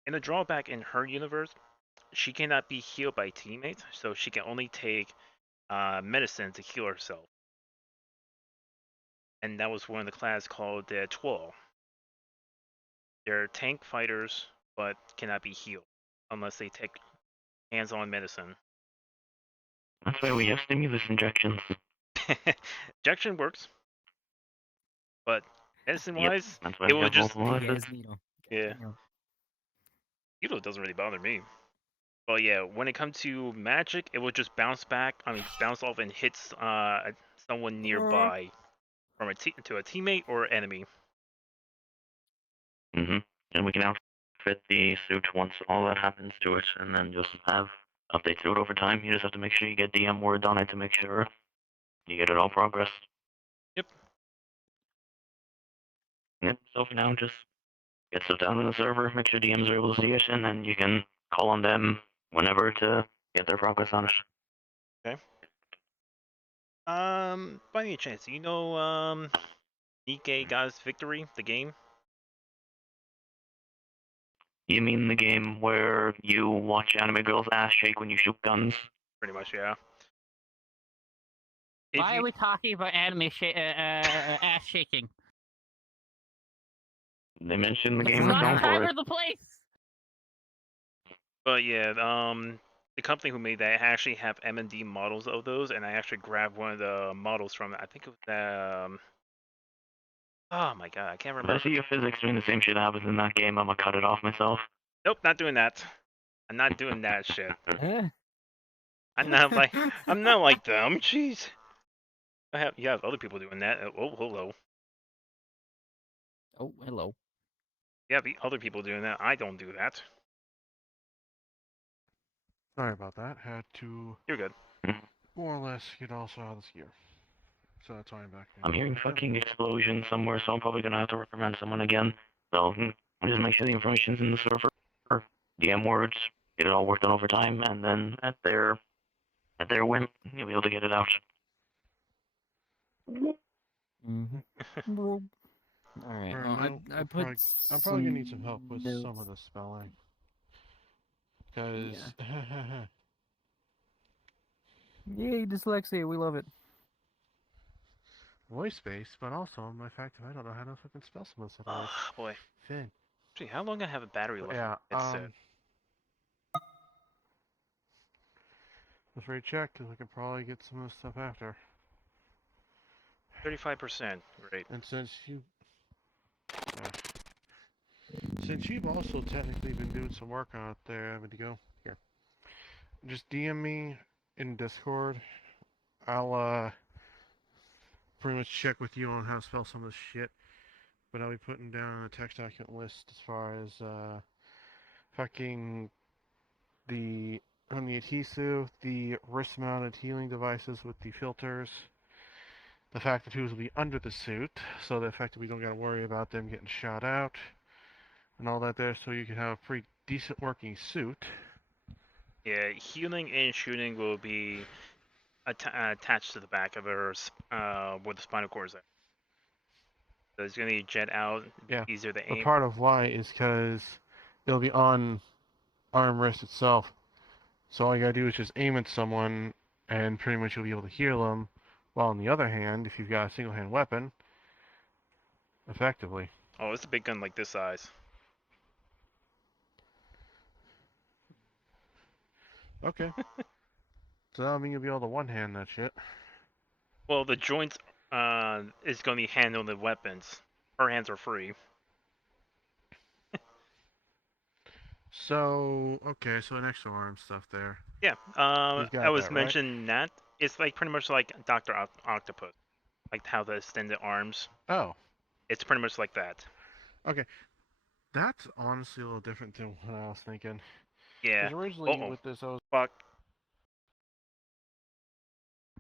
in a drawback in her universe, she cannot be healed by teammates, so she can only take medicine to heal herself. And that was one of the class called the Twirl. They're tank fighters, but cannot be healed unless they take hands-on medicine. That's why we have stimulus injections. Injection works, but medicine-wise, That's why it we will have just multiple lines. yeah. Needle doesn't really bother me. But yeah, when it comes to magic, it will just bounce back. I mean, bounce off and hits someone nearby, from to a teammate or enemy. And we can outfit the suit once all that happens to it, and then just have updates to it over time. You just have to make sure you get DM word on it to make sure you get it all progressed. Yep. Yep, so for now, just get stuff down in the server, make sure DMs are able to see it, and then you can call on them whenever to get their progress on it. Okay. By any chance, you know, Nikkei God's Victory, the game? You mean the game where you watch anime girls' ass shake when you shoot guns? Pretty much, yeah. Why are we talking about anime ass shaking? They mentioned the This game is was not known the for time it. or the place. But yeah, the company who made that actually have M&D models of those, and I actually grabbed one of the models from it. I think it was oh my god, I can't If remember. I see your physics doing the same shit that happens in that game, I'm gonna cut it off myself. Nope, not doing that. I'm not doing that shit. I'm not like them. Jeez. You have other people doing that. Oh, hello. Oh, hello. You have other people doing that. I don't do that. Sorry about that. Had to You're good. more or less get also out of this gear. So that's why I'm back. I'm hearing fucking explosions somewhere, so I'm probably gonna have to recommend someone again. So just make sure the information's in the server, DM words, get it all worked on over time, and then at their whim, you'll be able to get it out. All right. For Well, now, I put. I'm probably gonna need some help with some of the spelling. Because Yay, dyslexia, we love it. voice space, but also my fact that I don't know how to fucking spell some of the stuff. Oh boy. Finn. Gee, how long I have a battery left? Yeah. Headset? Let's recheck because I could probably get some of this stuff after. 35%. Great. And since you've also technically been doing some work on it there, I'm going to go here. Just DM me in Discord. I'll pretty much check with you on how to spell some of this shit. But I'll be putting down a text document list as far as fucking the adhesive, the wrist-mounted healing devices with the filters, the fact that tubes will be under the suit, so the fact that we don't got to worry about them getting shot out, and all that there, so you can have a pretty decent working suit. Yeah, healing and shooting will be attached to the back of her, where the spinal cord is at. So it's going to jet out, Yeah, easier to but aim. part of why is because it'll be on armrest itself. So all you gotta do is just aim at someone, and pretty much you'll be able to heal them. While on the other hand, if you've got a single-hand weapon, effectively. Oh, it's a big gun like this size. Okay. So that'll mean you'll be able to one-hand that shit. Well, the joints is going to be handling the weapons. Her hands are free. So, okay, so an extra arm stuff there. Yeah, You've got I was that, right? mentioning that. It's like pretty much like Dr. Octopus. Like how the extended arms. Oh. It's pretty much like that. Okay. That's honestly a little different than what I was thinking. Yeah. Because originally Uh-oh. with this, I was Fuck.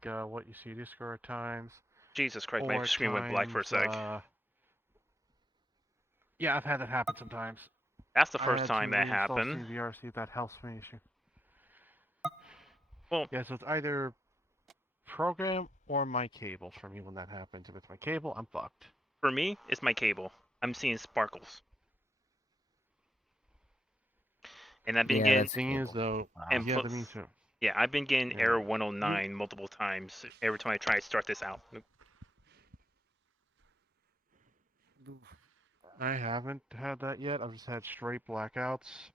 what you see Discord at times. Jesus Christ, Or my at screen went black for a sec. Yeah, I've had that happen sometimes. That's the I first had time to that reinstall happened. CVR, see if that helps me issue. Well, yeah, so it's either program or my cable for me when that happens. If it's my cable, I'm fucked. For me, it's my cable. I'm seeing sparkles. And I've been Yeah, getting. the thing is though, And yeah, plus, me too. yeah, I've been getting Yeah. error 109 multiple times every time I try to start this out. I haven't had that yet. I've just had straight blackouts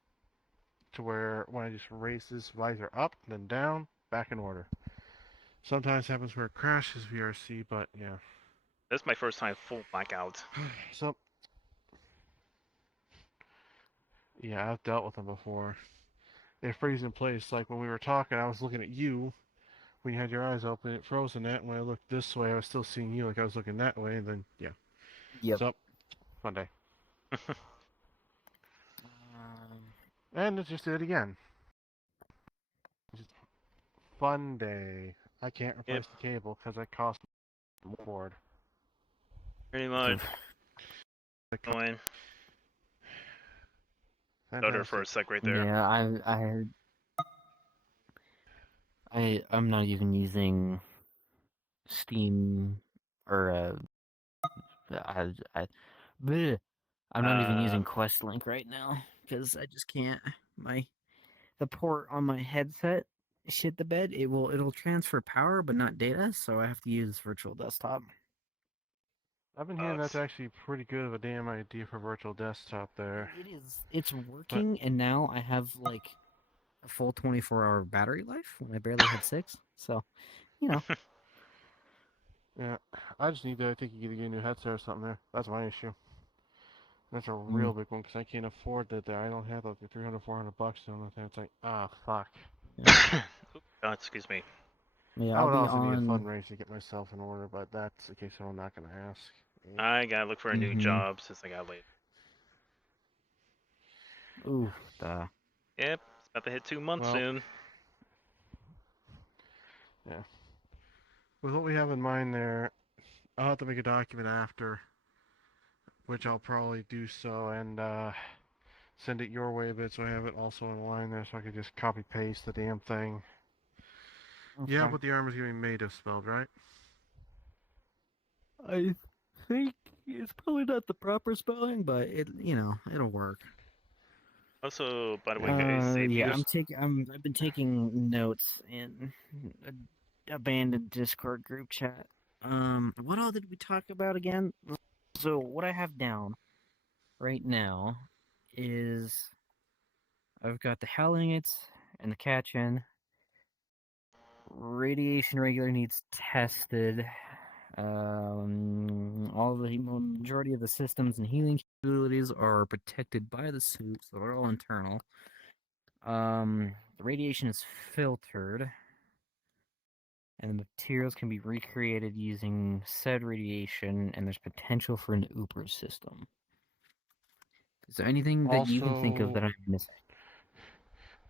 to where when I just raise this visor up, then down, back in order. Sometimes happens where it crashes VRC, but yeah. This is my first time full blackout. So, yeah, I've dealt with them before. It freezes in place. Like when we were talking, I was looking at you. When you had your eyes open, it froze in that. When I looked this way, I was still seeing you like I was looking that way, and then, yeah. Yep. So, fun day. And it just did it again. Just fun day. I can't replace the cable because it cost more board. Pretty much. Going. Stutter for a sec right there. Yeah, I'm not even using Steam or bleh. I'm not even using QuestLink right now because I just can't. The port on my headset shit the bed. It'll transfer power but not data, so I have to use virtual desktop. I've been hearing that's actually pretty good of a damn idea for virtual desktop there. It is. It's working, and now I have like a full 24-hour battery life when I barely had 6. So, you know. Yeah, I just need to, I think you get a new headset or something there. That's my issue. That's a real big one because I can't afford that there. I don't have like the 300, 400 bucks on that. It's like, fuck. Excuse me. Yeah, I I'll would be also need a on. fundraiser to get myself in order, but that's a case I'm not going to ask. I gotta look for a new job since I got late. Ooh, Yep, it's about to hit 2 months Well, soon. Yeah. With what we have in mind there, I'll have to make a document after, which I'll probably do so and send it your way a bit so I have it also in line there so I can just copy paste the damn thing. Okay. Yeah, what the armor's gonna be made of spelled, right? I think it's probably not the proper spelling, but it'll work. Also, by the way, guys, if you Yeah, just... I've been taking notes in a abandoned Discord group chat. What all did we talk about again? So what I have down right now is I've got the howling it and the catch-in. Radiation regular needs tested. All the majority of the systems and healing capabilities are protected by the suit, so they're all internal. The radiation is filtered, and the materials can be recreated using said radiation, and there's potential for an Uber system. Is there anything that you can think of that I'm missing?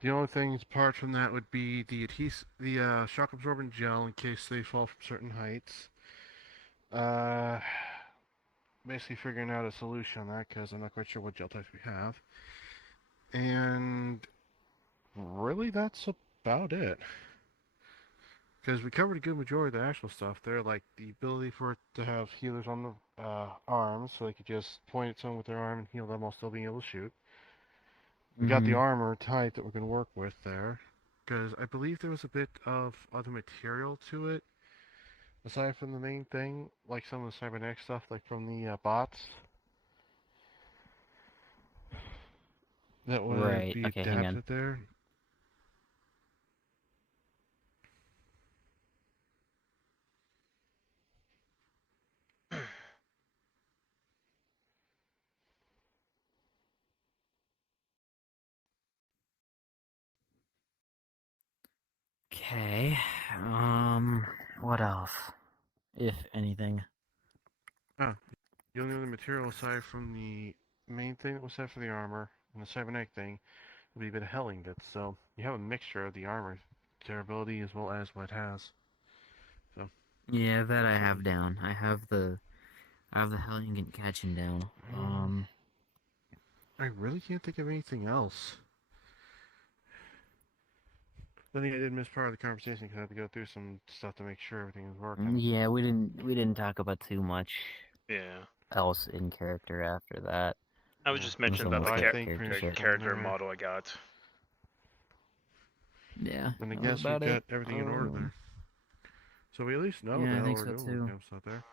The only things apart from that would be the shock absorbent gel in case they fall from certain heights. Basically figuring out a solution on that because I'm not quite sure what gel types we have. And really, that's about it. Because we covered a good majority of the actual stuff there, like the ability for it to have healers on the arms, so they could just point at someone with their arm and heal them while still being able to shoot. We got the armor type that we're going to work with there, because I believe there was a bit of other material to it, aside from the main thing, like some of the cybernetic stuff, like from the bots. That would be Okay, hang on. adapted there. Okay. What else? If anything. The only other material aside from the main thing that was set for the armor and the cybernetic thing It'll be a bit of Helling bits, so you have a mixture of the armor durability as well as what it has. So Yeah, that I have down. I have the Hellion and catching down. I really can't think of anything else. I think I did miss part of the conversation because I had to go through some stuff to make sure everything was working. Yeah, we didn't talk about too much. Yeah. Else in character after that. I was just mentioning about the character model I got. Yeah. And I guess we've got everything in order there. So we at least know what the hell we're doing when it comes out there.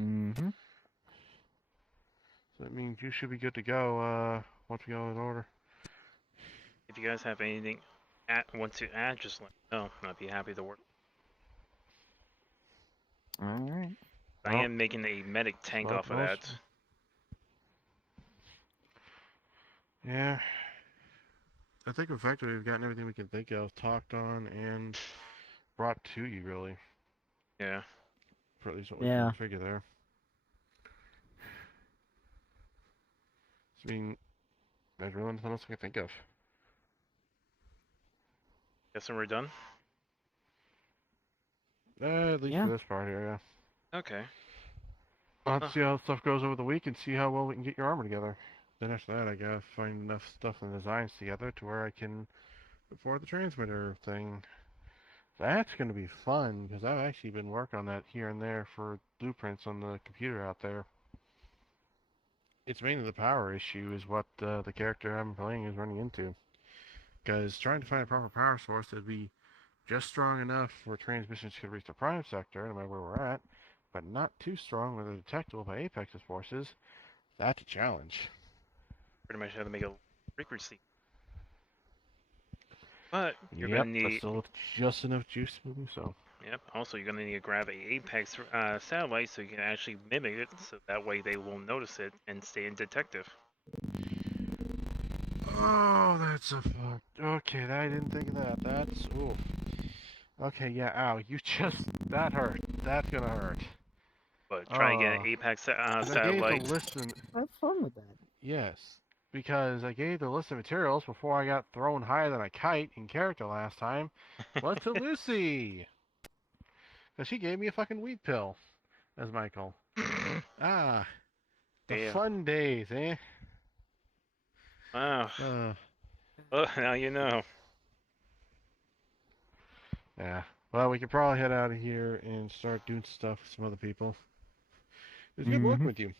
Mm-hmm. So that means you should be good to go once we go in order. If you guys have anything want to add, just let me know. I'd be happy to work. Alright. I am making a medic tank off of that. Yeah. I think effectively we've gotten everything we can think of, talked on, and brought to you, really. Yeah. For at least what we can figure there. I mean, there's really nothing else I can think of. Guessing we're done? At least for this part here, yeah. Okay. Let's see how stuff goes over the week and see how well we can get your armor together. Then after that, I gotta find enough stuff and designs together to where I can put forward the transmitter thing. That's gonna be fun, because I've actually been working on that here and there for blueprints on the computer out there. It's mainly the power issue is what the character I'm playing is running into. Because trying to find a proper power source that'd be just strong enough for transmissions to reach the prime sector, no matter where we're at, but not too strong where they're detectable by Apex's forces, that's a challenge. Pretty much have to make a frequency. But you're yep, gonna need but still just enough juice to do so. Yep. Also, you're gonna need to grab a Apex satellite so you can actually mimic it, so that way they will notice it and stay in detective. Oh, that's a fuck. Okay, I didn't think of that. That's oof. Okay, yeah. Ow, you just that hurt. That's gonna hurt. But try and get an Apex satellite. Have fun with that. Yes, because I gave the list of materials before I got thrown higher than a kite in character last time. Went to Lucy, because she gave me a fucking weed pill, as Michael. The fun days, eh? Wow. Well, now you know. Yeah. Well, we could probably head out of here and start doing stuff with some other people. It was good working with you.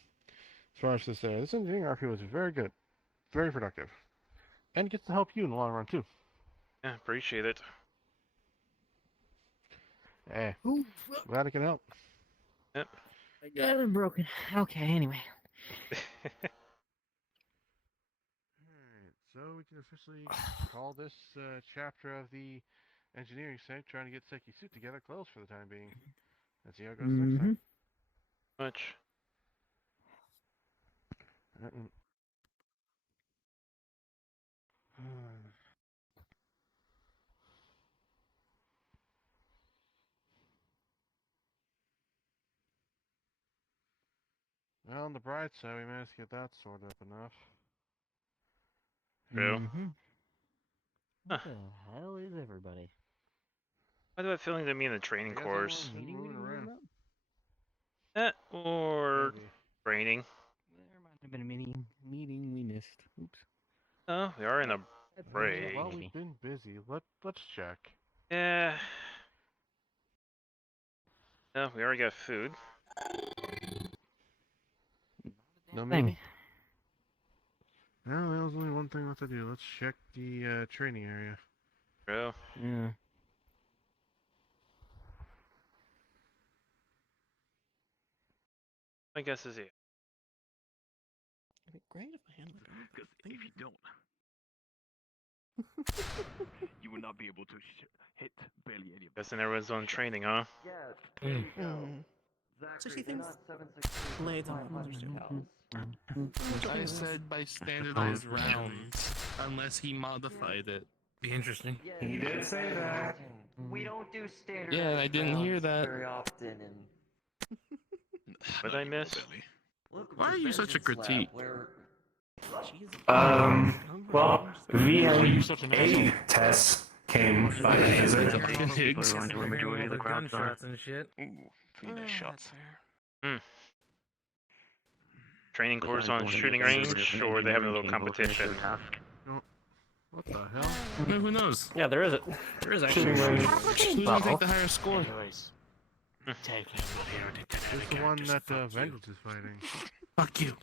As far as this engineering RP was very good, very productive, and gets to help you in the long run too. Yeah, appreciate it. Hey, glad I can help. Yep. I got it broken. Okay, anyway. So we can officially call this chapter of the engineering set, trying to get Seki's suit together, closed for the time being. Let's see how it goes next time. Much. Well, on the bright side, we managed to get that sorted up enough. True. What the hell is everybody? Why do I have a feeling to me in the training course? Or training. There might have been a meeting we missed. Oops. Oh, we are in a break. Well, we've been busy. Let's check. Yeah. No, we already got food. No meeting? Well, there was only one thing left to do. Let's check the training area. True. Yeah. My guess is it. It'd be great if I handled it. Because if you don't, you will not be able to hit barely any of them. Guessing everyone's on training, huh? So she thinks blades on understood. I said by standardized rounds, unless he modified it. Be interesting. He did say that. We don't do standardized Yeah, I didn't hear that. very often. What did I miss? Look, Why are you such a critique? Well, VA tests came by the visit. Gunshots and shit. Ooh, pretty nice shots. Training course on shooting range, or they have a little competition. What the hell? Who knows? Yeah, there is it. There is actually. Who's gonna take the higher score? It's the one that Vengeance is fighting. Fuck you.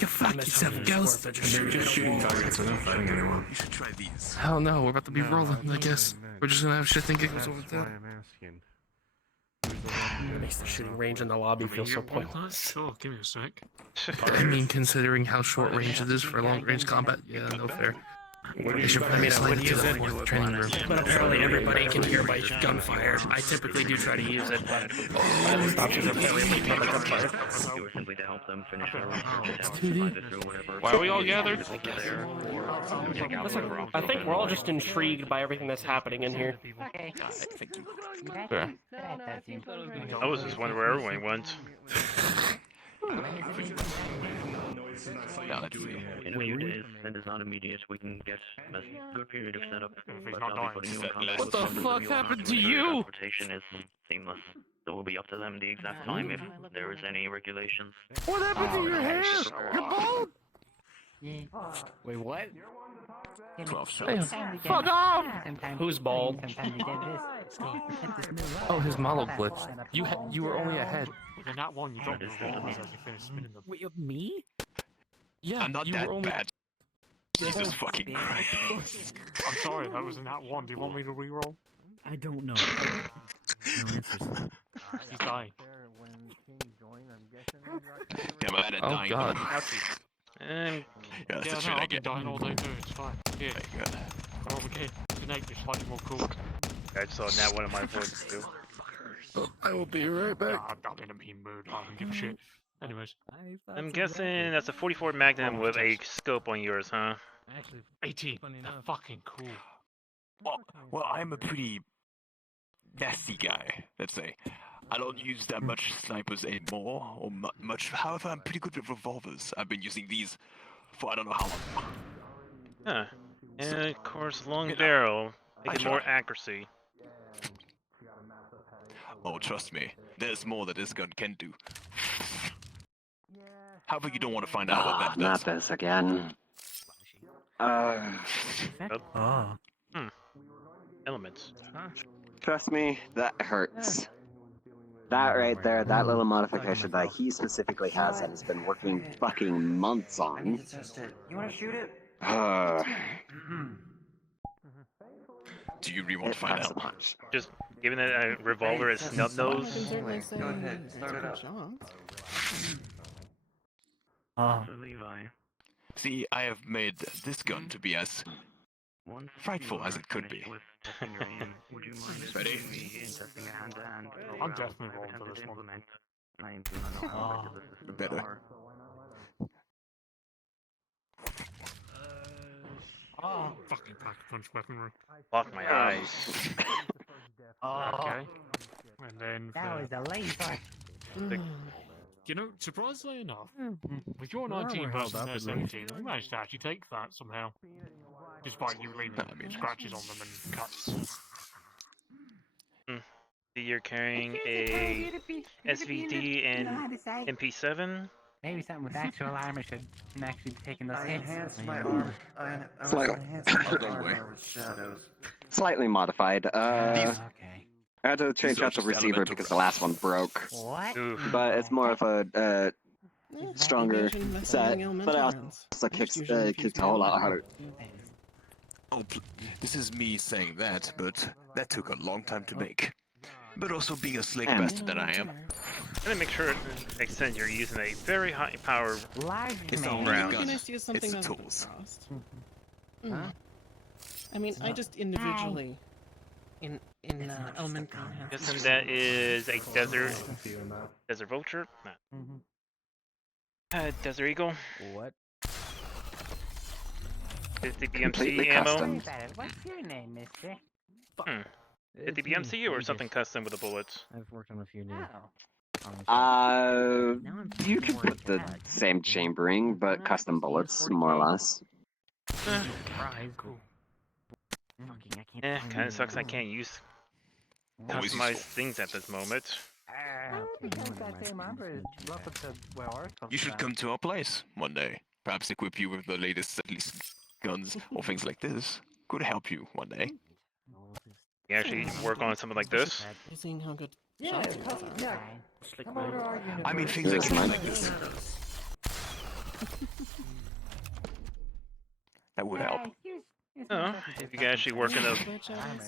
You fuck yourself, ghost. They're just shooting targets, they're not fighting anyone. You should try these. Hell no, we're about to be rolling, I guess. We're just gonna have shit and giggles over That's why there. I'm asking. It makes the shooting range in the lobby feel so pointless. Oh, give me a sec. I mean, considering how short range it is for long range combat, yeah, no fair. They should probably slide it to the fourth training room. But apparently everybody can hear by gunfire. I typically do try to use it, but options are fairly limited by gunfire. Simply to help them finish their Why are we all gathered? Listen, I think we're all just intrigued by everything that's happening in here. Okay. Thank you. Fair. I was just wondering where everyone went. Now let's see. In a few days, and it's not immediate, we can get a good period of setup. But I'll be putting you in contact What with the members fuck of your happened army. to Their you? Transportation is seamless. So it will be up to them the exact time if there is any regulations. What happened to your hair? You're bald? Wait, what? 12 shots. Fuck off! Who's bald? Oh, his model glitched. You were only ahead. You're not one. You dropped your revolvers as you finished spinning them. Wait, me? Yeah, I'm not you that were only. bad. Jesus fucking Christ. I'm sorry, that was a nat one. Do you want me to reroll? I don't know. No answers. He's dying. Damn, I had a Oh dying. god. And Yeah, that's Yeah, the no, shit I I've been get. dying all day too. It's fine. Here, Thank God. I'm over here. Tonight you're slightly more cool. I just saw that one of my voices too. I will be right back. I'm in a mean mood. I don't give a shit. Anyways, I'm guessing that's a 44 Magnum with a scope on yours, huh? actually, 18. They're fucking cool. Well, I'm a pretty nasty guy, let's say. I don't use that much snipers anymore, or much. However, I'm pretty good with revolvers. I've been using these for I don't know how long. Huh. And of course, long barrel, making more accuracy. Oh, trust me, there's more that this gun can do. However, you don't want to find out what that Not does. this again. Oh. Elements. Trust me, that hurts. That right there, that little modification that he specifically has and has been working fucking months on. You want to shoot it? Do you really want to find out? Much. Just giving it a revolver a snub nose. Go ahead, start it up. Oh. Levi. See, I have made this gun to be as frightful as it could be. Would you mind Ready? testing a hand-to-hand? I'm definitely rolling for this one. I do not know how effective the systems Better. are. Oh, fucking pack punch weaponry. Block my eyes. Okay. And then That was a laser. you know, surprisingly enough, with your 19 versus their 17, we managed to actually take that somehow. Despite you leaving scratches on them and cuts. You're carrying a SVD and MP7. Maybe something with actual armor should actually be taking those hits. Enhance my armor. Slightly modified. Okay. I had to change out the receiver because the last one broke. What? But it's more of a stronger set. But it also kicks a whole lot harder. Oh, this is me saying that, but that took a long time to make. But also being a slick bastard that I am. And to make sure it makes sense, you're using a very high power. It's not man. a gun, Can I see something it's the that's tools. I mean, I just individually in element con have. Guessing that is a desert vulture. No. Desert eagle. What? 50 Completely BMC ammo. custom. What's your name, mister? 50 BMC or something custom with the bullets. I've worked on a few new. You can put the same chambering, but custom bullets, more or less. Kind of sucks I can't use customized things at this moment. You should come to our place one day. Perhaps equip you with the latest, at least, guns or things like this. Could help you one day. You actually work on something like this? Seeing how good Yeah, shots you guys are. I mean, things like this. That would help. Oh, if you can actually work in a...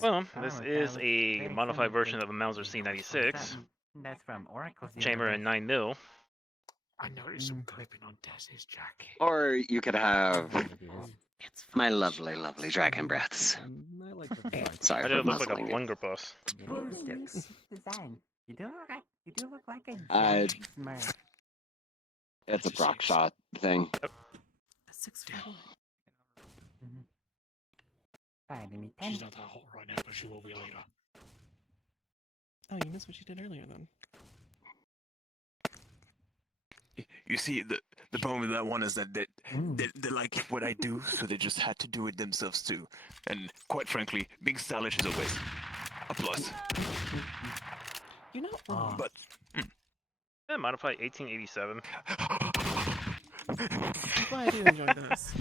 Well, this is a modified version of a Mauser C96. That's from Oracle. Chamber and 9mm. I noticed some clipping on Tess's jacket. Or you could have my lovely, lovely dragon breaths. Sorry I for did look like a muzzling it. blunderbuss. Design. You do look like a smart. It's a Brock shot thing. She's not that hot right now, but she will be later. Oh, you missed what you did earlier then. You see, the problem with that one is that they like what I do, so they just had to do it themselves too. And quite frankly, being stylish is always a plus. You're not wrong. But Yeah, modified 1887. That's why I do enjoy this.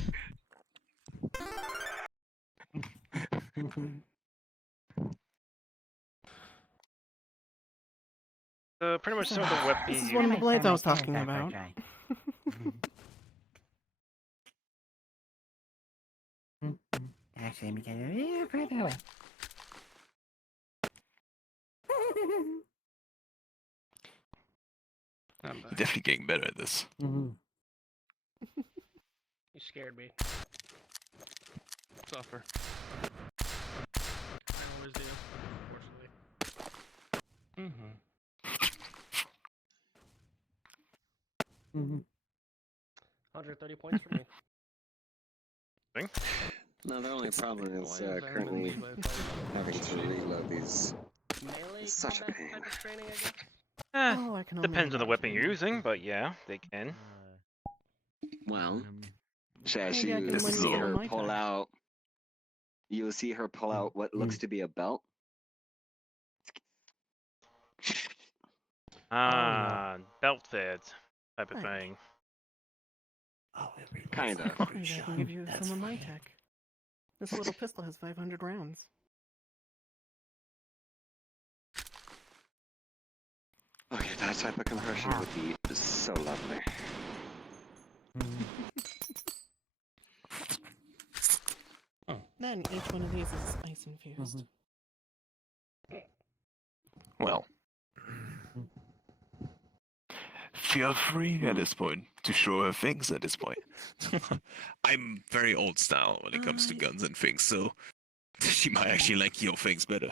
Pretty much some of the weapons. This is one of the blades I was talking about. Actually, we can put it that way. you're definitely getting better at this. You scared me. Suffer. I always do, unfortunately. 130 points for me. No, the only problem is currently having to reload these. It's such a pain. Depends on the weapon you're using, but yeah, they can. Well, Shash, you see her pull out. You'll see her pull out what looks to be a belt. Belt feds type of thing. Kind of. I can give you some of my tech. This little pistol has 500 rounds. Okay, that type of compression would be so lovely. Then each one of these is ice infused. Well, feel free at this point to show her things at this point. I'm very old style when it comes to guns and things, so she might actually like your things better.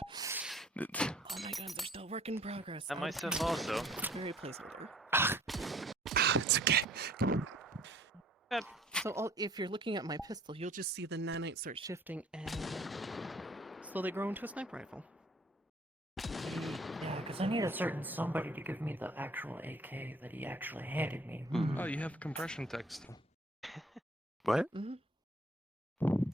All my guns are still work in progress. And myself also. Very placeholder. It's okay. So if you're looking at my pistol, you'll just see the nanite start shifting and slowly grow into a sniper rifle. Yeah, because I need a certain somebody to give me the actual AK that he actually handed me. Oh, you have compression text. What?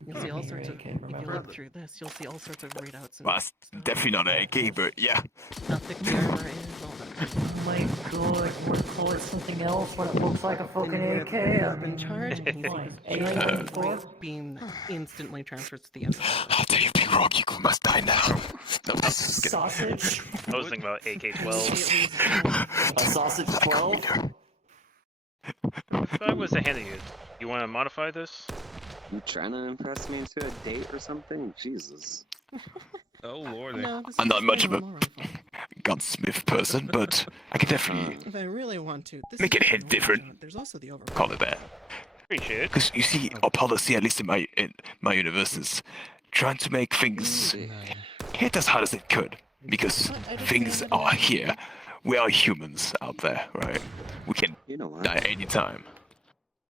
You'll see all sorts of. If you look through this, you'll see all sorts of readouts. And Well, that's definitely not an AK, but yeah. how thick the armor is, all that. Oh my god, we're calling it something else when it looks like a fucking AK. I've been charged, and he's being instantly transferred to the end. I'll tell you, Big Rock, you must die now. No, Sausage? I was thinking about AK-12. A sausage 12? If I was to hand it you, you want to modify this? You trying to impress me into a date or something? Jesus. Oh lord. I'm not much of a gunsmith person, but I can definitely If I really want to, this make is it hit different. There's also the override. Call it that. Appreciate it. Because you see, our policy, at least in my universe, is trying to make things hit as hard as it could. Because things are here. We are humans out there, right? We can die anytime.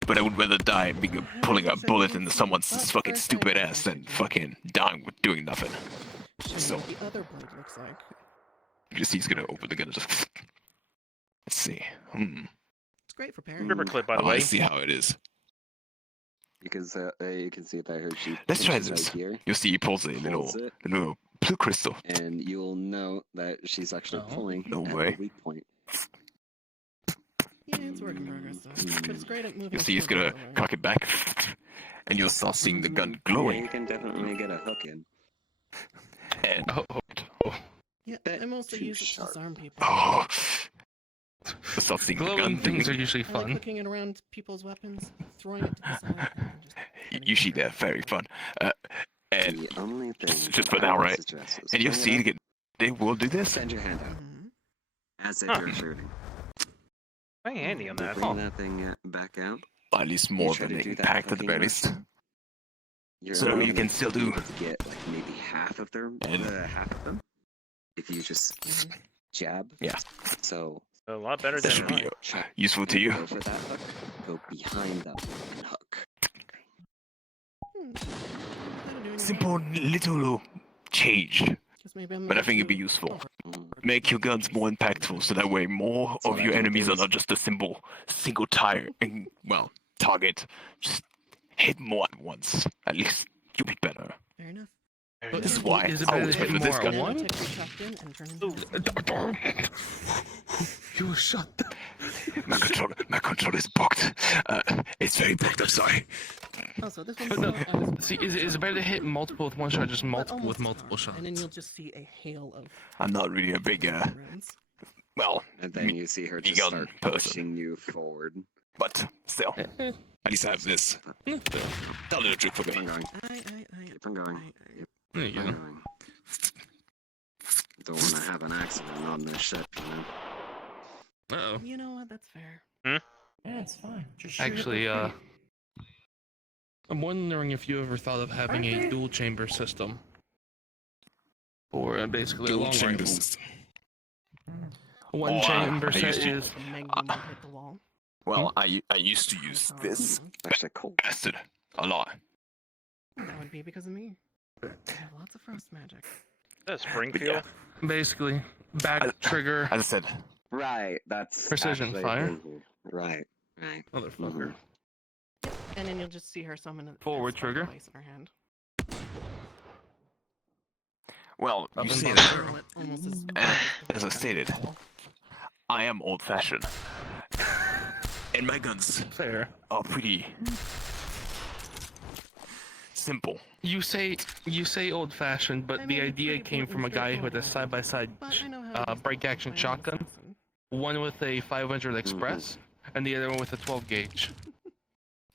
But I would rather die pulling a bullet into someone's fucking stupid ass than fucking dying with doing nothing. So, What the other blade looks like. you see he's gonna open the gun and just Let's see. It's great for pairing. Ripper clip, by the Oh, I way. see how it is. You can see that her she Let's try pinches this. out here, You'll see he pulls a holds little, it, little blue crystal. and you'll note that she's actually pulling No at way. the weak point. Yeah, it's work in progress though. But it's great at moving. You'll see he's toward gonna the other way. cock it back, and you'll start seeing the gun Yeah, glowing. you can definitely get a hook in. And Yeah, I mostly use it to disarm people. oh, you'll start seeing the Glowing gun. things are usually I like fun. hooking it around people's weapons, throwing it to the side. And just Usually they're very fun. And The only thing just for that I now, would right? suggest is And you'll bring it see up, they will do this. Send your hand out as if you're shooting. Very handy on You that. bring that thing back out. At least more try than to do that impact at the hooking very motion. least. You're So only you can still do. able to get like maybe half of them. If you just jab. Yeah. So A lot better That than should be mine. useful to you. go for that hook. Go behind them and hook. Simple little change. maybe I'm But I a think it'd be too useful. over- Make your guns more impactful so that way more of your enemies are not just a single tire and well target. Just hit more at once. At least you'll be better. Fair enough. This is why Is it I better always to play hit with this more gun. at once? You shot them. My controller is blocked. It's very blocked. I'm sorry. Oh, so this But one's no, still on his- see, is it better to hit multiple with one shot, or just but multiple with almost multiple gone, shots? And then you'll just see a hail of I'm not really a big rounds. well. And then you see her just gun start person. pushing you forward. But still, at least I have this. That'll do the trick for me. Keep on going. Keep on going. There you Keep on go. going. Don't want to have an accident on this ship, you know. Uh-oh. You know what? That's fair. Yeah, it's fine. Just shoot it Actually, for free. I'm wondering if you ever thought of having a dual chamber system. Or basically a Dual long chamber rifle. system. One Oh, chamber I set used to- is... The magnum that hit the wall. Well, I used to use this Actually, cool. bastard a lot. That would be because of me. I have lots of frost magic. That's Springfield. Basically, back trigger. As I said, Right, that's Precision actually fire. crazy. Right, right. Motherfucker. And then you'll just see her summon a Forward trigger. device in her hand. well, Up you and see down. Roll it almost as as I stated, I am old-fashioned, and my guns Fair. are pretty simple. You say old-fashioned, but the idea came from a guy who had a side-by-side break-action shotgun. One with a 500 Express, and the other one with a 12 gauge.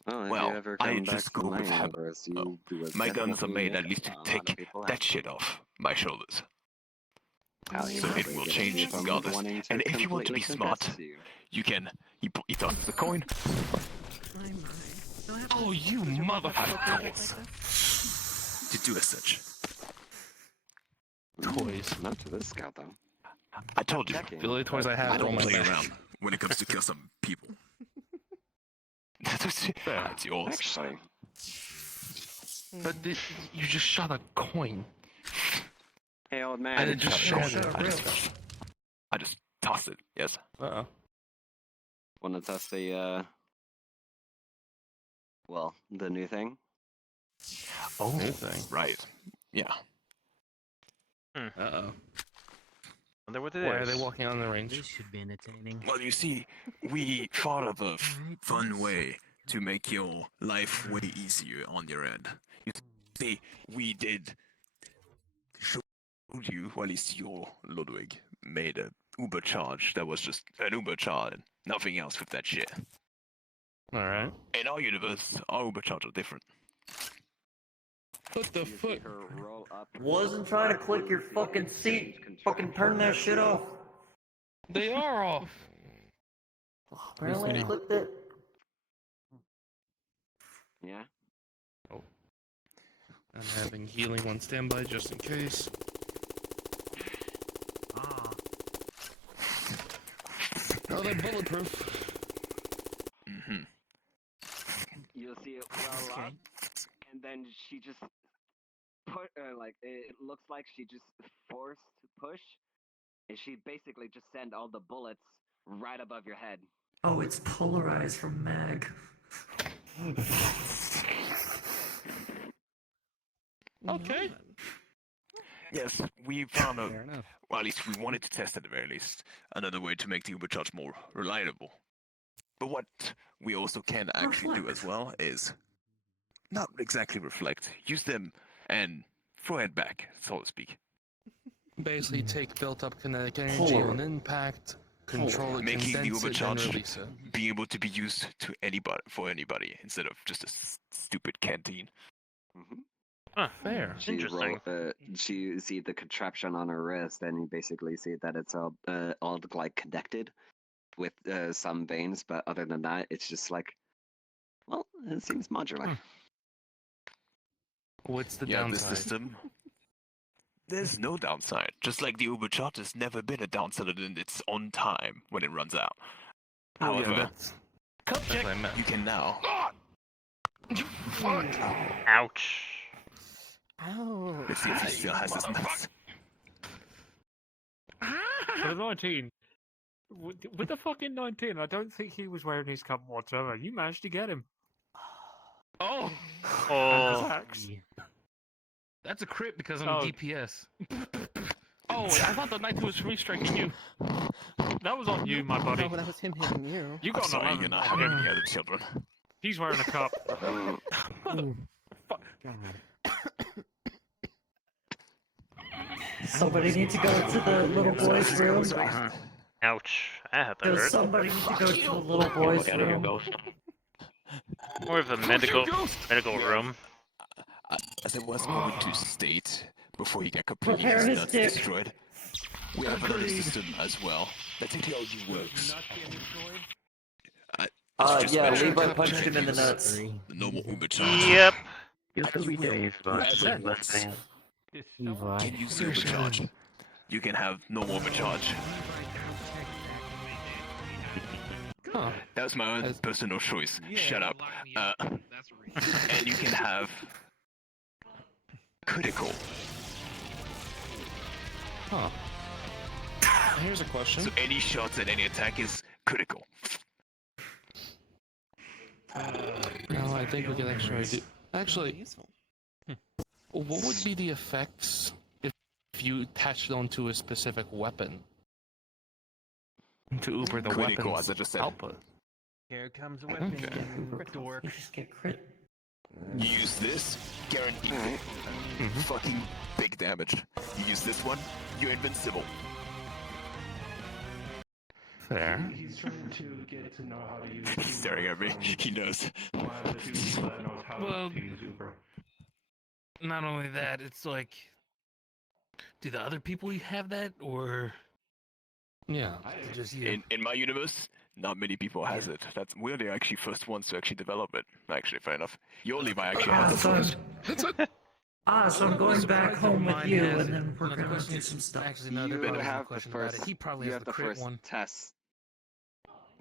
Oh, if Well, you ever I come back just from go my with habit. universe, you do My guns are made at least to a lot of take people that happy. shit off my shoulders. How you So it probably will get change from regardless. wanting to And if you want to be completely smart, confess to you. you can. You toss the coin. Oh, you motherfucker! To do as such. Toys. Not to this scout though. I told you. The only toys I have I are don't on my play back. around when it comes to kill some people. That's yours. Actually, But you just shot a coin. hey old man. And it just shattered. I just toss it. Yes. Uh-oh. Want to test the well, the new thing? Oh, New thing. right. Yeah. Uh-oh. Wonder what it Why are is. they walking on the range? This should be entertaining. Well, you see, we thought of a fun way to make your life way easier on your end. You see, we did show you, well, at least your Ludwig made a Uber charge that was just an Uber charge, nothing else with that shit. Alright. In our universe, our Uber charge are different. What the fuck? Wasn't trying to click your fucking seat. Fucking turn that shit off. They are off. Apparently I clicked it. Yeah. Oh. I'm having healing on standby just in case. Oh, they're bulletproof. Mm-hmm. You'll see it well up, and then she just put like it looks like she just forced to push, and she basically just sent all the bullets right above your head. Oh, it's polarized from mag. Okay. Yes, we found a, Fair enough. well, at least we wanted to test at the very least, another way to make the Ubercharge more reliable. But what we also can actually do as well is not exactly reflect, use them and throw it back, so to speak. Basically, take built-up kinetic energy on impact, control it, Making the condense it, then Ubercharge release it. be able to be used to anybody for anybody instead of just a stupid canteen. Huh, fair. Interesting. She see the contraption on her wrist, and you basically see that it's all like connected with some veins, but other than that, it's just like, well, it seems modular. What's the This downside? system, there's no downside. Just like the Ubercharge has never been a downside in its own time when it runs out. Oh, yeah, However, that's what I meant. you can now. Ouch. Ow. Let's see if he still has his nuts. For the 19. With the fucking 19, I don't think he was wearing his cup whatsoever. You managed to get him. Oh! Oh. That's a crit because I'm Oh. DPS. Oh, I thought the knight was free striking you. That was on you, my buddy. No, that was him hitting you. You I'm got an sorry, 11. you're not having any other children. He's wearing a cup. Somebody needs to go to the little boy's room. Ouch. That had to Does hurt. somebody need to go to the little boy's room? More of a medical room. As I was going to state before he got completely Prepare his his nuts dick. destroyed, we have another system as well that technology works. Yeah, Levi punched him in the nuts. The normal Ubercharge. Yep. Whoever wants can use the Ubercharge. You can have normal Ubercharge. Huh. That was my own personal choice. Shut up. And you can have critical. Huh. Here's a question. So any shots and any attack is critical. No, I think we can actually do. Actually, what would be the effects if you attached it onto a specific weapon? To Uber the Critical, weapons as I just said. output. Here comes a weapon. Dork. You use this, guaranteed. Fucking big damage. You use this one, you're invincible. Fair. He's trying to get to know how to use He's staring at me. He knows. one of the two people that knows how Well, to use Uber. not only that, it's like, do the other people have that, or? Yeah, just you. In my universe, not many people has it. We're the actually first ones to actually develop it. Actually, fair enough. Your Levi actually has it. So I'm going back home with you, and then we're Another gonna question do is- some stuff. Actually, no, there You probably is a have the question about first. it. He probably You has have the the crit first one. test.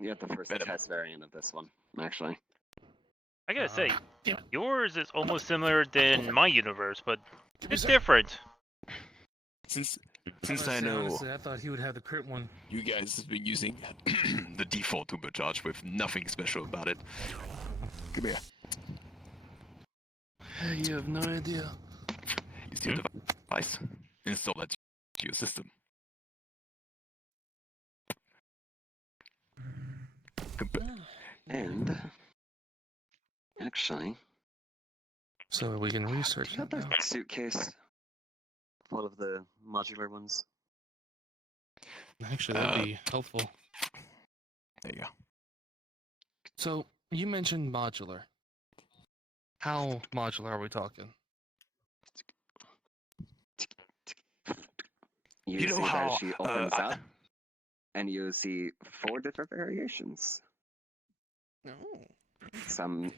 You have the first test variant of this one, actually. I gotta say, yours is almost similar than my universe, but it's different. Since Honestly, I know honestly, I thought he would have the crit one. you guys have been using the default Ubercharge with nothing special about it. Come here. You have no idea. Use your device. Install that to your system. And actually, So we can research it now. suitcase full of the modular ones. Actually, that'd be helpful. There you go. So you mentioned modular. How modular are we talking? You know see how, that she opens up, and you see 4 different variations. No. Some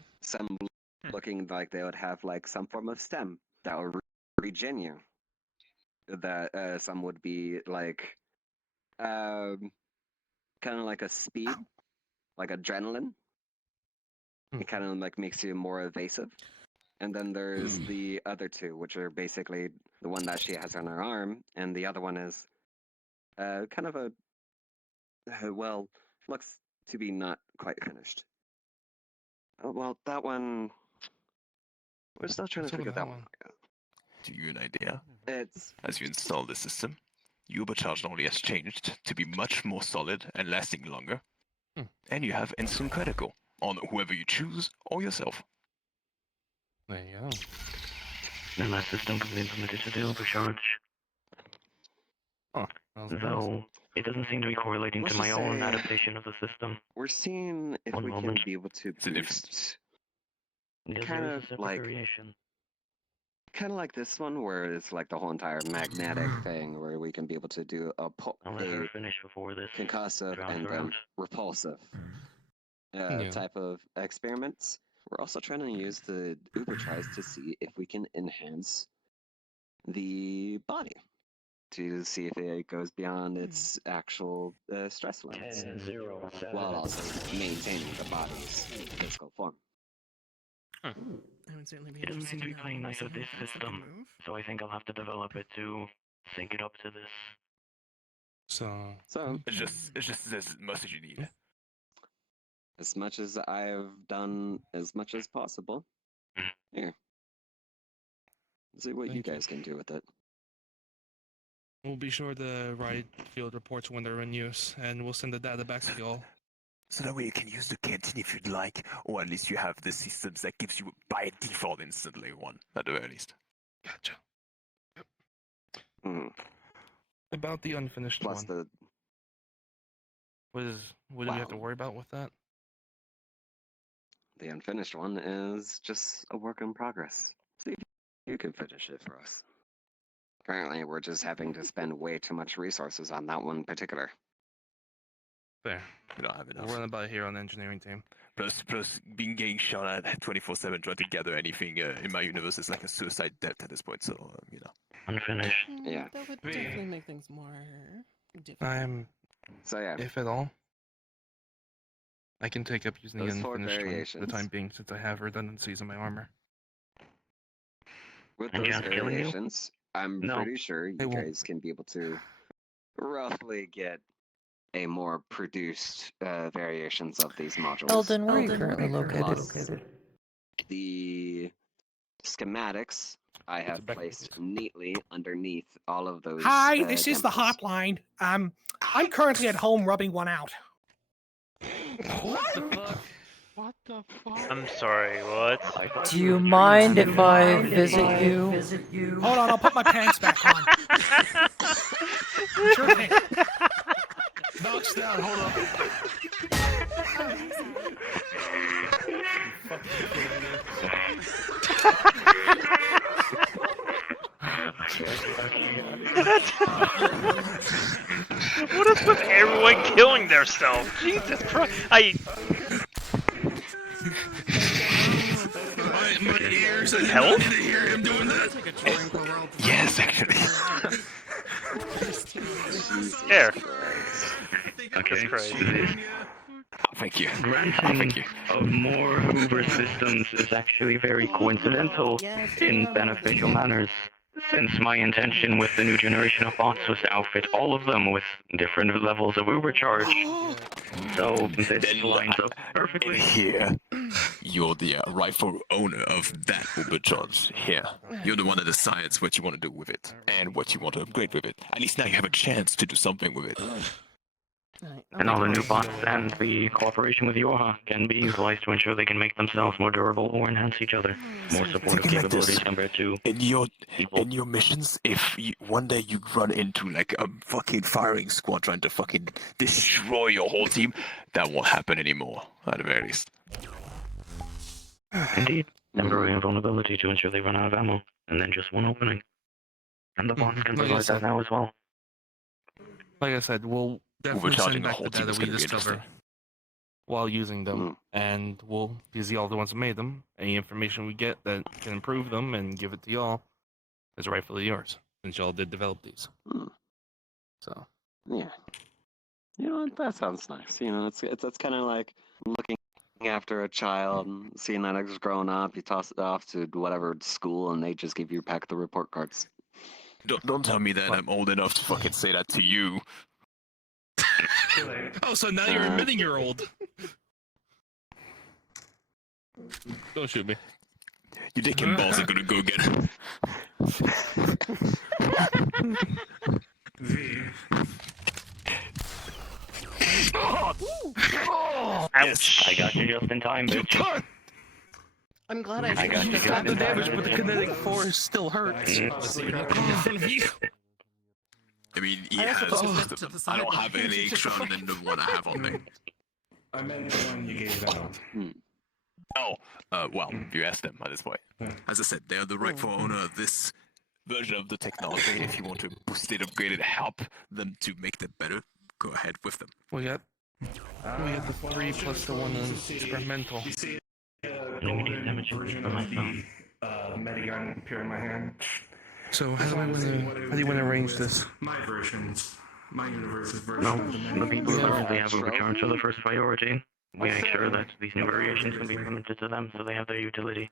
looking like they would have like some form of stem that will regen you. That some would be like kind of like a speed, like adrenaline. It kind of like makes you more evasive. And then there's the other 2, which are basically the one that she has on her arm, and the other one is kind of a well, looks to be not quite finished. Well, that one. We're still trying to So figure that that one one. out. To give you an idea, It's as you install the system, Ubercharge only has changed to be much more solid and lasting longer. And you have instant critical on whoever you choose or yourself. There you go. And that system can be implemented to the overcharge. Oh, Though it doesn't seem to be correlating Let's to my just own say adaptation of the system. we're seeing if One we moment. can be able to boost Yes, kind there is of a separate like variation. kind of like this one where it's like the whole entire magnetic thing where we can be able to do a I'll let her finish before this concussive drowns and around. repulsive Yeah. type of experiments. We're also trying to use the Uber tries to see if we can enhance the body to see if it goes beyond its actual stress limits, 10-0-7. while also maintaining the body's physical form. I would certainly be It doesn't seem interested to be in playing that. nice with this That's a system, move. so I think I'll have to develop it to sync it up to this. So It's just as much as you need. As much as I've done, as much as possible. Here. See what you Thank you. guys can do with it. we'll be sure to write field reports when they're in use, and we'll send the data back to y'all. So that way you can use the canteen if you'd like, or at least you have the systems that gives you by default instantly one, at the very least. Gotcha. Mm. About the unfinished Plus one. What do we have to Wow. worry about with that? The unfinished one is just a work in progress. See if you can finish it for us. Currently, we're just having to spend way too much resources on that one particular. There. We don't have enough. We'll run about here on the engineering team. Plus, being getting shot at 24/7 trying to gather anything in my universe is like a suicide death at this point. So you know. Unfinished. Yeah. That would definitely make things more difficult. So yeah. If at all, I can take up using the Those 4 unfinished one for the variations. time being, since I have redundancies in my armor. With And those John's killing you? variations, I'm No. pretty sure you won't. guys can be able to roughly get a more produced variations of these modules. Eldon, where are you currently located? Plus, the schematics I have placed neatly underneath all of those. Hi, this is the templates. hotline. I'm currently at home rubbing one out. What the fuck? What the fuck? I'm sorry, what? Do you mind if I visit you? Hold on, I'll put my pants back on. Sure thing. Bounce down, hold up. What is with everyone killing themselves? Jesus Christ! My ears, I Help? didn't hear him doing that. Yes, actually. There. Okay. Christ. Thank you. Granting Thank you. of more Hoover systems is actually very coincidental in beneficial manners, since my intention with the new generation of bots was to outfit all of them with different levels of Uber charge. So this lines up perfectly. Here, you're the rightful owner of that Ubercharge. Here, you're the one that decides what you want to do with it and what you want to upgrade with it. At least now you have a chance to do something with it. And all the new bots and the cooperation with Yoha can be utilized to ensure they can make themselves more durable or enhance each other. More supportive Thinking like this, capabilities compared to in your missions, if one day you run into like a fucking firing squad trying to fucking destroy your whole team, that won't happen anymore, at the very least. Indeed. Temporary invulnerability to ensure they run out of ammo, and then just one opening. And the bots can Like I provide said. that now as well. Like I said, we'll definitely Overcharging send the back whole the team data is we gonna be discover interesting. while using them, and we'll, because y'all are the ones who made them, any information we get that can improve them and give it to y'all is rightfully yours, since y'all did develop these. So. Yeah. You know what? That sounds nice. You know, it's kind of like looking after a child, and seeing that it's grown up. You toss it off to whatever school, and they just give you back the report cards. Don't tell me that I'm old enough to fucking say that to you. Oh, so now you're admitting you're old. Don't shoot me. Your dick and balls are gonna go get it. Ouch! I got you just in time, bitch. I'm glad I got you. Got the damage, but the kinetic force still hurts. I mean, he I has. also put it to the I side. don't have any extra than the one I have on me. I meant the one you gave out. Oh, well, you asked them at this point. As I said, they are the rightful owner of this version of the technology. If you want to boost it, upgrade it, help them to make them better, go ahead with them. We got the 3 plus the 1 experimental. Version of the Medigun appear in my hand. So how do you want to arrange this? My versions. My universe's version No, of the the Medigun. people who currently have overcharge are the first priority. We make sure that these new variations can be implemented to them so they have their utility.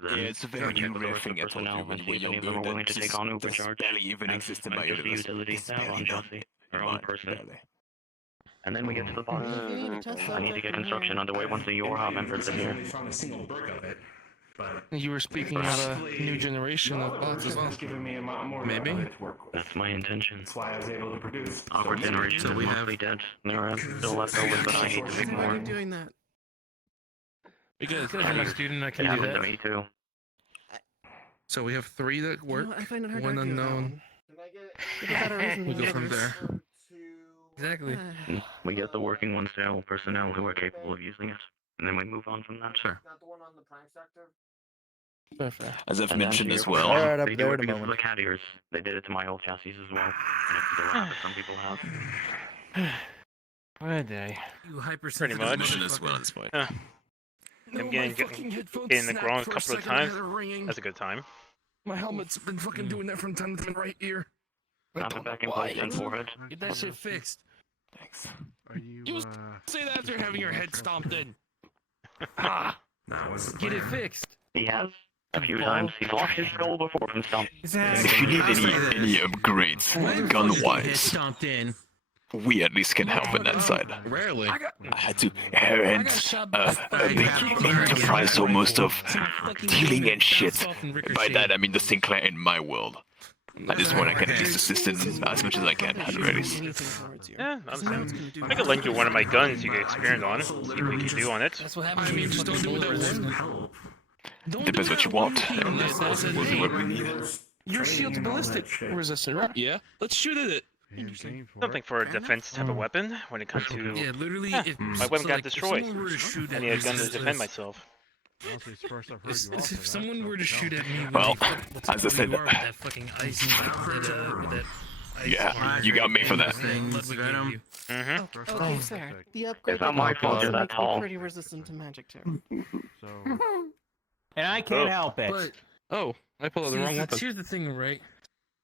Then Yeah, it's a very check new with the rare rest of thing the I told you personnel when and you see were if any of them younger. are willing to take on overcharge. barely even And exist in my just the universe. utility It's to have on barely done. chassis, their own person. Barely. And then we get to the boss. If you need a test I need to subject get in construction here- underway once the URHA members are I here. only found a single brick of it, but You were speaking of a new generation of bots as well. has given me a lot more Maybe. of it to work with. That's my intention. That's why I was able to produce. Our generation So is we have- mostly dead. There are still leftovers, but I need to make Why are more. you doing that? Because I'm a student, I It can do happened to that. me too. So we have 3 that work, I find it hard to 1 argue with that unknown. Give a better reason We than go from others. there. Exactly. We get the working one style personnel who are capable of using it, and then we move on from that. Sure. Perfect. As I've And then mentioned to as your well. point, Right they do it because of the cat ears. They did it to my old chassis as well. And it's the route that some people have. What a day. You hypersensitive much. Mentioned as well at this point. I'm getting the ground a couple of times. That's a good time. My helmet's been fucking doing that from time to time right here. Snap it back in place and forehead. Get that shit fixed. Thanks. Are you, You say that after having your head stomped in. Get it fixed. He has. A few times he's lost his skull before from stomped. If you need any upgrades, gun-wise, Stomped in. we at least can help in that side. Rarely. I had to inherit a big enterprise almost of dealing and shit. By that I mean the Sinclair in my world. At this point I can at least assist in as much as I can at the very least. Yeah, I could lend you one of my guns you can experiment on, see what you can do on it. That's what happens when you just don't do what that one. Depends what you want. We'll do what we need. Your shield's ballistic resistant, right? Yeah. Let's shoot at it. Something for a defense type of weapon when it comes to. Yeah, literally, Yeah, if- my weapon so, got like, if destroyed. someone were to shoot I at need a me, gun to this- defend myself. If someone were to shoot at me, Well, with as I said, you are with that fucking ice, that ice yeah, you got me for that. thing, let me give you. Mm-hmm. Okay, fair. The upgrade It's not my fault you're that makes me tall. pretty resistant to magic too. And I can't help it. But Oh, I pulled out the see, wrong weapon. here's the thing, right?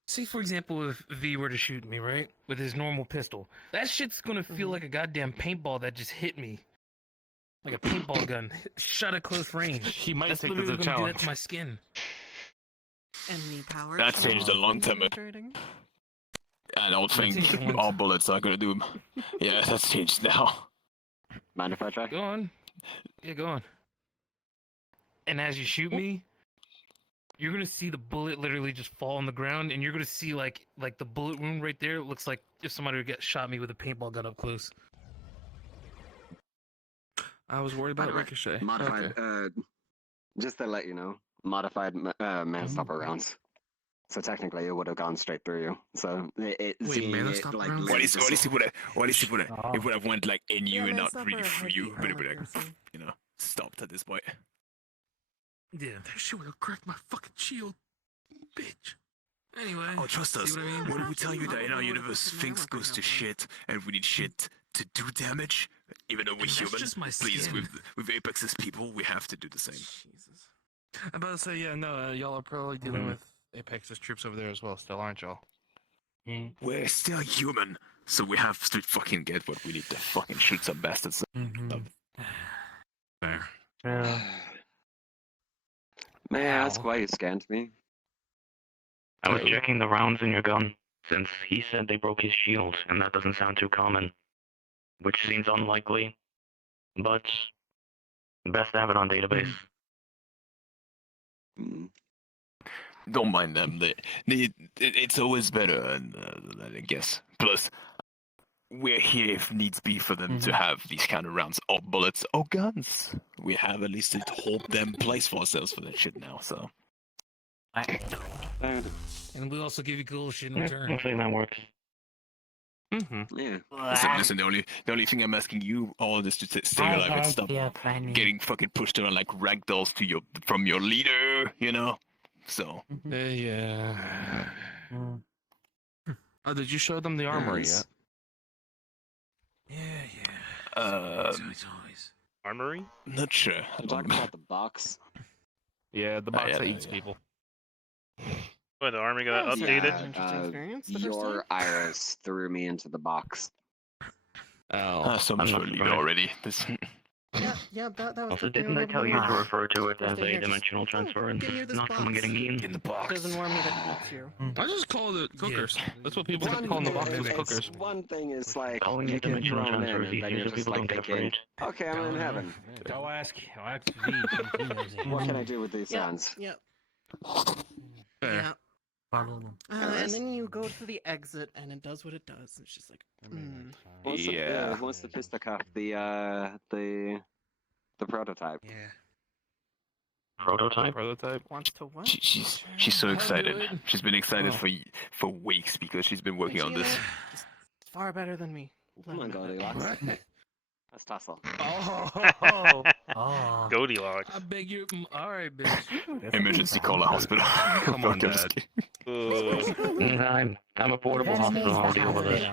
Say, for example, if V were to shoot me, right, with his normal pistol, that shit's gonna feel like a goddamn paintball that just hit me. Like a paintball gun, shot at close range. He might That's think it's literally a gonna do that challenge. to my skin. Any power? That changed a long time ago. I don't think all bullets are gonna do him. Yeah, that's changed now. Manufacturer? Go on. Yeah, go on. And as you shoot me, you're gonna see the bullet literally just fall on the ground, and you're gonna see like the bullet wound right there. It looks like if somebody would get shot me with a paintball gun up close. I was worried about ricochet. Modified, Okay. just to let you know, modified man stopper rounds. So technically, it would have gone straight through you. So seeing mana it, stopper like, rounds? What is it would have Oh. it would have went like in you and man not really stopper through you, heavy but it would armor have piercing. stopped at this point. Yeah, that shit would have cracked my fucking shield, bitch. Anyway. Oh, trust see us. what I mean? When we tell you that in our universe things goes to shit and we need shit to do damage, even though we're And that's human, just my please, skin. with Apex's people, we have to do the same. I'm about to say, yeah, no, y'all are probably dealing with Apex's troops over there as well, still, aren't y'all? We're still human, so we have to fucking get what we need to fucking shoot some bastards. Fair. May I ask why you scanned me? I was checking the rounds in your gun. since he said they broke his shield, and that doesn't sound too common. Which seems unlikely, but best to have it on database. Don't mind them. It's always better, I guess. Plus, we're here if needs be for them to have these kind of rounds, or bullets, or guns. We have at least a whole damn place for ourselves for that shit now, so. And we also give you cool shit in Yeah, return. I think that works. Yeah. Listen, the only thing I'm asking you all is to stay alive and stop getting fucking pushed around like ragdolls from your leader, you know? So. Yeah. Oh, did you show them the armory yet? Armory? Not sure. You're talking about the box? Yeah, the box that eats people. What, the armory got Yeah, updated? interesting experience the first Your iris threw me into the box. Oh, so much for a leader already. Yeah, that was Also, the didn't I tell you to refer to it as a dimensional transfer and get near this not someone box. getting eaten? In the box. Doesn't warn me that he eats you. I just called it cookers. That's what people kept calling the boxes, cookers. One thing is like Calling you it get dimensional thrown in, transfer is and then easier you're so just people like don't get thinking, afraid. okay, I'm in heaven. Go ask V. What can I do with these hands? Yep. Fair. Yeah. And then you go to the exit, and it does what it does. It's just like, What's the fisticuff? The prototype. Yeah. Prototype. Wants to what? She's so excited. She's been excited for weeks because she's been working on this. It's far better than me. Come on, Goldilocks. Let's tussle. Goldilocks. I beg you. All right, bitch. Emergency call a hospital. Come on, Dad. I'm a portable hospital. I'll deal with it.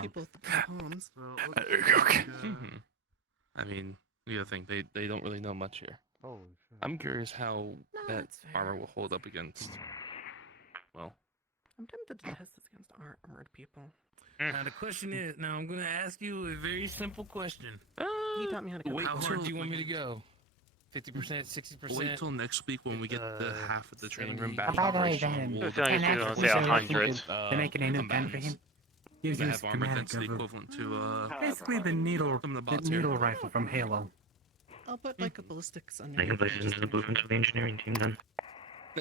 I mean, the other thing, they don't really know much here. I'm curious how that armor will hold up against. Well, I'm tempted to test this against armored people. Now the question is, I'm going to ask you a very simple question. He taught me how to wait How till- hard do you want me to go? 50%, 60%? wait till next week when we get the half of the training room 70. back. By the way, operational. I feel like it's gonna say 100. They're making a new gun for him. Gives We you a have armor that's schematic the of equivalent to basically the needle rifle from Halo. I'll put like a ballistics I underneath. can place it into the blueprints for the engineering team then.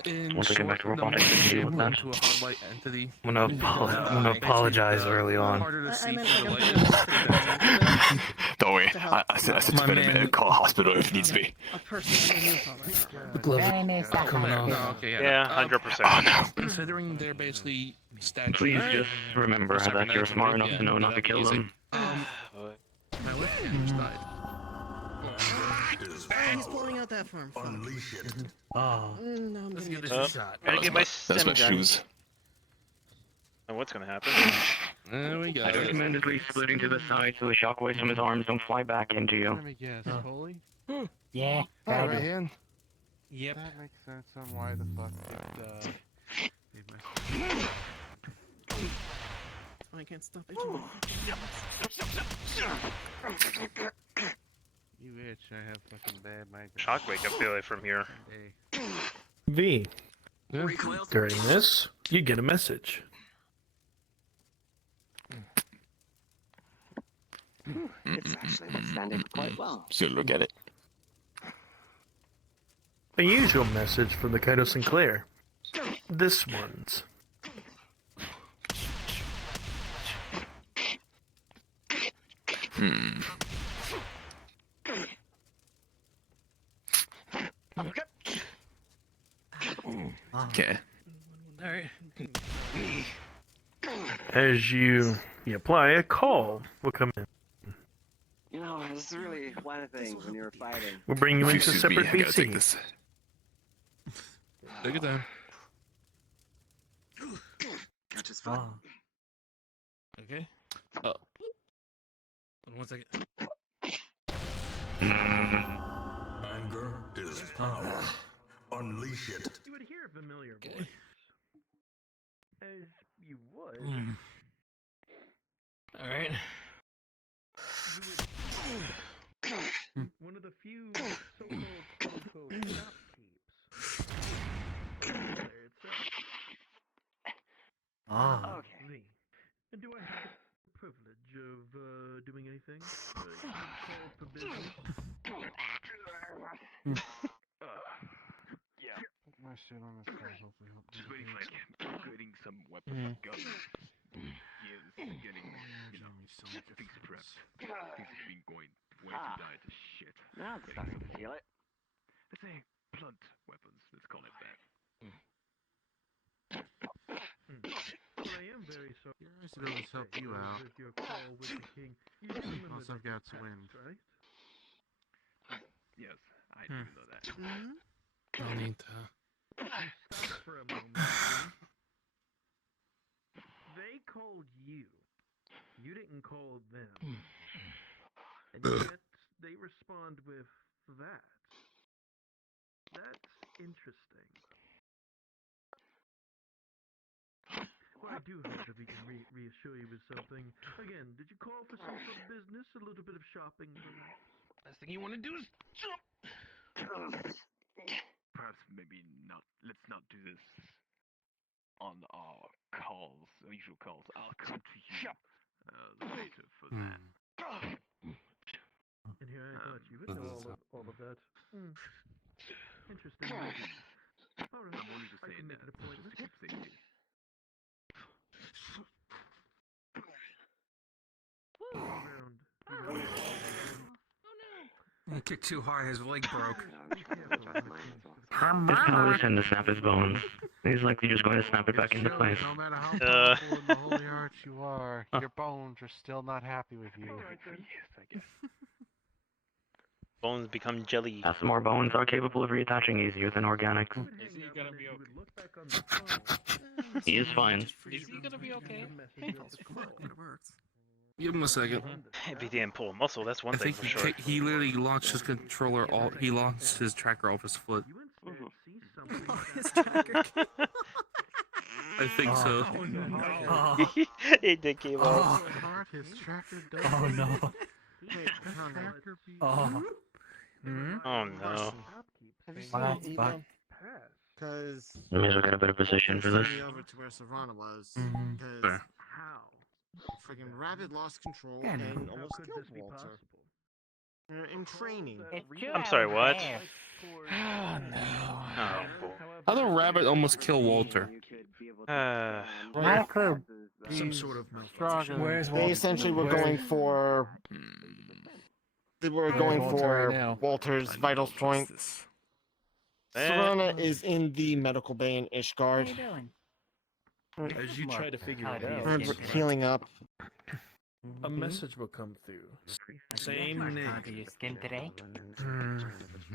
In Once we get back to short, the robotics, more we can deal with that. to a hardlight entity. I'm gonna apologize early on. Harder to I see meant for the like light. Don't worry, I said to My Venom man- call a hospital if needs be. A person underneath all that armor. The glove is coming off. No, okay, Yeah, 100%. Considering they're basically statues. Please just remember that you're smart enough to know not to kill them. My left hand just died. He's pulling out that farm. Unleash it. No, I'm Let's gonna give this get a shot. Gotta get my That's my stem gun. shoes. And what's gonna happen? There we go. I recommend at least splitting to the side so the shockwaves from his arms don't fly back into you. Let me guess, Holy? Yeah, Right right. hand. Yep. That makes sense on why the fuck I can't stop itching. you itch, I have fucking bad migraine. Shockwave, I feel it from here. V. Yeah. During this, you get a message. It's actually withstanding quite well. So look at it. A usual message from the Kaito Sinclair. This one's. Okay. Alright. As you apply, a call will come in. You know, this is really one of the things when you're fighting. We'll bring you into Excuse me, separate I gotta take VC. this. Take it down. Which is fun. Okay. Oh. Hold on 1 second. Anger is power. Unleash it. You would hear a familiar Okay. voice. As you would. All right. One of the few so-called quote-unquote shopkeepers. There it's Ah. okay. Do I have the privilege of doing anything? Call for business? Yeah. Put my suit on this guy. Hopefully, Just waiting for getting some weapons, guns. Yes, getting, things prepped. Things have been going way too dire to shit. Now I'm starting to feel it. Let's say blunt weapons. Let's call it that. Well, I am very sorry. I should be able to help you out. With your call with the king. You remember Plus, I've that got wind. right? Yes, I do know that. Don't need to. Stop for a moment, please. They called you. You didn't call them. And yet, they respond with that. That's interesting. Well, I do hope that we can reassure you with something. Again, did you call for some sort of business? A little bit of shopping, perhaps? Last thing you want to do is jump. Perhaps maybe not. Let's not do this on our calls, our usual calls. I'll come to you later for that. And here I thought you would know all of that. Interesting. All right, I'm only just I saying can make that an appointment. just to keep safety. He kicked too hard, his leg broke. Just gonna listen to snap his bones. He's likely just going to snap it back into place. No matter how powerful in the holy arts you are, your bones are still not happy with you. Yes, I guess. Bones become jelly. As more bones are capable of reattaching easier than organics. Is he gonna be okay? He is fine. Is he gonna be okay? It works. Give him a second. If he didn't pull a muscle, that's one I thing think for sure. he literally launched his controller off. He launched his tracker off his foot. His tracker. I think so. Oh, no. He did give up. His tracker does. Oh, no. Hey, tracker be... Oh. Oh no. Have you seen Well, that's Eva? fine. Because Let me look at a better position for this. send me over to where Savannah was. Mhm. Because Fair. friggin' Rabbit lost control Yeah, no. and almost killed Walter. In training. I'm sorry, what? Oh no. Oh boy. How the rabbit almost kill Walter? Not a clue. Some sort of malfunction. Where's They Walter? essentially were going for. They were Where's going Walter for right now? Walter's vital point. Savannah is in the medical bay in What are Ishgard. you doing? As you try to figure How it do you out, skin Healing up. a message will come through. Same How name. do you skin today?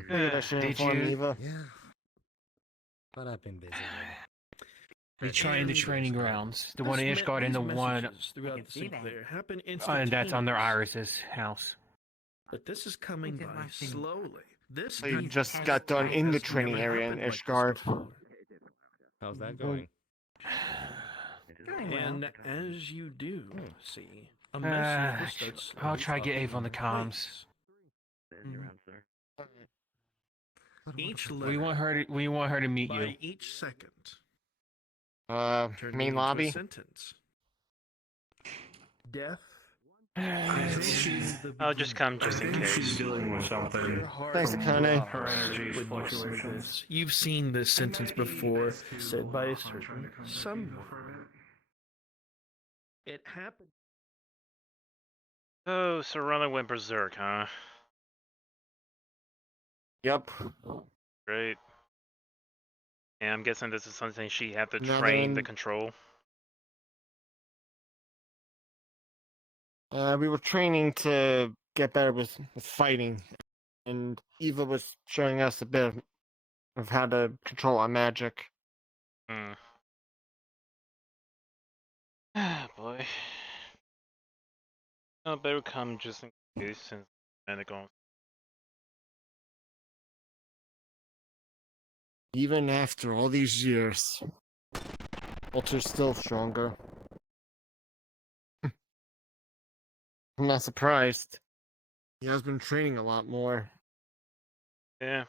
Maybe I should Did inform you- Eva. Yeah. But I've been busy. They try in the training grounds. The one in These Ishgard and the one messages throughout the see that. Sinclair happen and that's under instantaneously. Iris's house. But this is coming Look at by my thing. slowly. This They time just got done in the has training never area in happened like this Ishgard. before. How's that going? Doing well. And as you do see, a message will start slowly I'll try to get falling Ava on the into comms. place. Each We letter, want her to meet by you. each second, Main turning into a lobby. sentence. Death. Accusation, I'll just come just in case. dealing with something. Thanks, Akane. Her energy fluctuations. You've seen this sentence before, said by a certain someone. It happened. Oh, Serana went berserk, huh? Yep. Great. And I'm guessing this is something she had to Now train the then- control. We were training to get better with fighting, and Eva was showing us a bit of how to control our magic. Hmm. Ah, boy. I better come just in case since medical. Even after all these years, Walter's still stronger. I'm not surprised. He has been training a lot more. Yeah.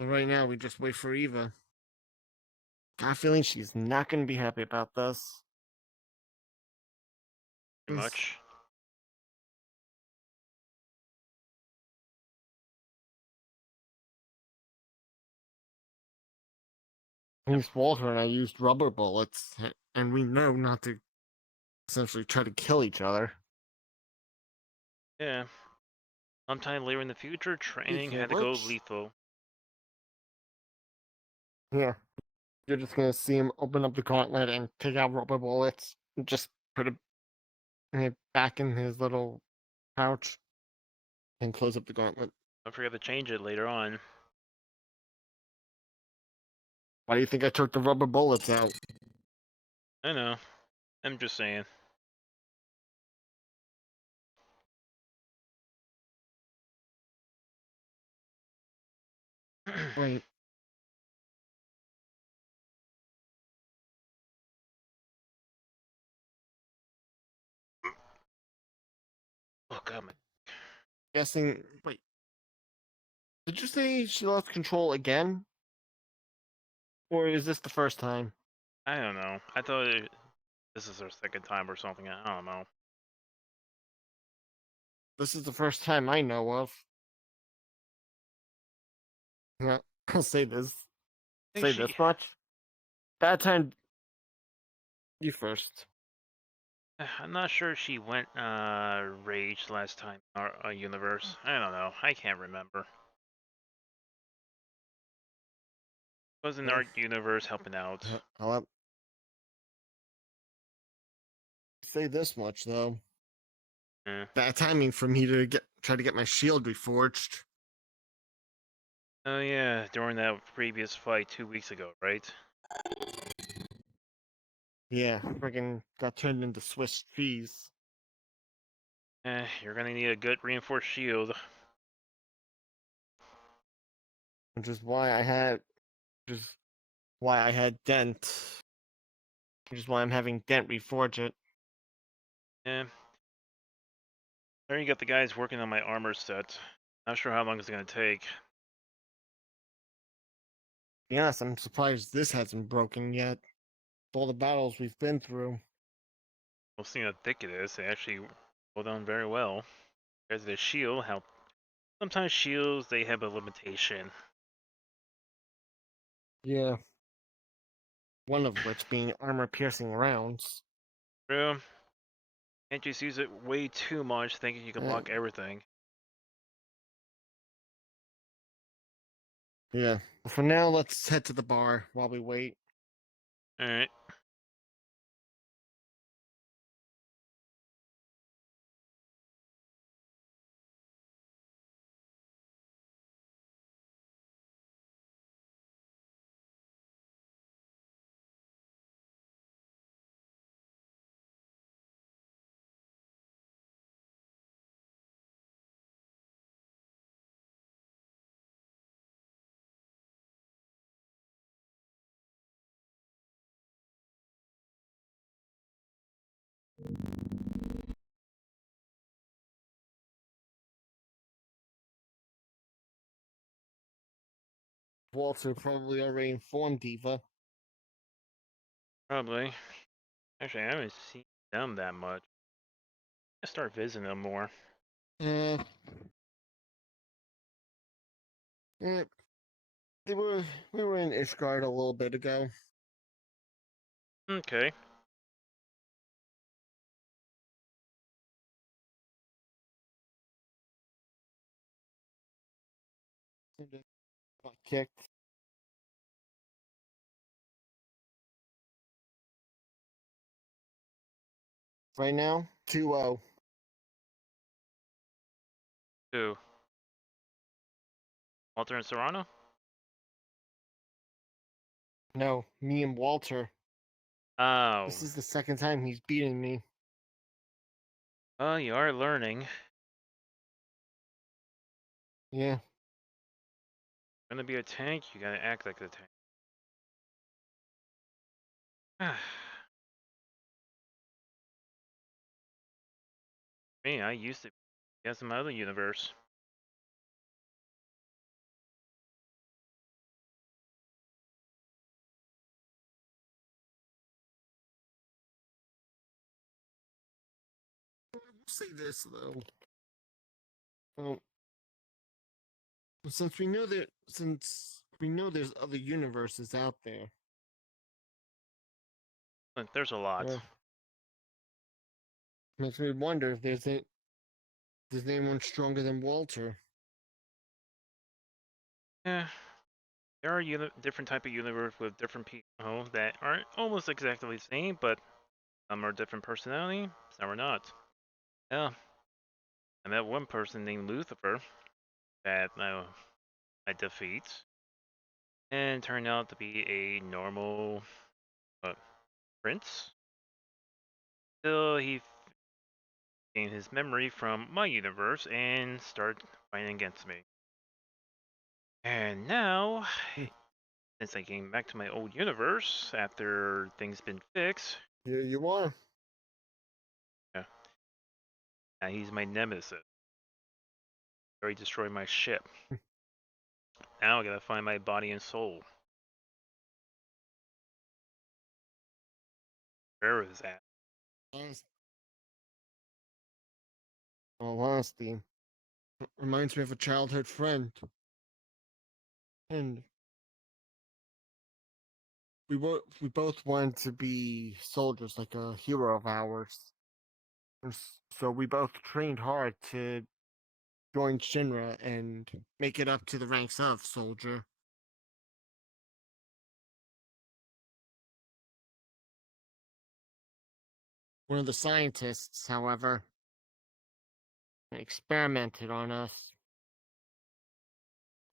So right now, we just wait for Eva. Got a feeling she's not going to be happy about this. Pretty much. At least Walter and I used rubber bullets, and we know not to essentially try to kill each other. Yeah. Sometime later in the future, training Lethal had to go bullets? lethal. Yeah. You're just going to see him open up the gauntlet and take out rubber bullets and just put it back in his little pouch and close up the gauntlet. Don't forget to change it later on. Why do you think I took the rubber bullets out? I know. I'm just saying. Wait. Oh god, Guessing. Wait. Did you say she lost control again? Or is this the first time? I don't know. I thought this is her second time or something. I don't know. This is the first time I know of. Yeah, I'll say this. Say this much. That time, you first. I'm not sure if she went rage last time in our universe. I don't know. I can't remember. It was in our universe helping out. I'll say this much though. Bad timing for me to try to get my shield reforged. Oh yeah, during that previous fight 2 weeks ago, right? Yeah, friggin' got turned into Swiss cheese. You're gonna need a good reinforced shield. Which is why I had Dent. Which is why I'm having Dent reforge it. Yeah. I already got the guys working on my armor set. Not sure how long it's gonna take. Yes, I'm surprised this hasn't broken yet. With all the battles we've been through. We'll see how thick it is. They actually hold on very well. There's the shield. How sometimes shields they have a limitation. Yeah. One of which being armor-piercing rounds. True. Can't just use it way too much thinking you can block everything. Yeah. For now, let's head to the bar while we wait. Alright. Walter probably already informed Eva. Probably. Actually, I haven't seen them that much. I start visiting them more. Yeah, we were in Ishgard a little bit ago. Okay. Got kicked. Right now, 2-0. Who? Walter and Serrano? No, me and Walter. Oh. This is the second time he's beating me. Well, you are learning. Yeah. You're gonna be a tank, you gotta act like a tank. Me, I used to be in some other universe. say this though. Well, since we know there's other universes out there. Look, there's a lot. Makes me wonder if there's anyone stronger than Walter. Yeah, there are different type of universe with different people that aren't almost exactly the same, but some are different personality, some are not. Yeah, I met one person named Lucifer that I defeat, and turned out to be a normal prince. Still, he gained his memory from my universe and started fighting against me. And now, since I came back to my old universe after things been fixed, here you are. Yeah. Now he's my nemesis. Already destroyed my ship. Now I gotta find my body and soul. Where is that? All honesty, reminds me of a childhood friend. And we both wanted to be soldiers, like a hero of ours. So we both trained hard to join Shinra and make it up to the ranks of soldier. One of the scientists, however, experimented on us.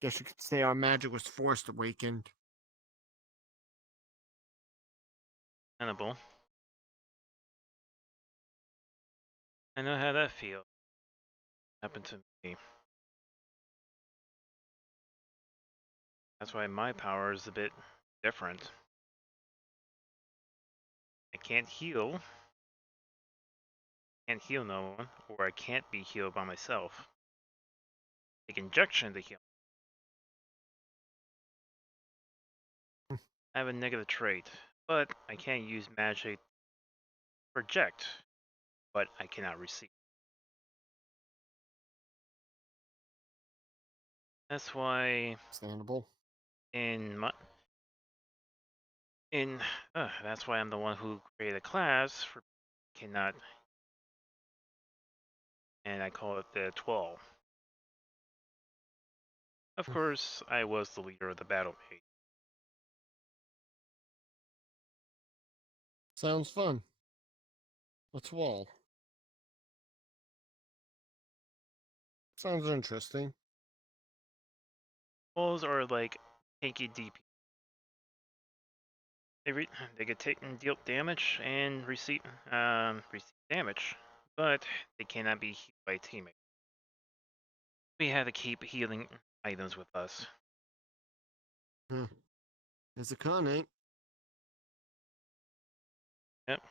Guess you could say our magic was forced awakened. Hannibal. I know how that feels. Happened to me. That's why my power is a bit different. I can't heal. Can't heal no one, or I can't be healed by myself. Take injection to heal. I have a negative trait, but I can use magic to project, but I cannot receive. That's why Understandable. That's why I'm the one who created a class for cannot, and I call it the 12. Of course, I was the leader of the battle mate. Sounds fun. What's wall? Sounds interesting. Walls are like tanky DP. They get taken deal damage and receive damage, but they cannot be healed by a teammate. We have to keep healing items with us. There's a con, ain't? Yep.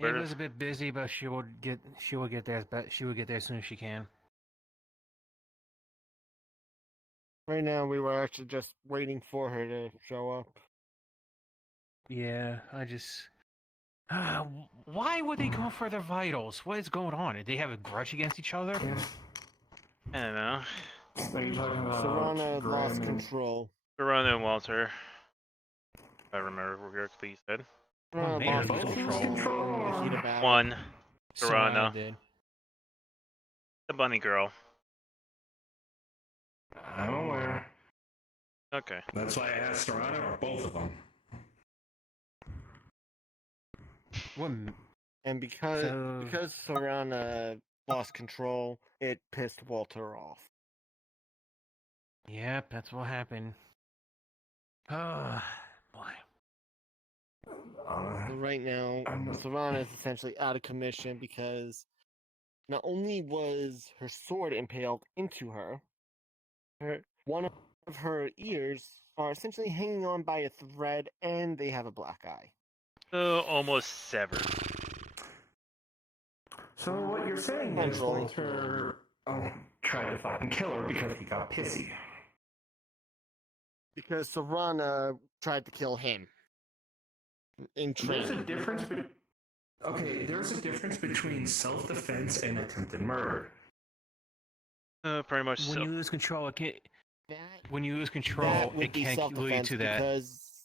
Ava's a bit busy, but she will get there. But she will get there as soon as she can. Right now, we were actually just waiting for her to show up. Yeah, I just. Why would they go for their vitals? What is going on? Did they have a grudge against each other? I don't know. Serana lost control. Serana and Walter. If I remember correctly, you said. One. Serana. Did. The bunny girl. I'm aware. Okay. That's why I asked Serana or both of them. And because Serana lost control, it pissed Walter off. Yep, that's what happened. Oh, boy. So right now, Serana is essentially out of commission because not only was her sword impaled into her, one of her ears are essentially hanging on by a thread, and they have a black eye. So almost severed. So what you're saying is Walter tried to fucking kill her because he got pissy. Because Serana tried to kill him. In There's a training. difference. Okay, there's a difference between self-defense and attempted murder. Pretty much When so. you lose control, it can't. That, When you lose that control, would it be can't lead self-defense to that. because,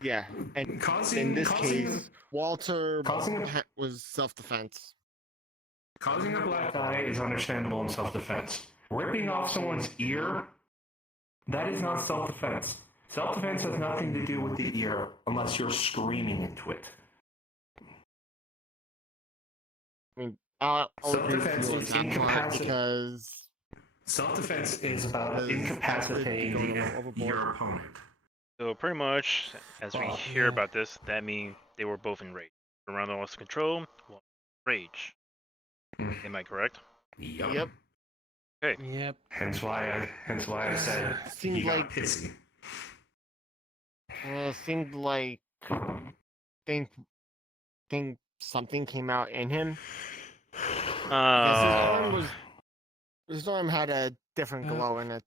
yeah, and Causing- in this causing- case, Walter causing a- was self-defense. Causing a black eye is understandable in self-defense. Ripping off someone's ear, that is not self-defense. Self-defense has nothing to do with the ear unless you're screaming into it. I mean, I'll agree with Self-defense you on is that part incapacitating. because Self-defense is about Because incapacitating that's going overboard. your opponent. So pretty much, as we Well, hear about this, that means they were both enraged. Ronaldo lost control, well, rage. Am I correct? Yep. Okay. Yep. Hence why I said Seemed he got like- pissy. seemed like think something came out in him. Because his arm had a different glow in it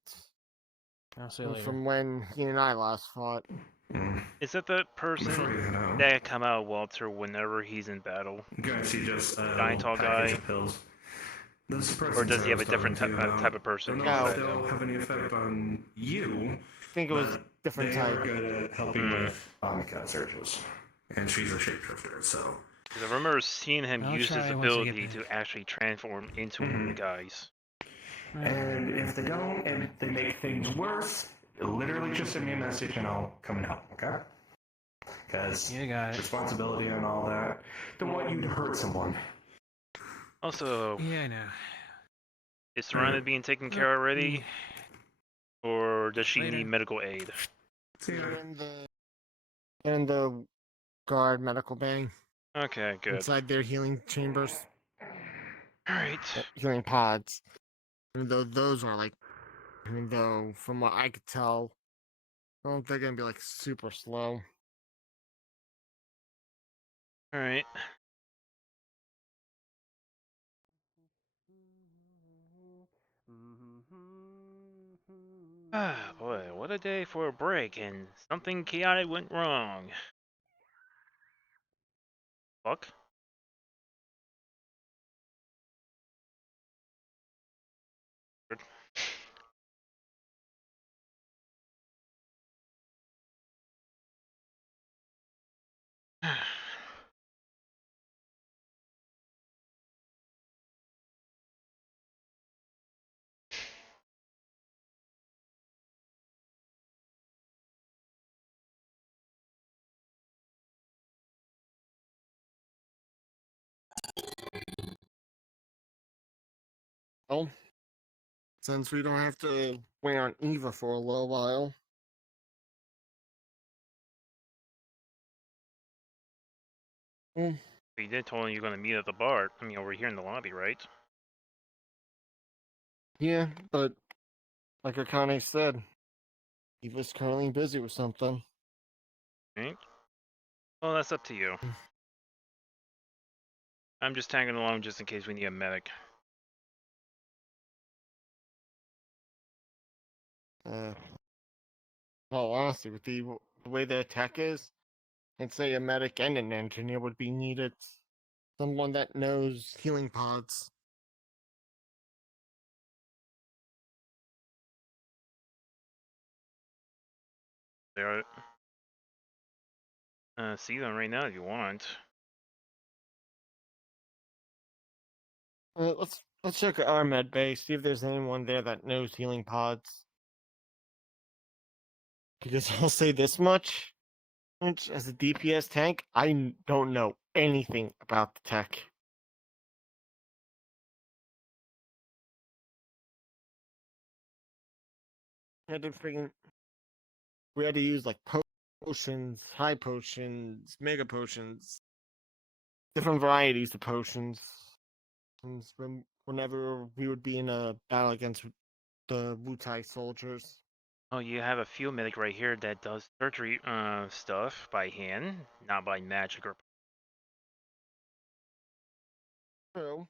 I'll see you later. from when he and I last fought. Is that the person Before you know. that come out of Walter whenever he's in battle? Guys, he just Giant tall package guy? of pills. This Or does he have a different type of person? Don't know if inside they'll him? have any effect on you. I think it was but different they type. are good at helping with cat surges. And she's a shapeshifter, so. 'Cause I remember seeing him I'll use his try once I get ability to actually transform into one of the guys. And if they don't, and they make things worse, literally just send me a message and I'll come and help, okay? Because You got it. responsibility and all that. Don't want you to hurt someone. Also, Yeah, I know. is Serena being taken care of already? Or does she Later. need medical aid? They're in the guard medical bay Okay, good. inside their healing chambers, Alright. healing pods. Even though those are like, even though from what I could tell, well, they're gonna be like super slow. Alright. Ah, boy, what a day for a break, and something chaotic went wrong. Fuck. Well, since we don't have to wait on Eva for a little while, You did tell him you're gonna meet at the bar. I mean, over here in the lobby, right? yeah, but like Akane said, Eva's currently busy with something. Right? Well, that's up to you. I'm just tagging along just in case we need a medic. Well, honestly, with the way the attack is, I'd say a medic and an engineer would be needed. Someone that knows healing pods. There. See them right now if you want. Let's check our med bay, see if there's anyone there that knows healing pods. Because I'll say this much, as a DPS tank, I don't know anything about the tech. We had to use like potions, high potions, mega potions, different varieties of potions. Whenever we would be in a battle against the Wutai soldiers. Oh, you have a field medic right here that does surgery stuff by hand, not by magic or. True.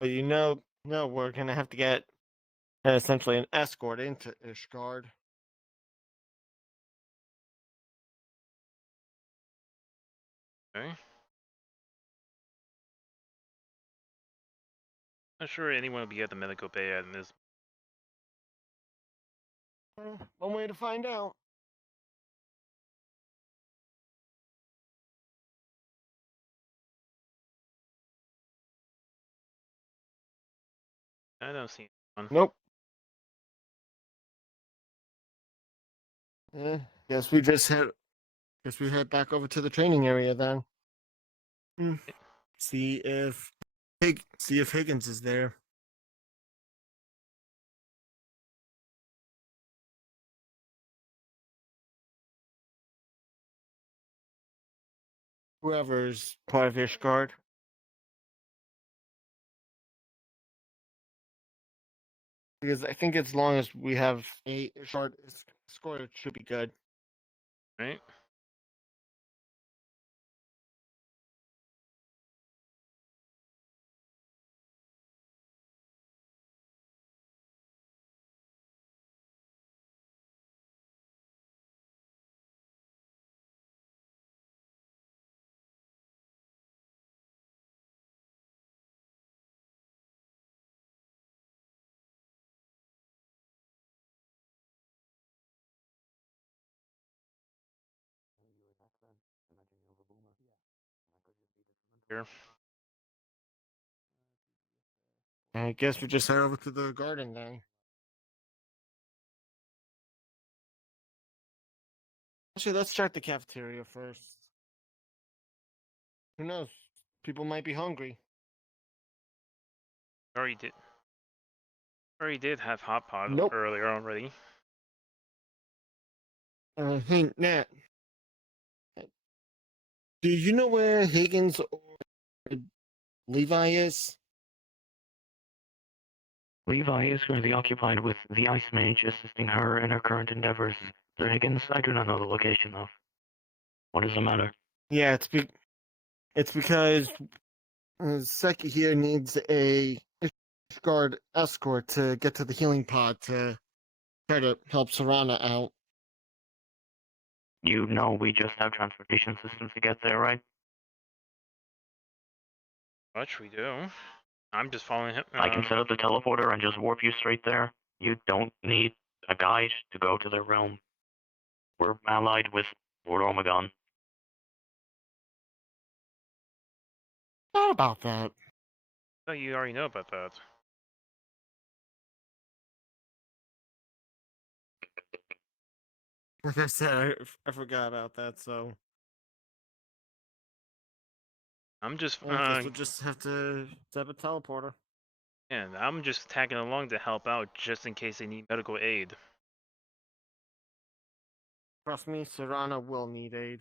But no, we're gonna have to get essentially an escort into Ishgard. Okay. Not sure anyone will be at the medical bay at this. One way to find out. I don't see anyone. Nope. Guess we just head. Guess we head back over to the training area then. See if Higgins is there. Whoever's part of Ishgard. Because I think as long as we have a short score, it should be good. Right. Here. I guess we just head over to the garden then. Actually, let's check the cafeteria first. Who knows? People might be hungry. Already did. Already did have hot pot Nope. earlier already. Hey, Nat. Do you know where Higgins or Levi is? Levi is currently occupied with the Ice Mage, assisting her in her current endeavors. Sir Higgins, I do not know the location of. What is the matter? Yeah, it's because Seki here needs a guard escort to get to the healing pod to try to help Serana out. You know we just have transportation systems to get there, right? Much we do. I'm just following him. I can set up the teleporter and just warp you straight there. You don't need a guide to go to their realm. We're allied with Lord Omegon. Not about that. Oh, you already know about that. Like I said, I forgot about that, so I'm just. I guess we'll just have to set up a teleporter. And I'm just tagging along to help out just in case they need medical aid. Trust me, Serana will need aid.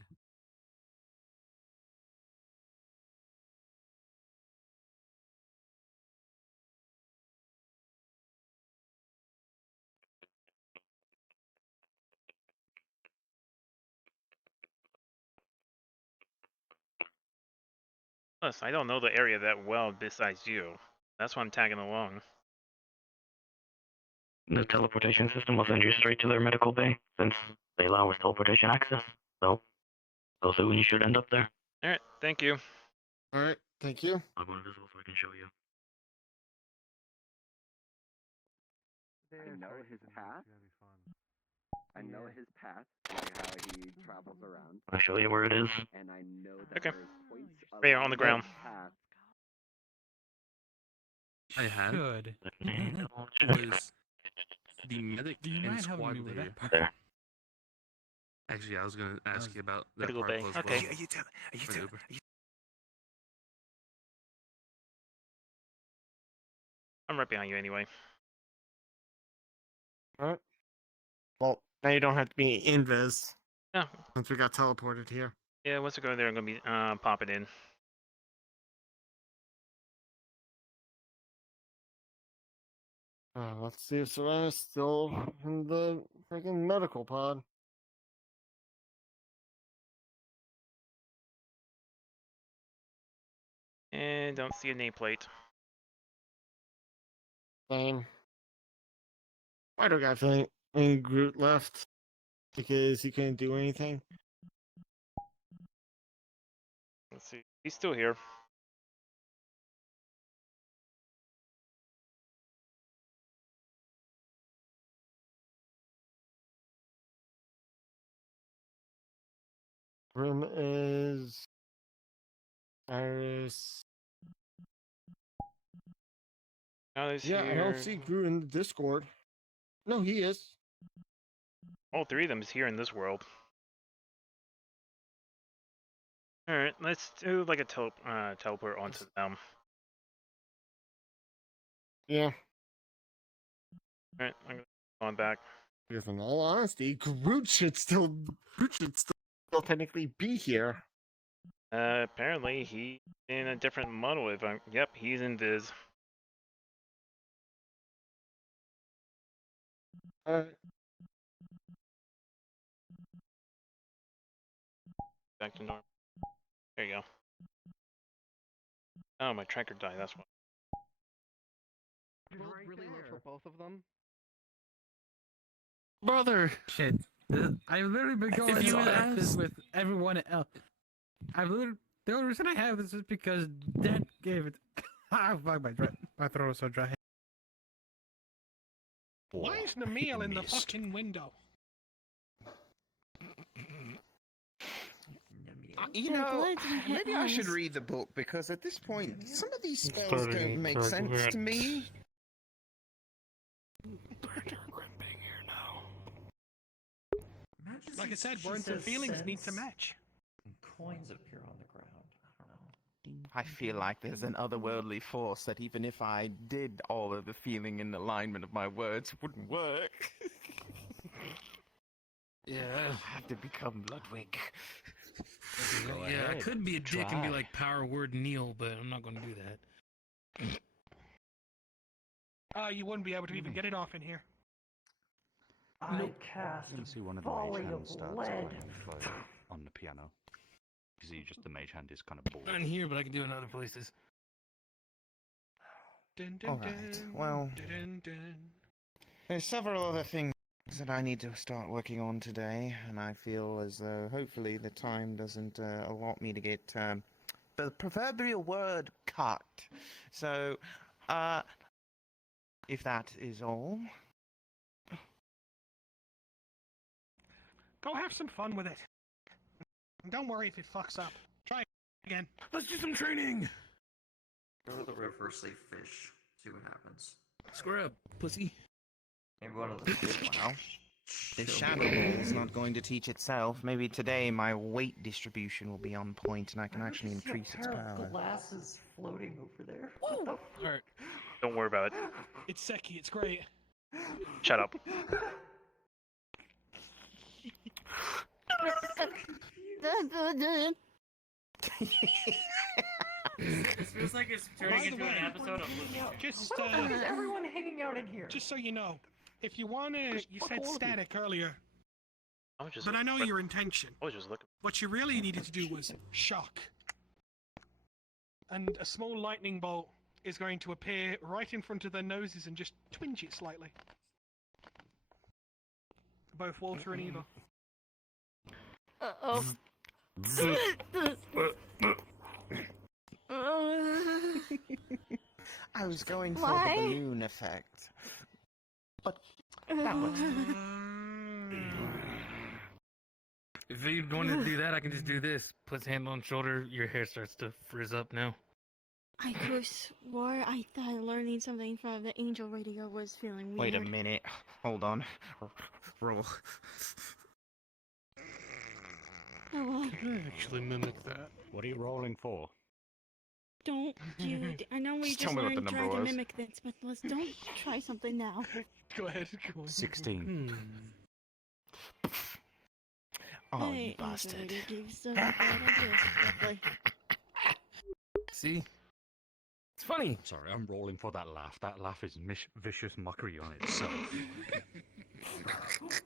Plus, I don't know the area that well besides you. That's why I'm tagging along. The teleportation system will send you straight to their medical bay, since they allow us teleportation access. So soon you should end up there. Alright, thank you. Alright, thank you. I'll go invisible so I can show you. I know his path. I know his path, like how he travels around. I'll show you where it is. And I know that Okay. there's points Right on the ground. his path. I had. Should. Was the medic Do you and mind helping squad me with leader. that? There. Actually, I was going to ask you about that Medical part bay. as Okay. well. For the Uber. I'm right behind you anyway. Alright. Well, now you don't have to be invis. Yeah. Since we got teleported here. Yeah, once I go there, I'm gonna be popping in. Let's see if Serana's still in the freaking medical pod. And don't see a nameplate. Same. I don't got a feeling when Groot left because he couldn't do anything. Let's see. He's still here. Room is Iris. Now he's Yeah, here. I don't see Groot in the Discord. No, he is. All three of them is here in this world. Alright, let's do like a teleport onto them. Yeah. Alright, I'm going back. Because in all honesty, Groot should still technically be here. Apparently he in a different model. If I'm, yep, he's in Viz. Back to normal. There you go. Oh, my tracker died. That's why. Really look for both of them. Brother! Shit. I've literally been going If you through ask- this with everyone else. The only reason I have this is because Dad gave it. Ah, fuck, my throat is so dry. Why isn't Emil in the fucking window? You know, maybe I should read the book because at this point, some of these spells don't make sense to me. Like I said, words and feelings need to match. Coins appear on the ground. I don't know. I feel like there's an otherworldly force that even if I did all of the feeling and alignment of my words, it wouldn't work. Yeah. I have to become Ludwig. Yeah, I could be a dick and be like power word Neil, but I'm not going to do that. You wouldn't be able to even get it off in here. I cast You can see one of the volley mage of hands starts lead. playing flow on the piano. You see, just the mage hand is kind of bored. Not in here, but I can do it in other places. Alright, well, there's several other things that I need to start working on today, and I feel as though hopefully the time doesn't allot me to get the proverbial word cut. So, if that is all. Go have some fun with it. And don't worry if it fucks up. Try again. Let's do some training! Go to the river, say fish. See what happens. Scrub, pussy. Maybe one of the fish. Wow. If Shadow Ball is not going to teach itself, maybe today my weight distribution will be on point and I can actually increase its power. Glasses floating over there. What the f- Alright. Don't worry about it. It's Seki, it's great. Shut up. This feels like it's turning into an episode of Just, Why is everyone hanging out in here? just so you know, if you wanna, you fuck said all of you. static earlier, I was just but I know looking- your intention. I was just looking. What you really needed to do was shock. And a small lightning bolt is going to appear right in front of their noses and just twinge it slightly. Both Walter and Eva. Uh-oh. I was going for Why? the balloon effect. But that looks If you're going to do that, I can just do this. Puts hand on shoulder, your hair starts to frizz up now. I could swore I thought learning something from the angel radio was feeling weird. Wait a minute. Hold on. Roll. Oh, well, Actually mimic that. What are you rolling for? don't you? I know we Just just tell me what learned the try number to was. mimic this, but don't try something now. Go ahead. Go on. 16. Oh, Hey, you angel bastard. radio gives some bad ideas, roughly. See? It's funny. Sorry, I'm rolling for that laugh. That laugh is vicious mockery on itself.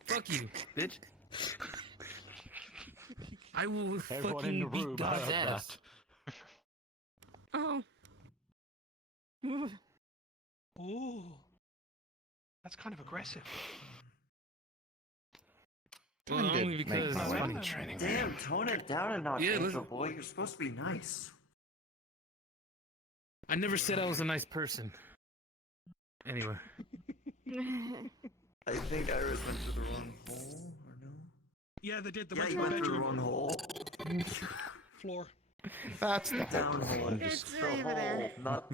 Fuck you, bitch. I will Everyone in the fucking beat room God's heard ass. Oh. Oh. That's kind of aggressive. Well, I'm only good. Make because my way to the training room. Damn, tone it down a notch, Yeah, Angel let's- Boy. You're supposed to be nice. I never said I was a nice person. Anyway. I think Iris went through the wrong hole, or no? Yeah, they did. They Yeah, went you to the went through the bedroom. wrong hole. Floor. That's the Down hole. It's The over there. hole, not.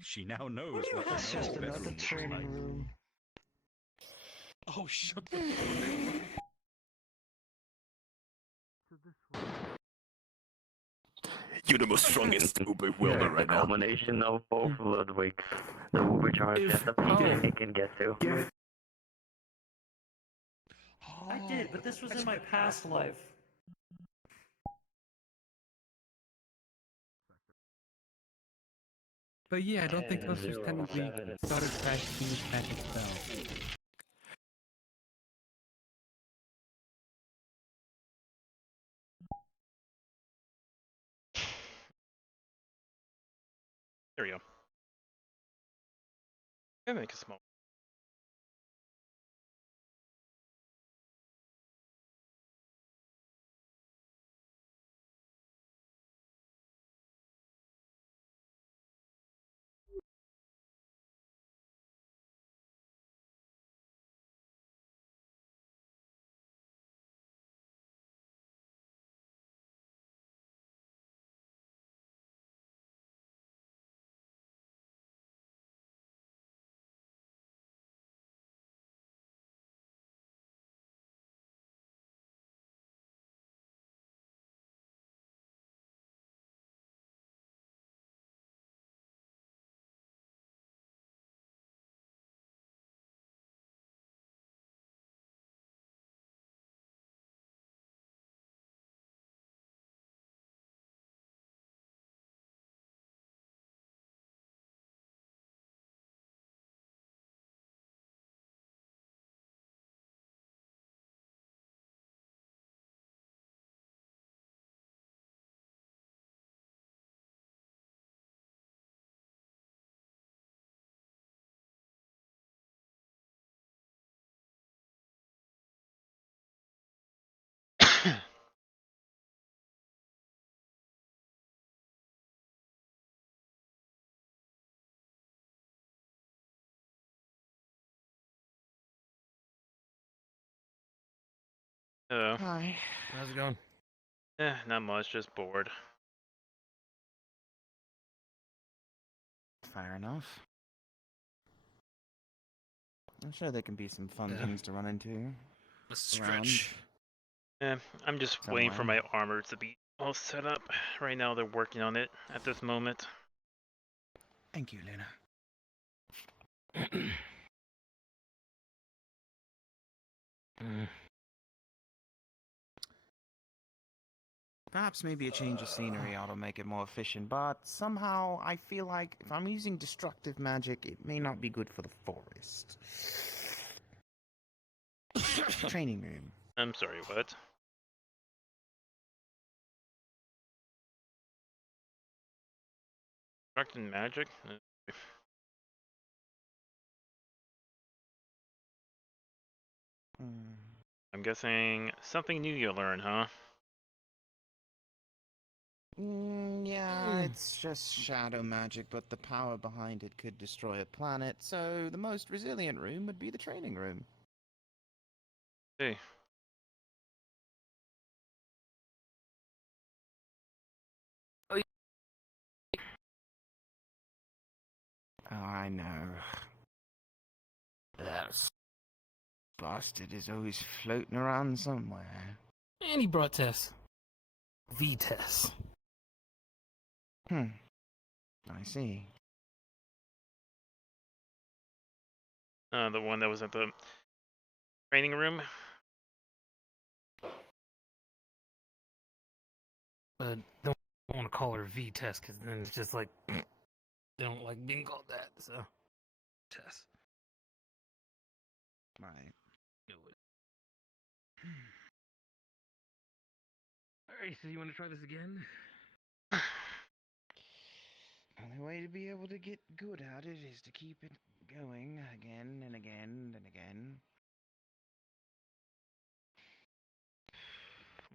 She now knows What what do you the have? hell Just another bedroom looks training like. room. Oh, shut the fuck up. You're the most strongest Uber wielder right now. Combination of both Ludwigs, the overcharge and the peak it can get to. I did, but this was in my past life. But yeah, I don't think those just technically started casting his magic spell. There we go. I'm gonna make a small. Hello. Hi. How's it going? Not much, just bored. Fair enough. I'm sure there can be some fun Yeah. things to run into. A stretch. I'm just waiting for Somewhere. my armor to be all set up. Right now they're working on it at this moment. Thank you, Luna. Perhaps maybe a change of scenery ought to make it more efficient, but somehow I feel like if I'm using destructive magic, it may not be good for the forest. Training room. I'm sorry, what? Destructive magic? I'm guessing something new you'll learn, huh? Yeah, it's just shadow magic, but the power behind it could destroy a planet, so the most resilient room would be the training room. Hey. Oh, I know. That bastard is always floating around somewhere. And he brought Tess. V-Tess. I see. The one that was at the training room. But don't want to call her V-Tess, because then it's just like, they don't like being called that, so. Tess. Right. Alright, so you want to try this again? Only way to be able to get good at it is to keep it going again and again and again.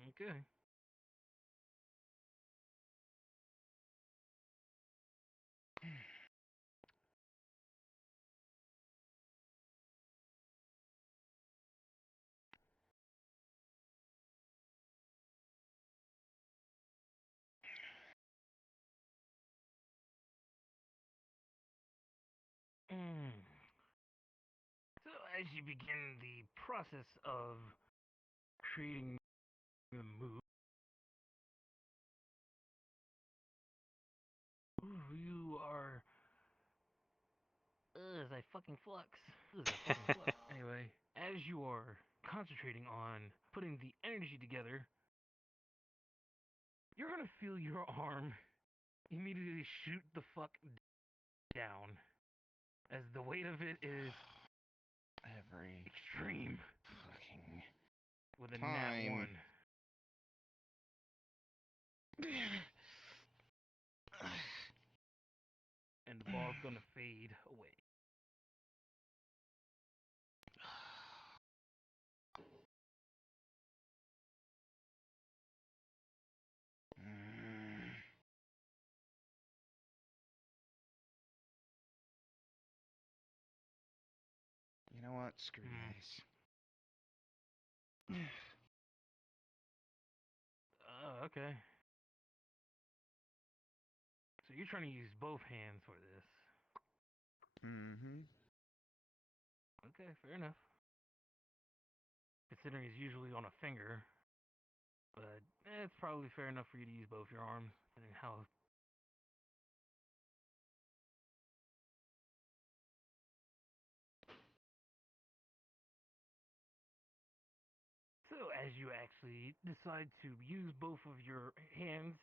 Okay. Mm. So as you begin the process of creating the move, you are as I fucking flux. Anyway, as you are concentrating on putting the energy together, you're gonna feel your arm immediately shoot the fuck down, as the weight of it is Every extreme. fucking With a nat time. 1. And the ball's gonna fade away. You know what? Screw this. Okay. So you're trying to use both hands for this. Mm-hmm. Okay, fair enough. Considering it's usually on a finger. But it's probably fair enough for you to use both your arms. And how... So as you actually decide to use both of your hands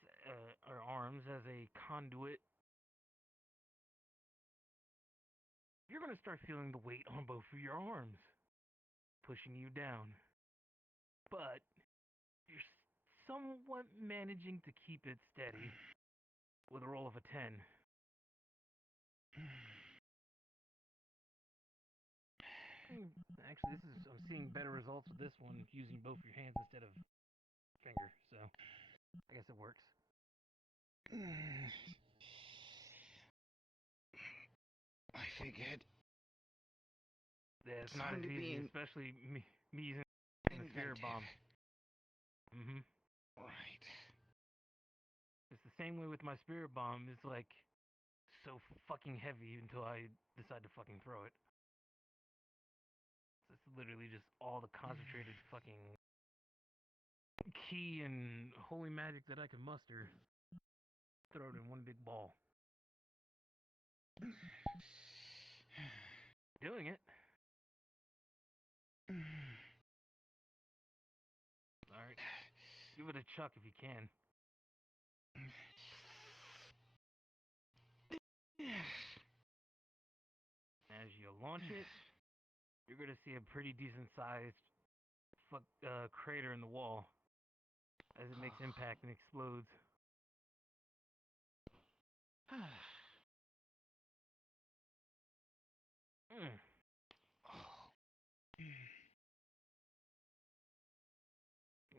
or arms as a conduit, you're going to start feeling the weight on both of your arms, pushing you down. But you're somewhat managing to keep it steady with a roll of a 10. Actually, I'm seeing better results with this one using both your hands instead of finger, so I guess it works. I figured. Yeah, it's not as easy, especially me using the spirit bomb. Right. It's the same way with my spirit bomb. It's like so fucking heavy until I decide to fucking throw it. So it's literally just all the concentrated fucking key and holy magic that I can muster. Throw it in one big ball. Doing it. Alright. Give it a chuck if you can. As you launch it, you're going to see a pretty decent sized crater in the wall as it makes impact and explodes. Well,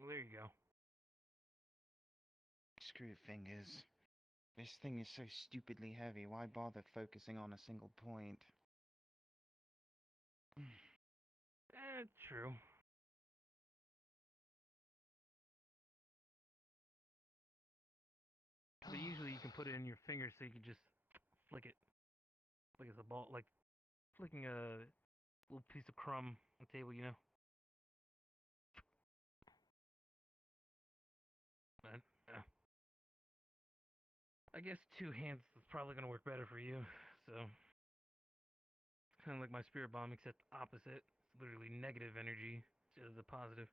there you go. Screw fingers. This thing is so stupidly heavy. Why bother focusing on a single point? True. But usually you can put it in your fingers so you can just flick it. Like it's a ball, like flicking a little piece of crumb on the table, you know? But, yeah. I guess two hands is probably going to work better for you, so... Kind of like my spirit bomb, except opposite. It's literally negative energy instead of the positive.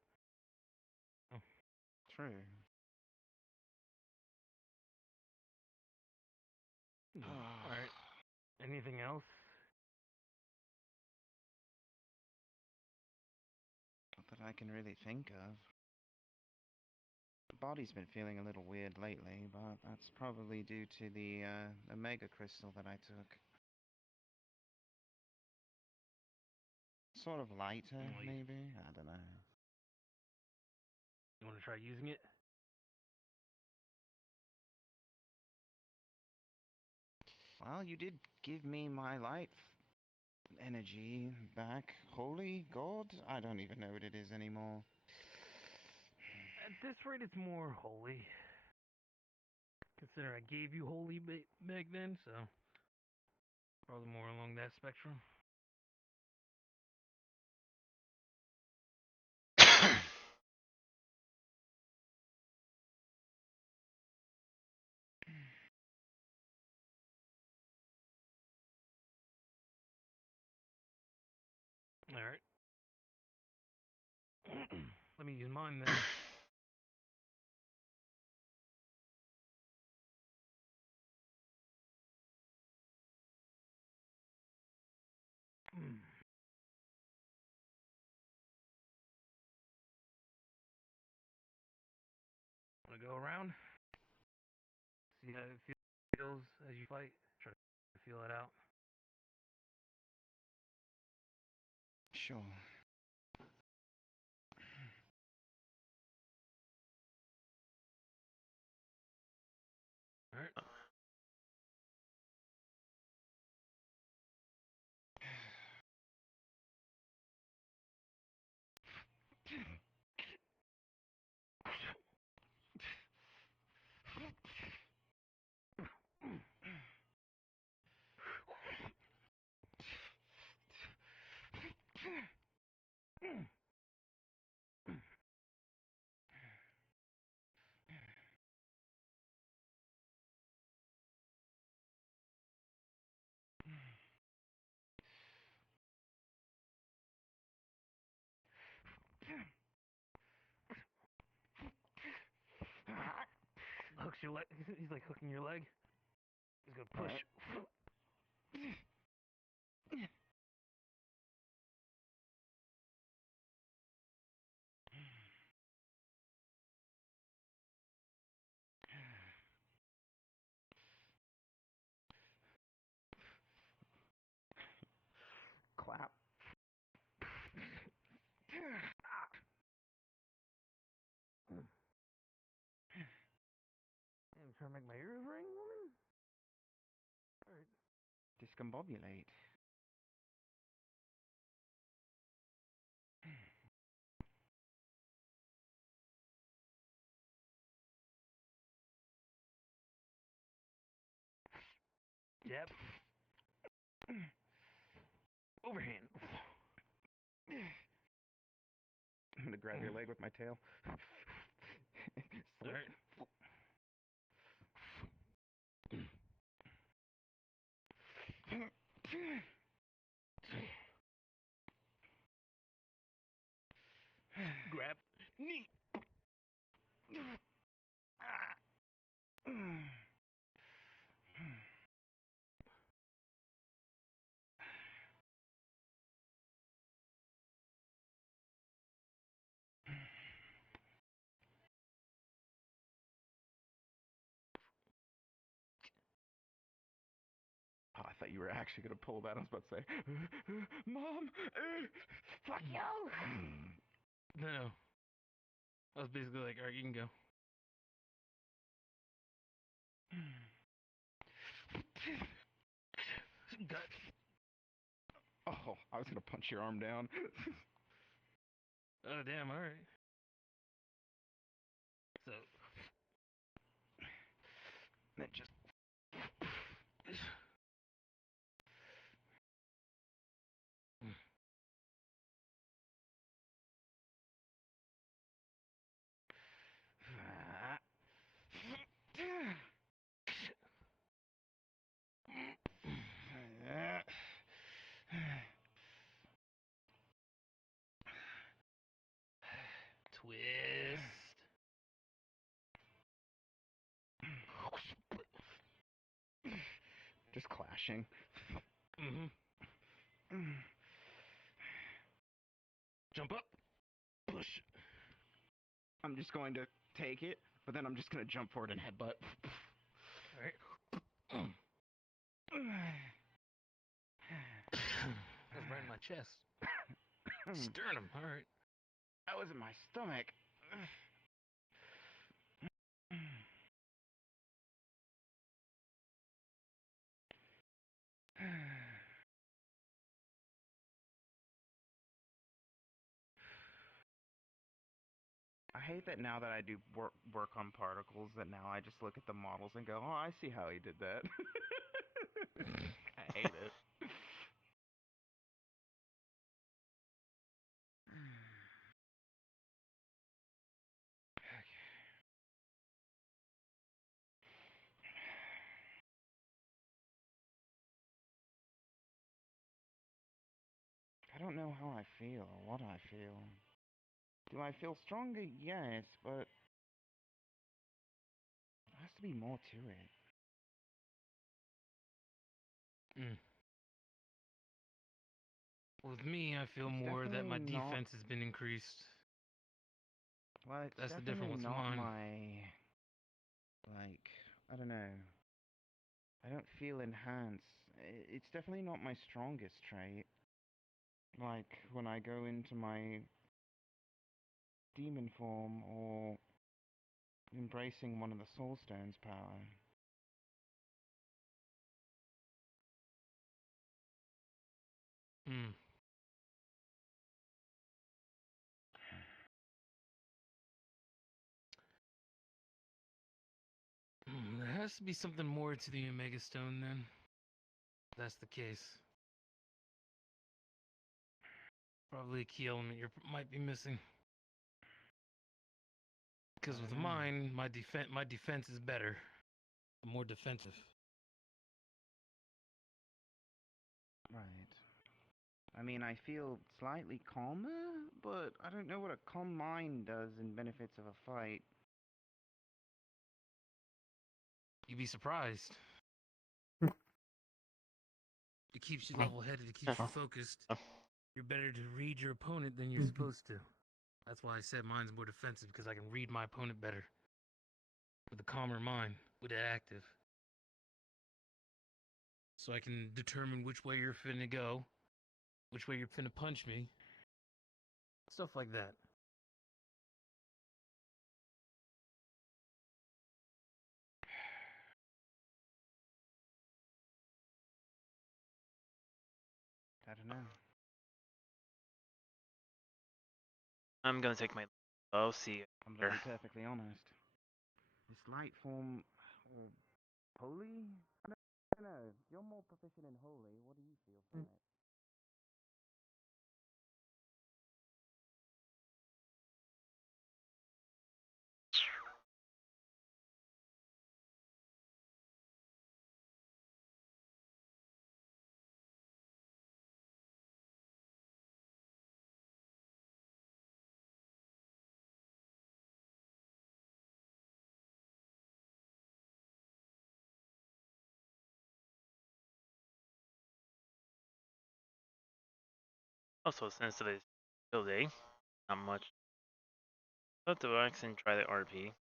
Oh. True. Alright. Anything else? Not that I can really think of. The body's been feeling a little weird lately, but that's probably due to the Omega crystal that I took. sort of lighter, Like- maybe? I don't know. You want to try using it? Well, you did give me my light energy back. Holy God? I don't even know what it is anymore. At this rate, it's more holy. Consider I gave you holy back then, so probably more along that spectrum. All right. Let me use mine then. Want to go around? See how it feels as you fight? Try to feel it out. Sure. All right. Hooks your leg. He's like hooking your leg. He's gonna push. Clap. I'm trying to make my ears ring, woman. All right. Discombobulate. Jab. Overhand. I'm gonna grab your leg with my tail. All right. Grab. Knee. Oh, I thought you were actually gonna pull that. I was about to say, Mom, fuck you. No. I was basically like, all right, you can go. Gut. Oh, I was gonna punch your arm down. Oh, damn, all right. So. Then just. Twist. Just clashing. Jump up. Push. I'm just going to take it, but then I'm just gonna jump forward and headbutt. All right. That's right in my chest. Sternum. All right. That was in my stomach. I hate that now that I do work on particles, that now I just look at the models and go, oh, I see how he did that. I hate it. I don't know how I feel or what I feel. Do I feel stronger? Yes, but there has to be more to it. With me, I feel It's more that my definitely not- defense has been increased. Well, it's That's the definitely difference with not mine. my, like, I don't know. I don't feel enhanced. It's definitely not my strongest trait. Like, when I go into my demon form or embracing one of the soul stones power. There has to be something more to the Omega Stone then. If that's the case. Probably a key element you might be missing. Because with mine, my defense is better. I'm more defensive. Right. I mean, I feel slightly calmer, but I don't know what a calm mind does in benefits of a fight. You'd be surprised. It keeps you level-headed. It keeps you focused. You're better to read your opponent than you're supposed to. That's why I said mine's more defensive, because I can read my opponent better. With a calmer mind, with it active. So I can determine which way you're finna go, which way you're finna punch me. Stuff like that. I don't know. I'm gonna take my. I'll see you. I'm gonna be perfectly honest. This light form, holy? I don't know. You're more proficient in holy. What do you feel from it? Also, since it is still day, not much. Let the wax and try the RP.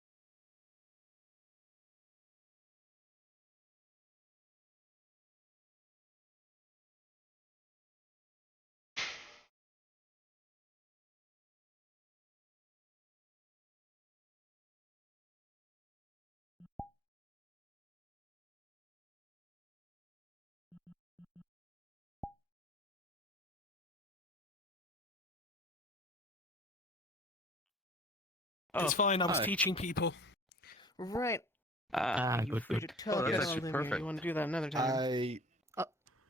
It's fine. I was hi. teaching people. Right. Good, good. Tell Yes, us, actually, then, perfect. You want to do that another time?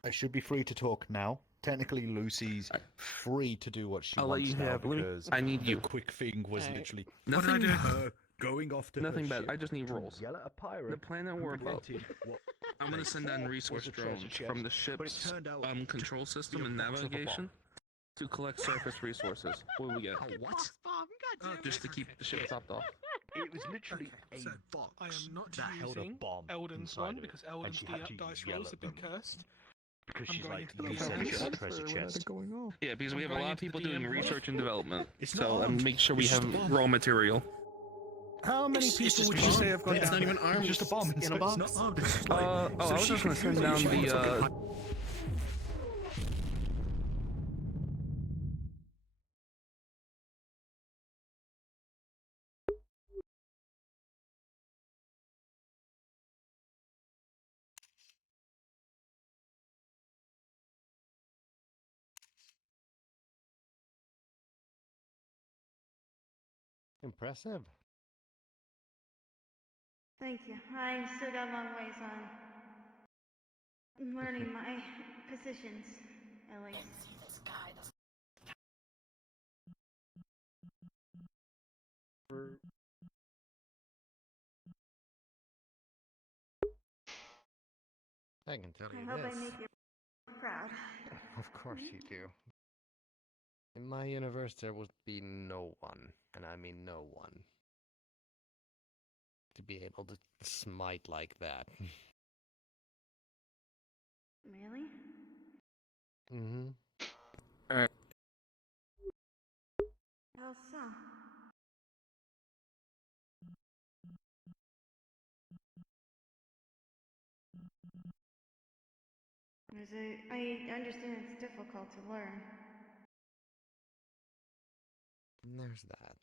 I should be free to talk now. Technically, Lucy's free to do what she I'll let wants you now have. Let me- because I need the you. quick thing was Alright. literally Nothing- her going off to Nothing her bad. ship I just need to rolls. yell at a pirate. The plan that who we're about. prevented what I'm gonna they send down thought resource was a treasure drones chest, from the but it ship's turned out control to system be a and box of a navigation bomb. to collect surface resources. What do we get? What? Just to keep the ship topped off. It was literally Okay, a so box I am not that held a using bomb Eldon's inside one of it, because and Eldon's she had to dice yell rolls at have been them. cursed. Because I'm she's going like, into the you said DM it's a one. treasure chest. Yeah, because we I'm have a going lot of into the people doing DM one. research and development. It's So not armed. make sure we It's have just a bomb. raw material. How many It's people just would a you bomb. say have gone There. down? It's not even armed. It's just a bomb in a inside. box. It's not armed. It's just like, I was just gonna send down the Impressive. Thank you. I still got a long ways on learning my positions, at least. I can tell I you hope I this. make you proud. Of course you do. In my universe, there would be no one, and I mean no one, to be able to smite like that. Really? Mm-hmm. Alright. How so? I understand it's difficult to learn. There's that.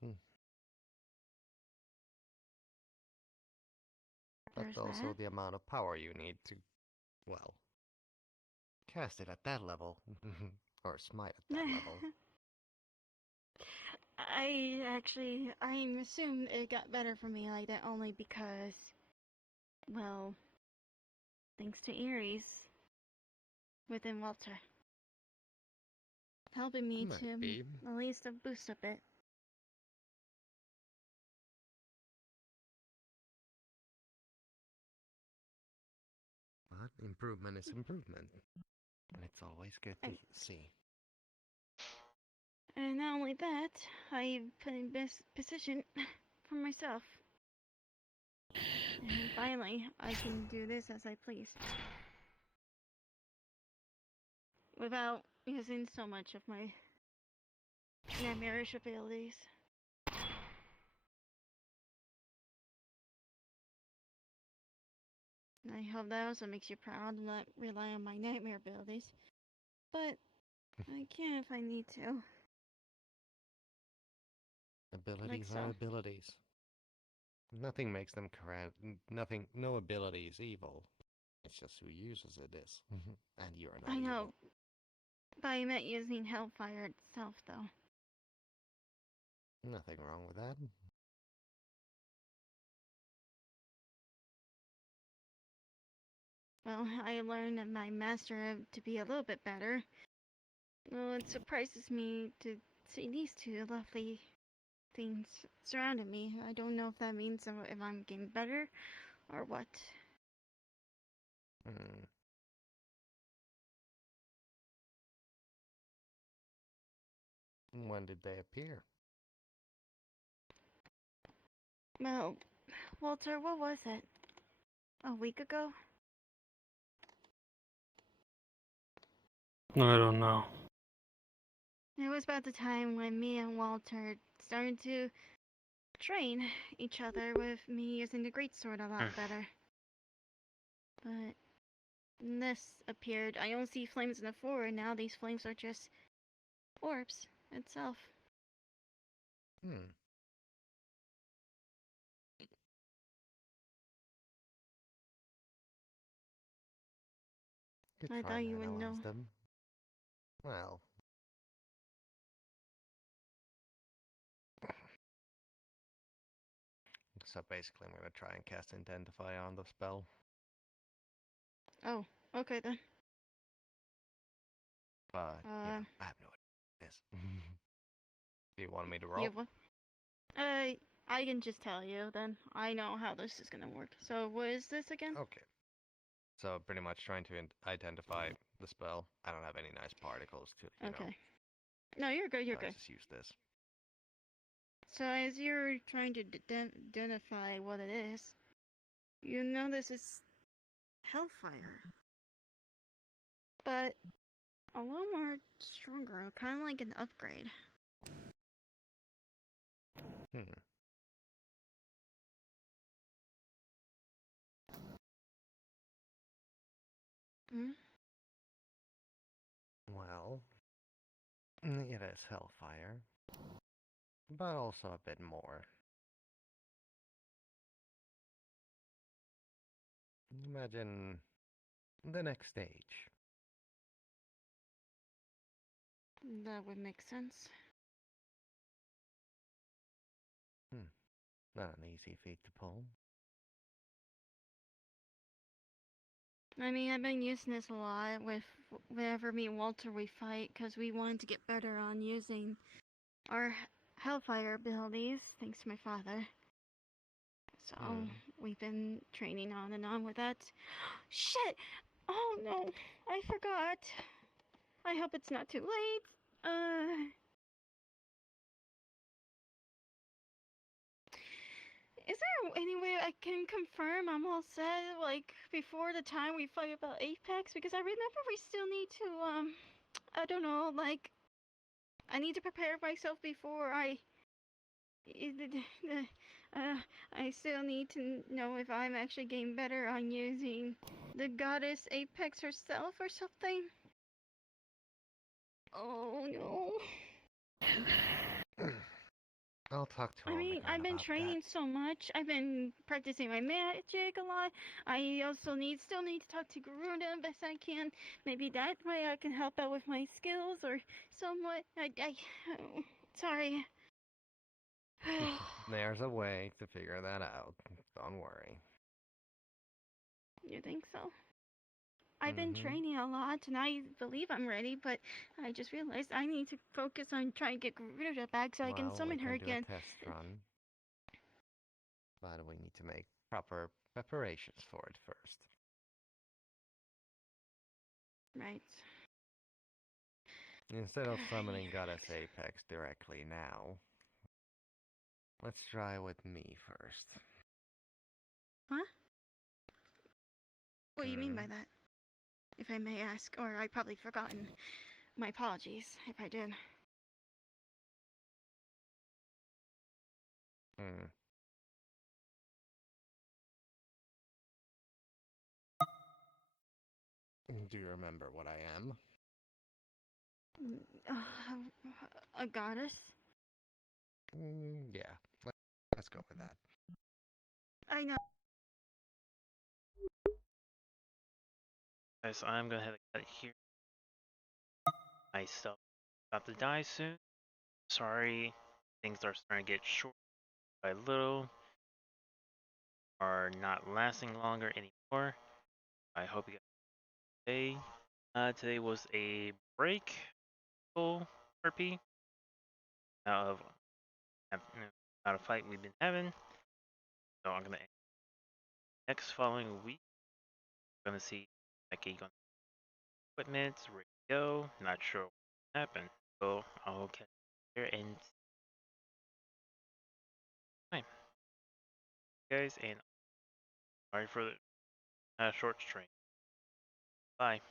But There's also that? the amount of power you need to, well, cast it at that level. Or smite at that level. I assumed it got better for me like that only because, well, thanks to Ares within Walter. Helping me Might to be. at least boost a bit. But improvement is improvement. And it's always good to see. And not only that, I put in best position for myself. And finally, I can do this as I please. Without using so much of my nightmarish abilities. I hope that also makes you proud and not rely on my nightmare abilities. But I can if I need to. Abilities so. are abilities. Nothing makes them correct. Nothing. No ability is evil. It's just who uses it is. And you're not I know. evil. But I meant using Hellfire itself, though. Nothing wrong with that. Well, I learned that my master to be a little bit better. Well, it surprises me to see these two lovely things surrounding me. I don't know if that means if I'm getting better or what. When did they appear? Well, Walter, what was it? A week ago? I don't know. It was about the time when me and Walter started to train each other with me using the greatsword a lot better. But this appeared. I don't see flames in the forward now. These flames are just orbs itself. Could I try thought and you would analyze know. them. Well. So basically, I'm gonna try and cast Identify on the spell. Oh, okay then. But you know, I have no idea what it is. Do you want me to roll? You what? I can just tell you then. I know how this is gonna work. So what is this again? Okay. So pretty much trying to identify the spell. I don't have any nice particles to, you know. No, you're good. You're So I good. just use this. So as you're trying to identify what it is, you know this is Hellfire, but a lot more stronger, kind of like an upgrade. Hmm? Well, it is Hellfire, but also a bit more. Imagine the next stage. That would make sense. Not an easy feat to pull. I mean, I've been using this a lot with whenever me and Walter we fight, because we wanted to get better on using our Hellfire abilities, thanks to my father. So we've been training on and on with that. Shit! Oh no, I forgot. I hope it's not too late. Is there any way I can confirm I'm all set, like, before the time we fight about Apex? Because I remember we still need to, I don't know, like, I need to prepare myself before I still need to know if I'm actually getting better on using the goddess Apex herself or something. Oh no. I'll talk to I mean, Omicron I've been about training so much. I've been practicing my magic a lot. I also still need to talk to Garuda best I can. Maybe that way I can help out with my skills or somewhat. Oh, sorry. that. There's a way to figure that out. Don't worry. You think so? I've been training a lot, and I believe I'm ready, but I just realized I need to focus on trying to get Garuda back so I can summon her again. Do a test run. But we need to make proper preparations for it first. Right. Instead of summoning Goddess Apex directly now, let's try with me first. Huh? What do you mean by that? If I may ask, or I've probably forgotten. My apologies if I did. Do you remember what I am? A goddess? Yeah, let's go with that. I know. Guys, I'm gonna have to cut it here. My stuff about to die soon. Sorry, things are starting to get short by little. Are not lasting longer anymore. I hope you guys today. Today was a break full RP out of fight we've been having. So I'm gonna next following week. We're gonna see Becky on equipment, radio. Not sure what happened. So I'll catch you here and time, guys, and sorry for the short stream. Bye.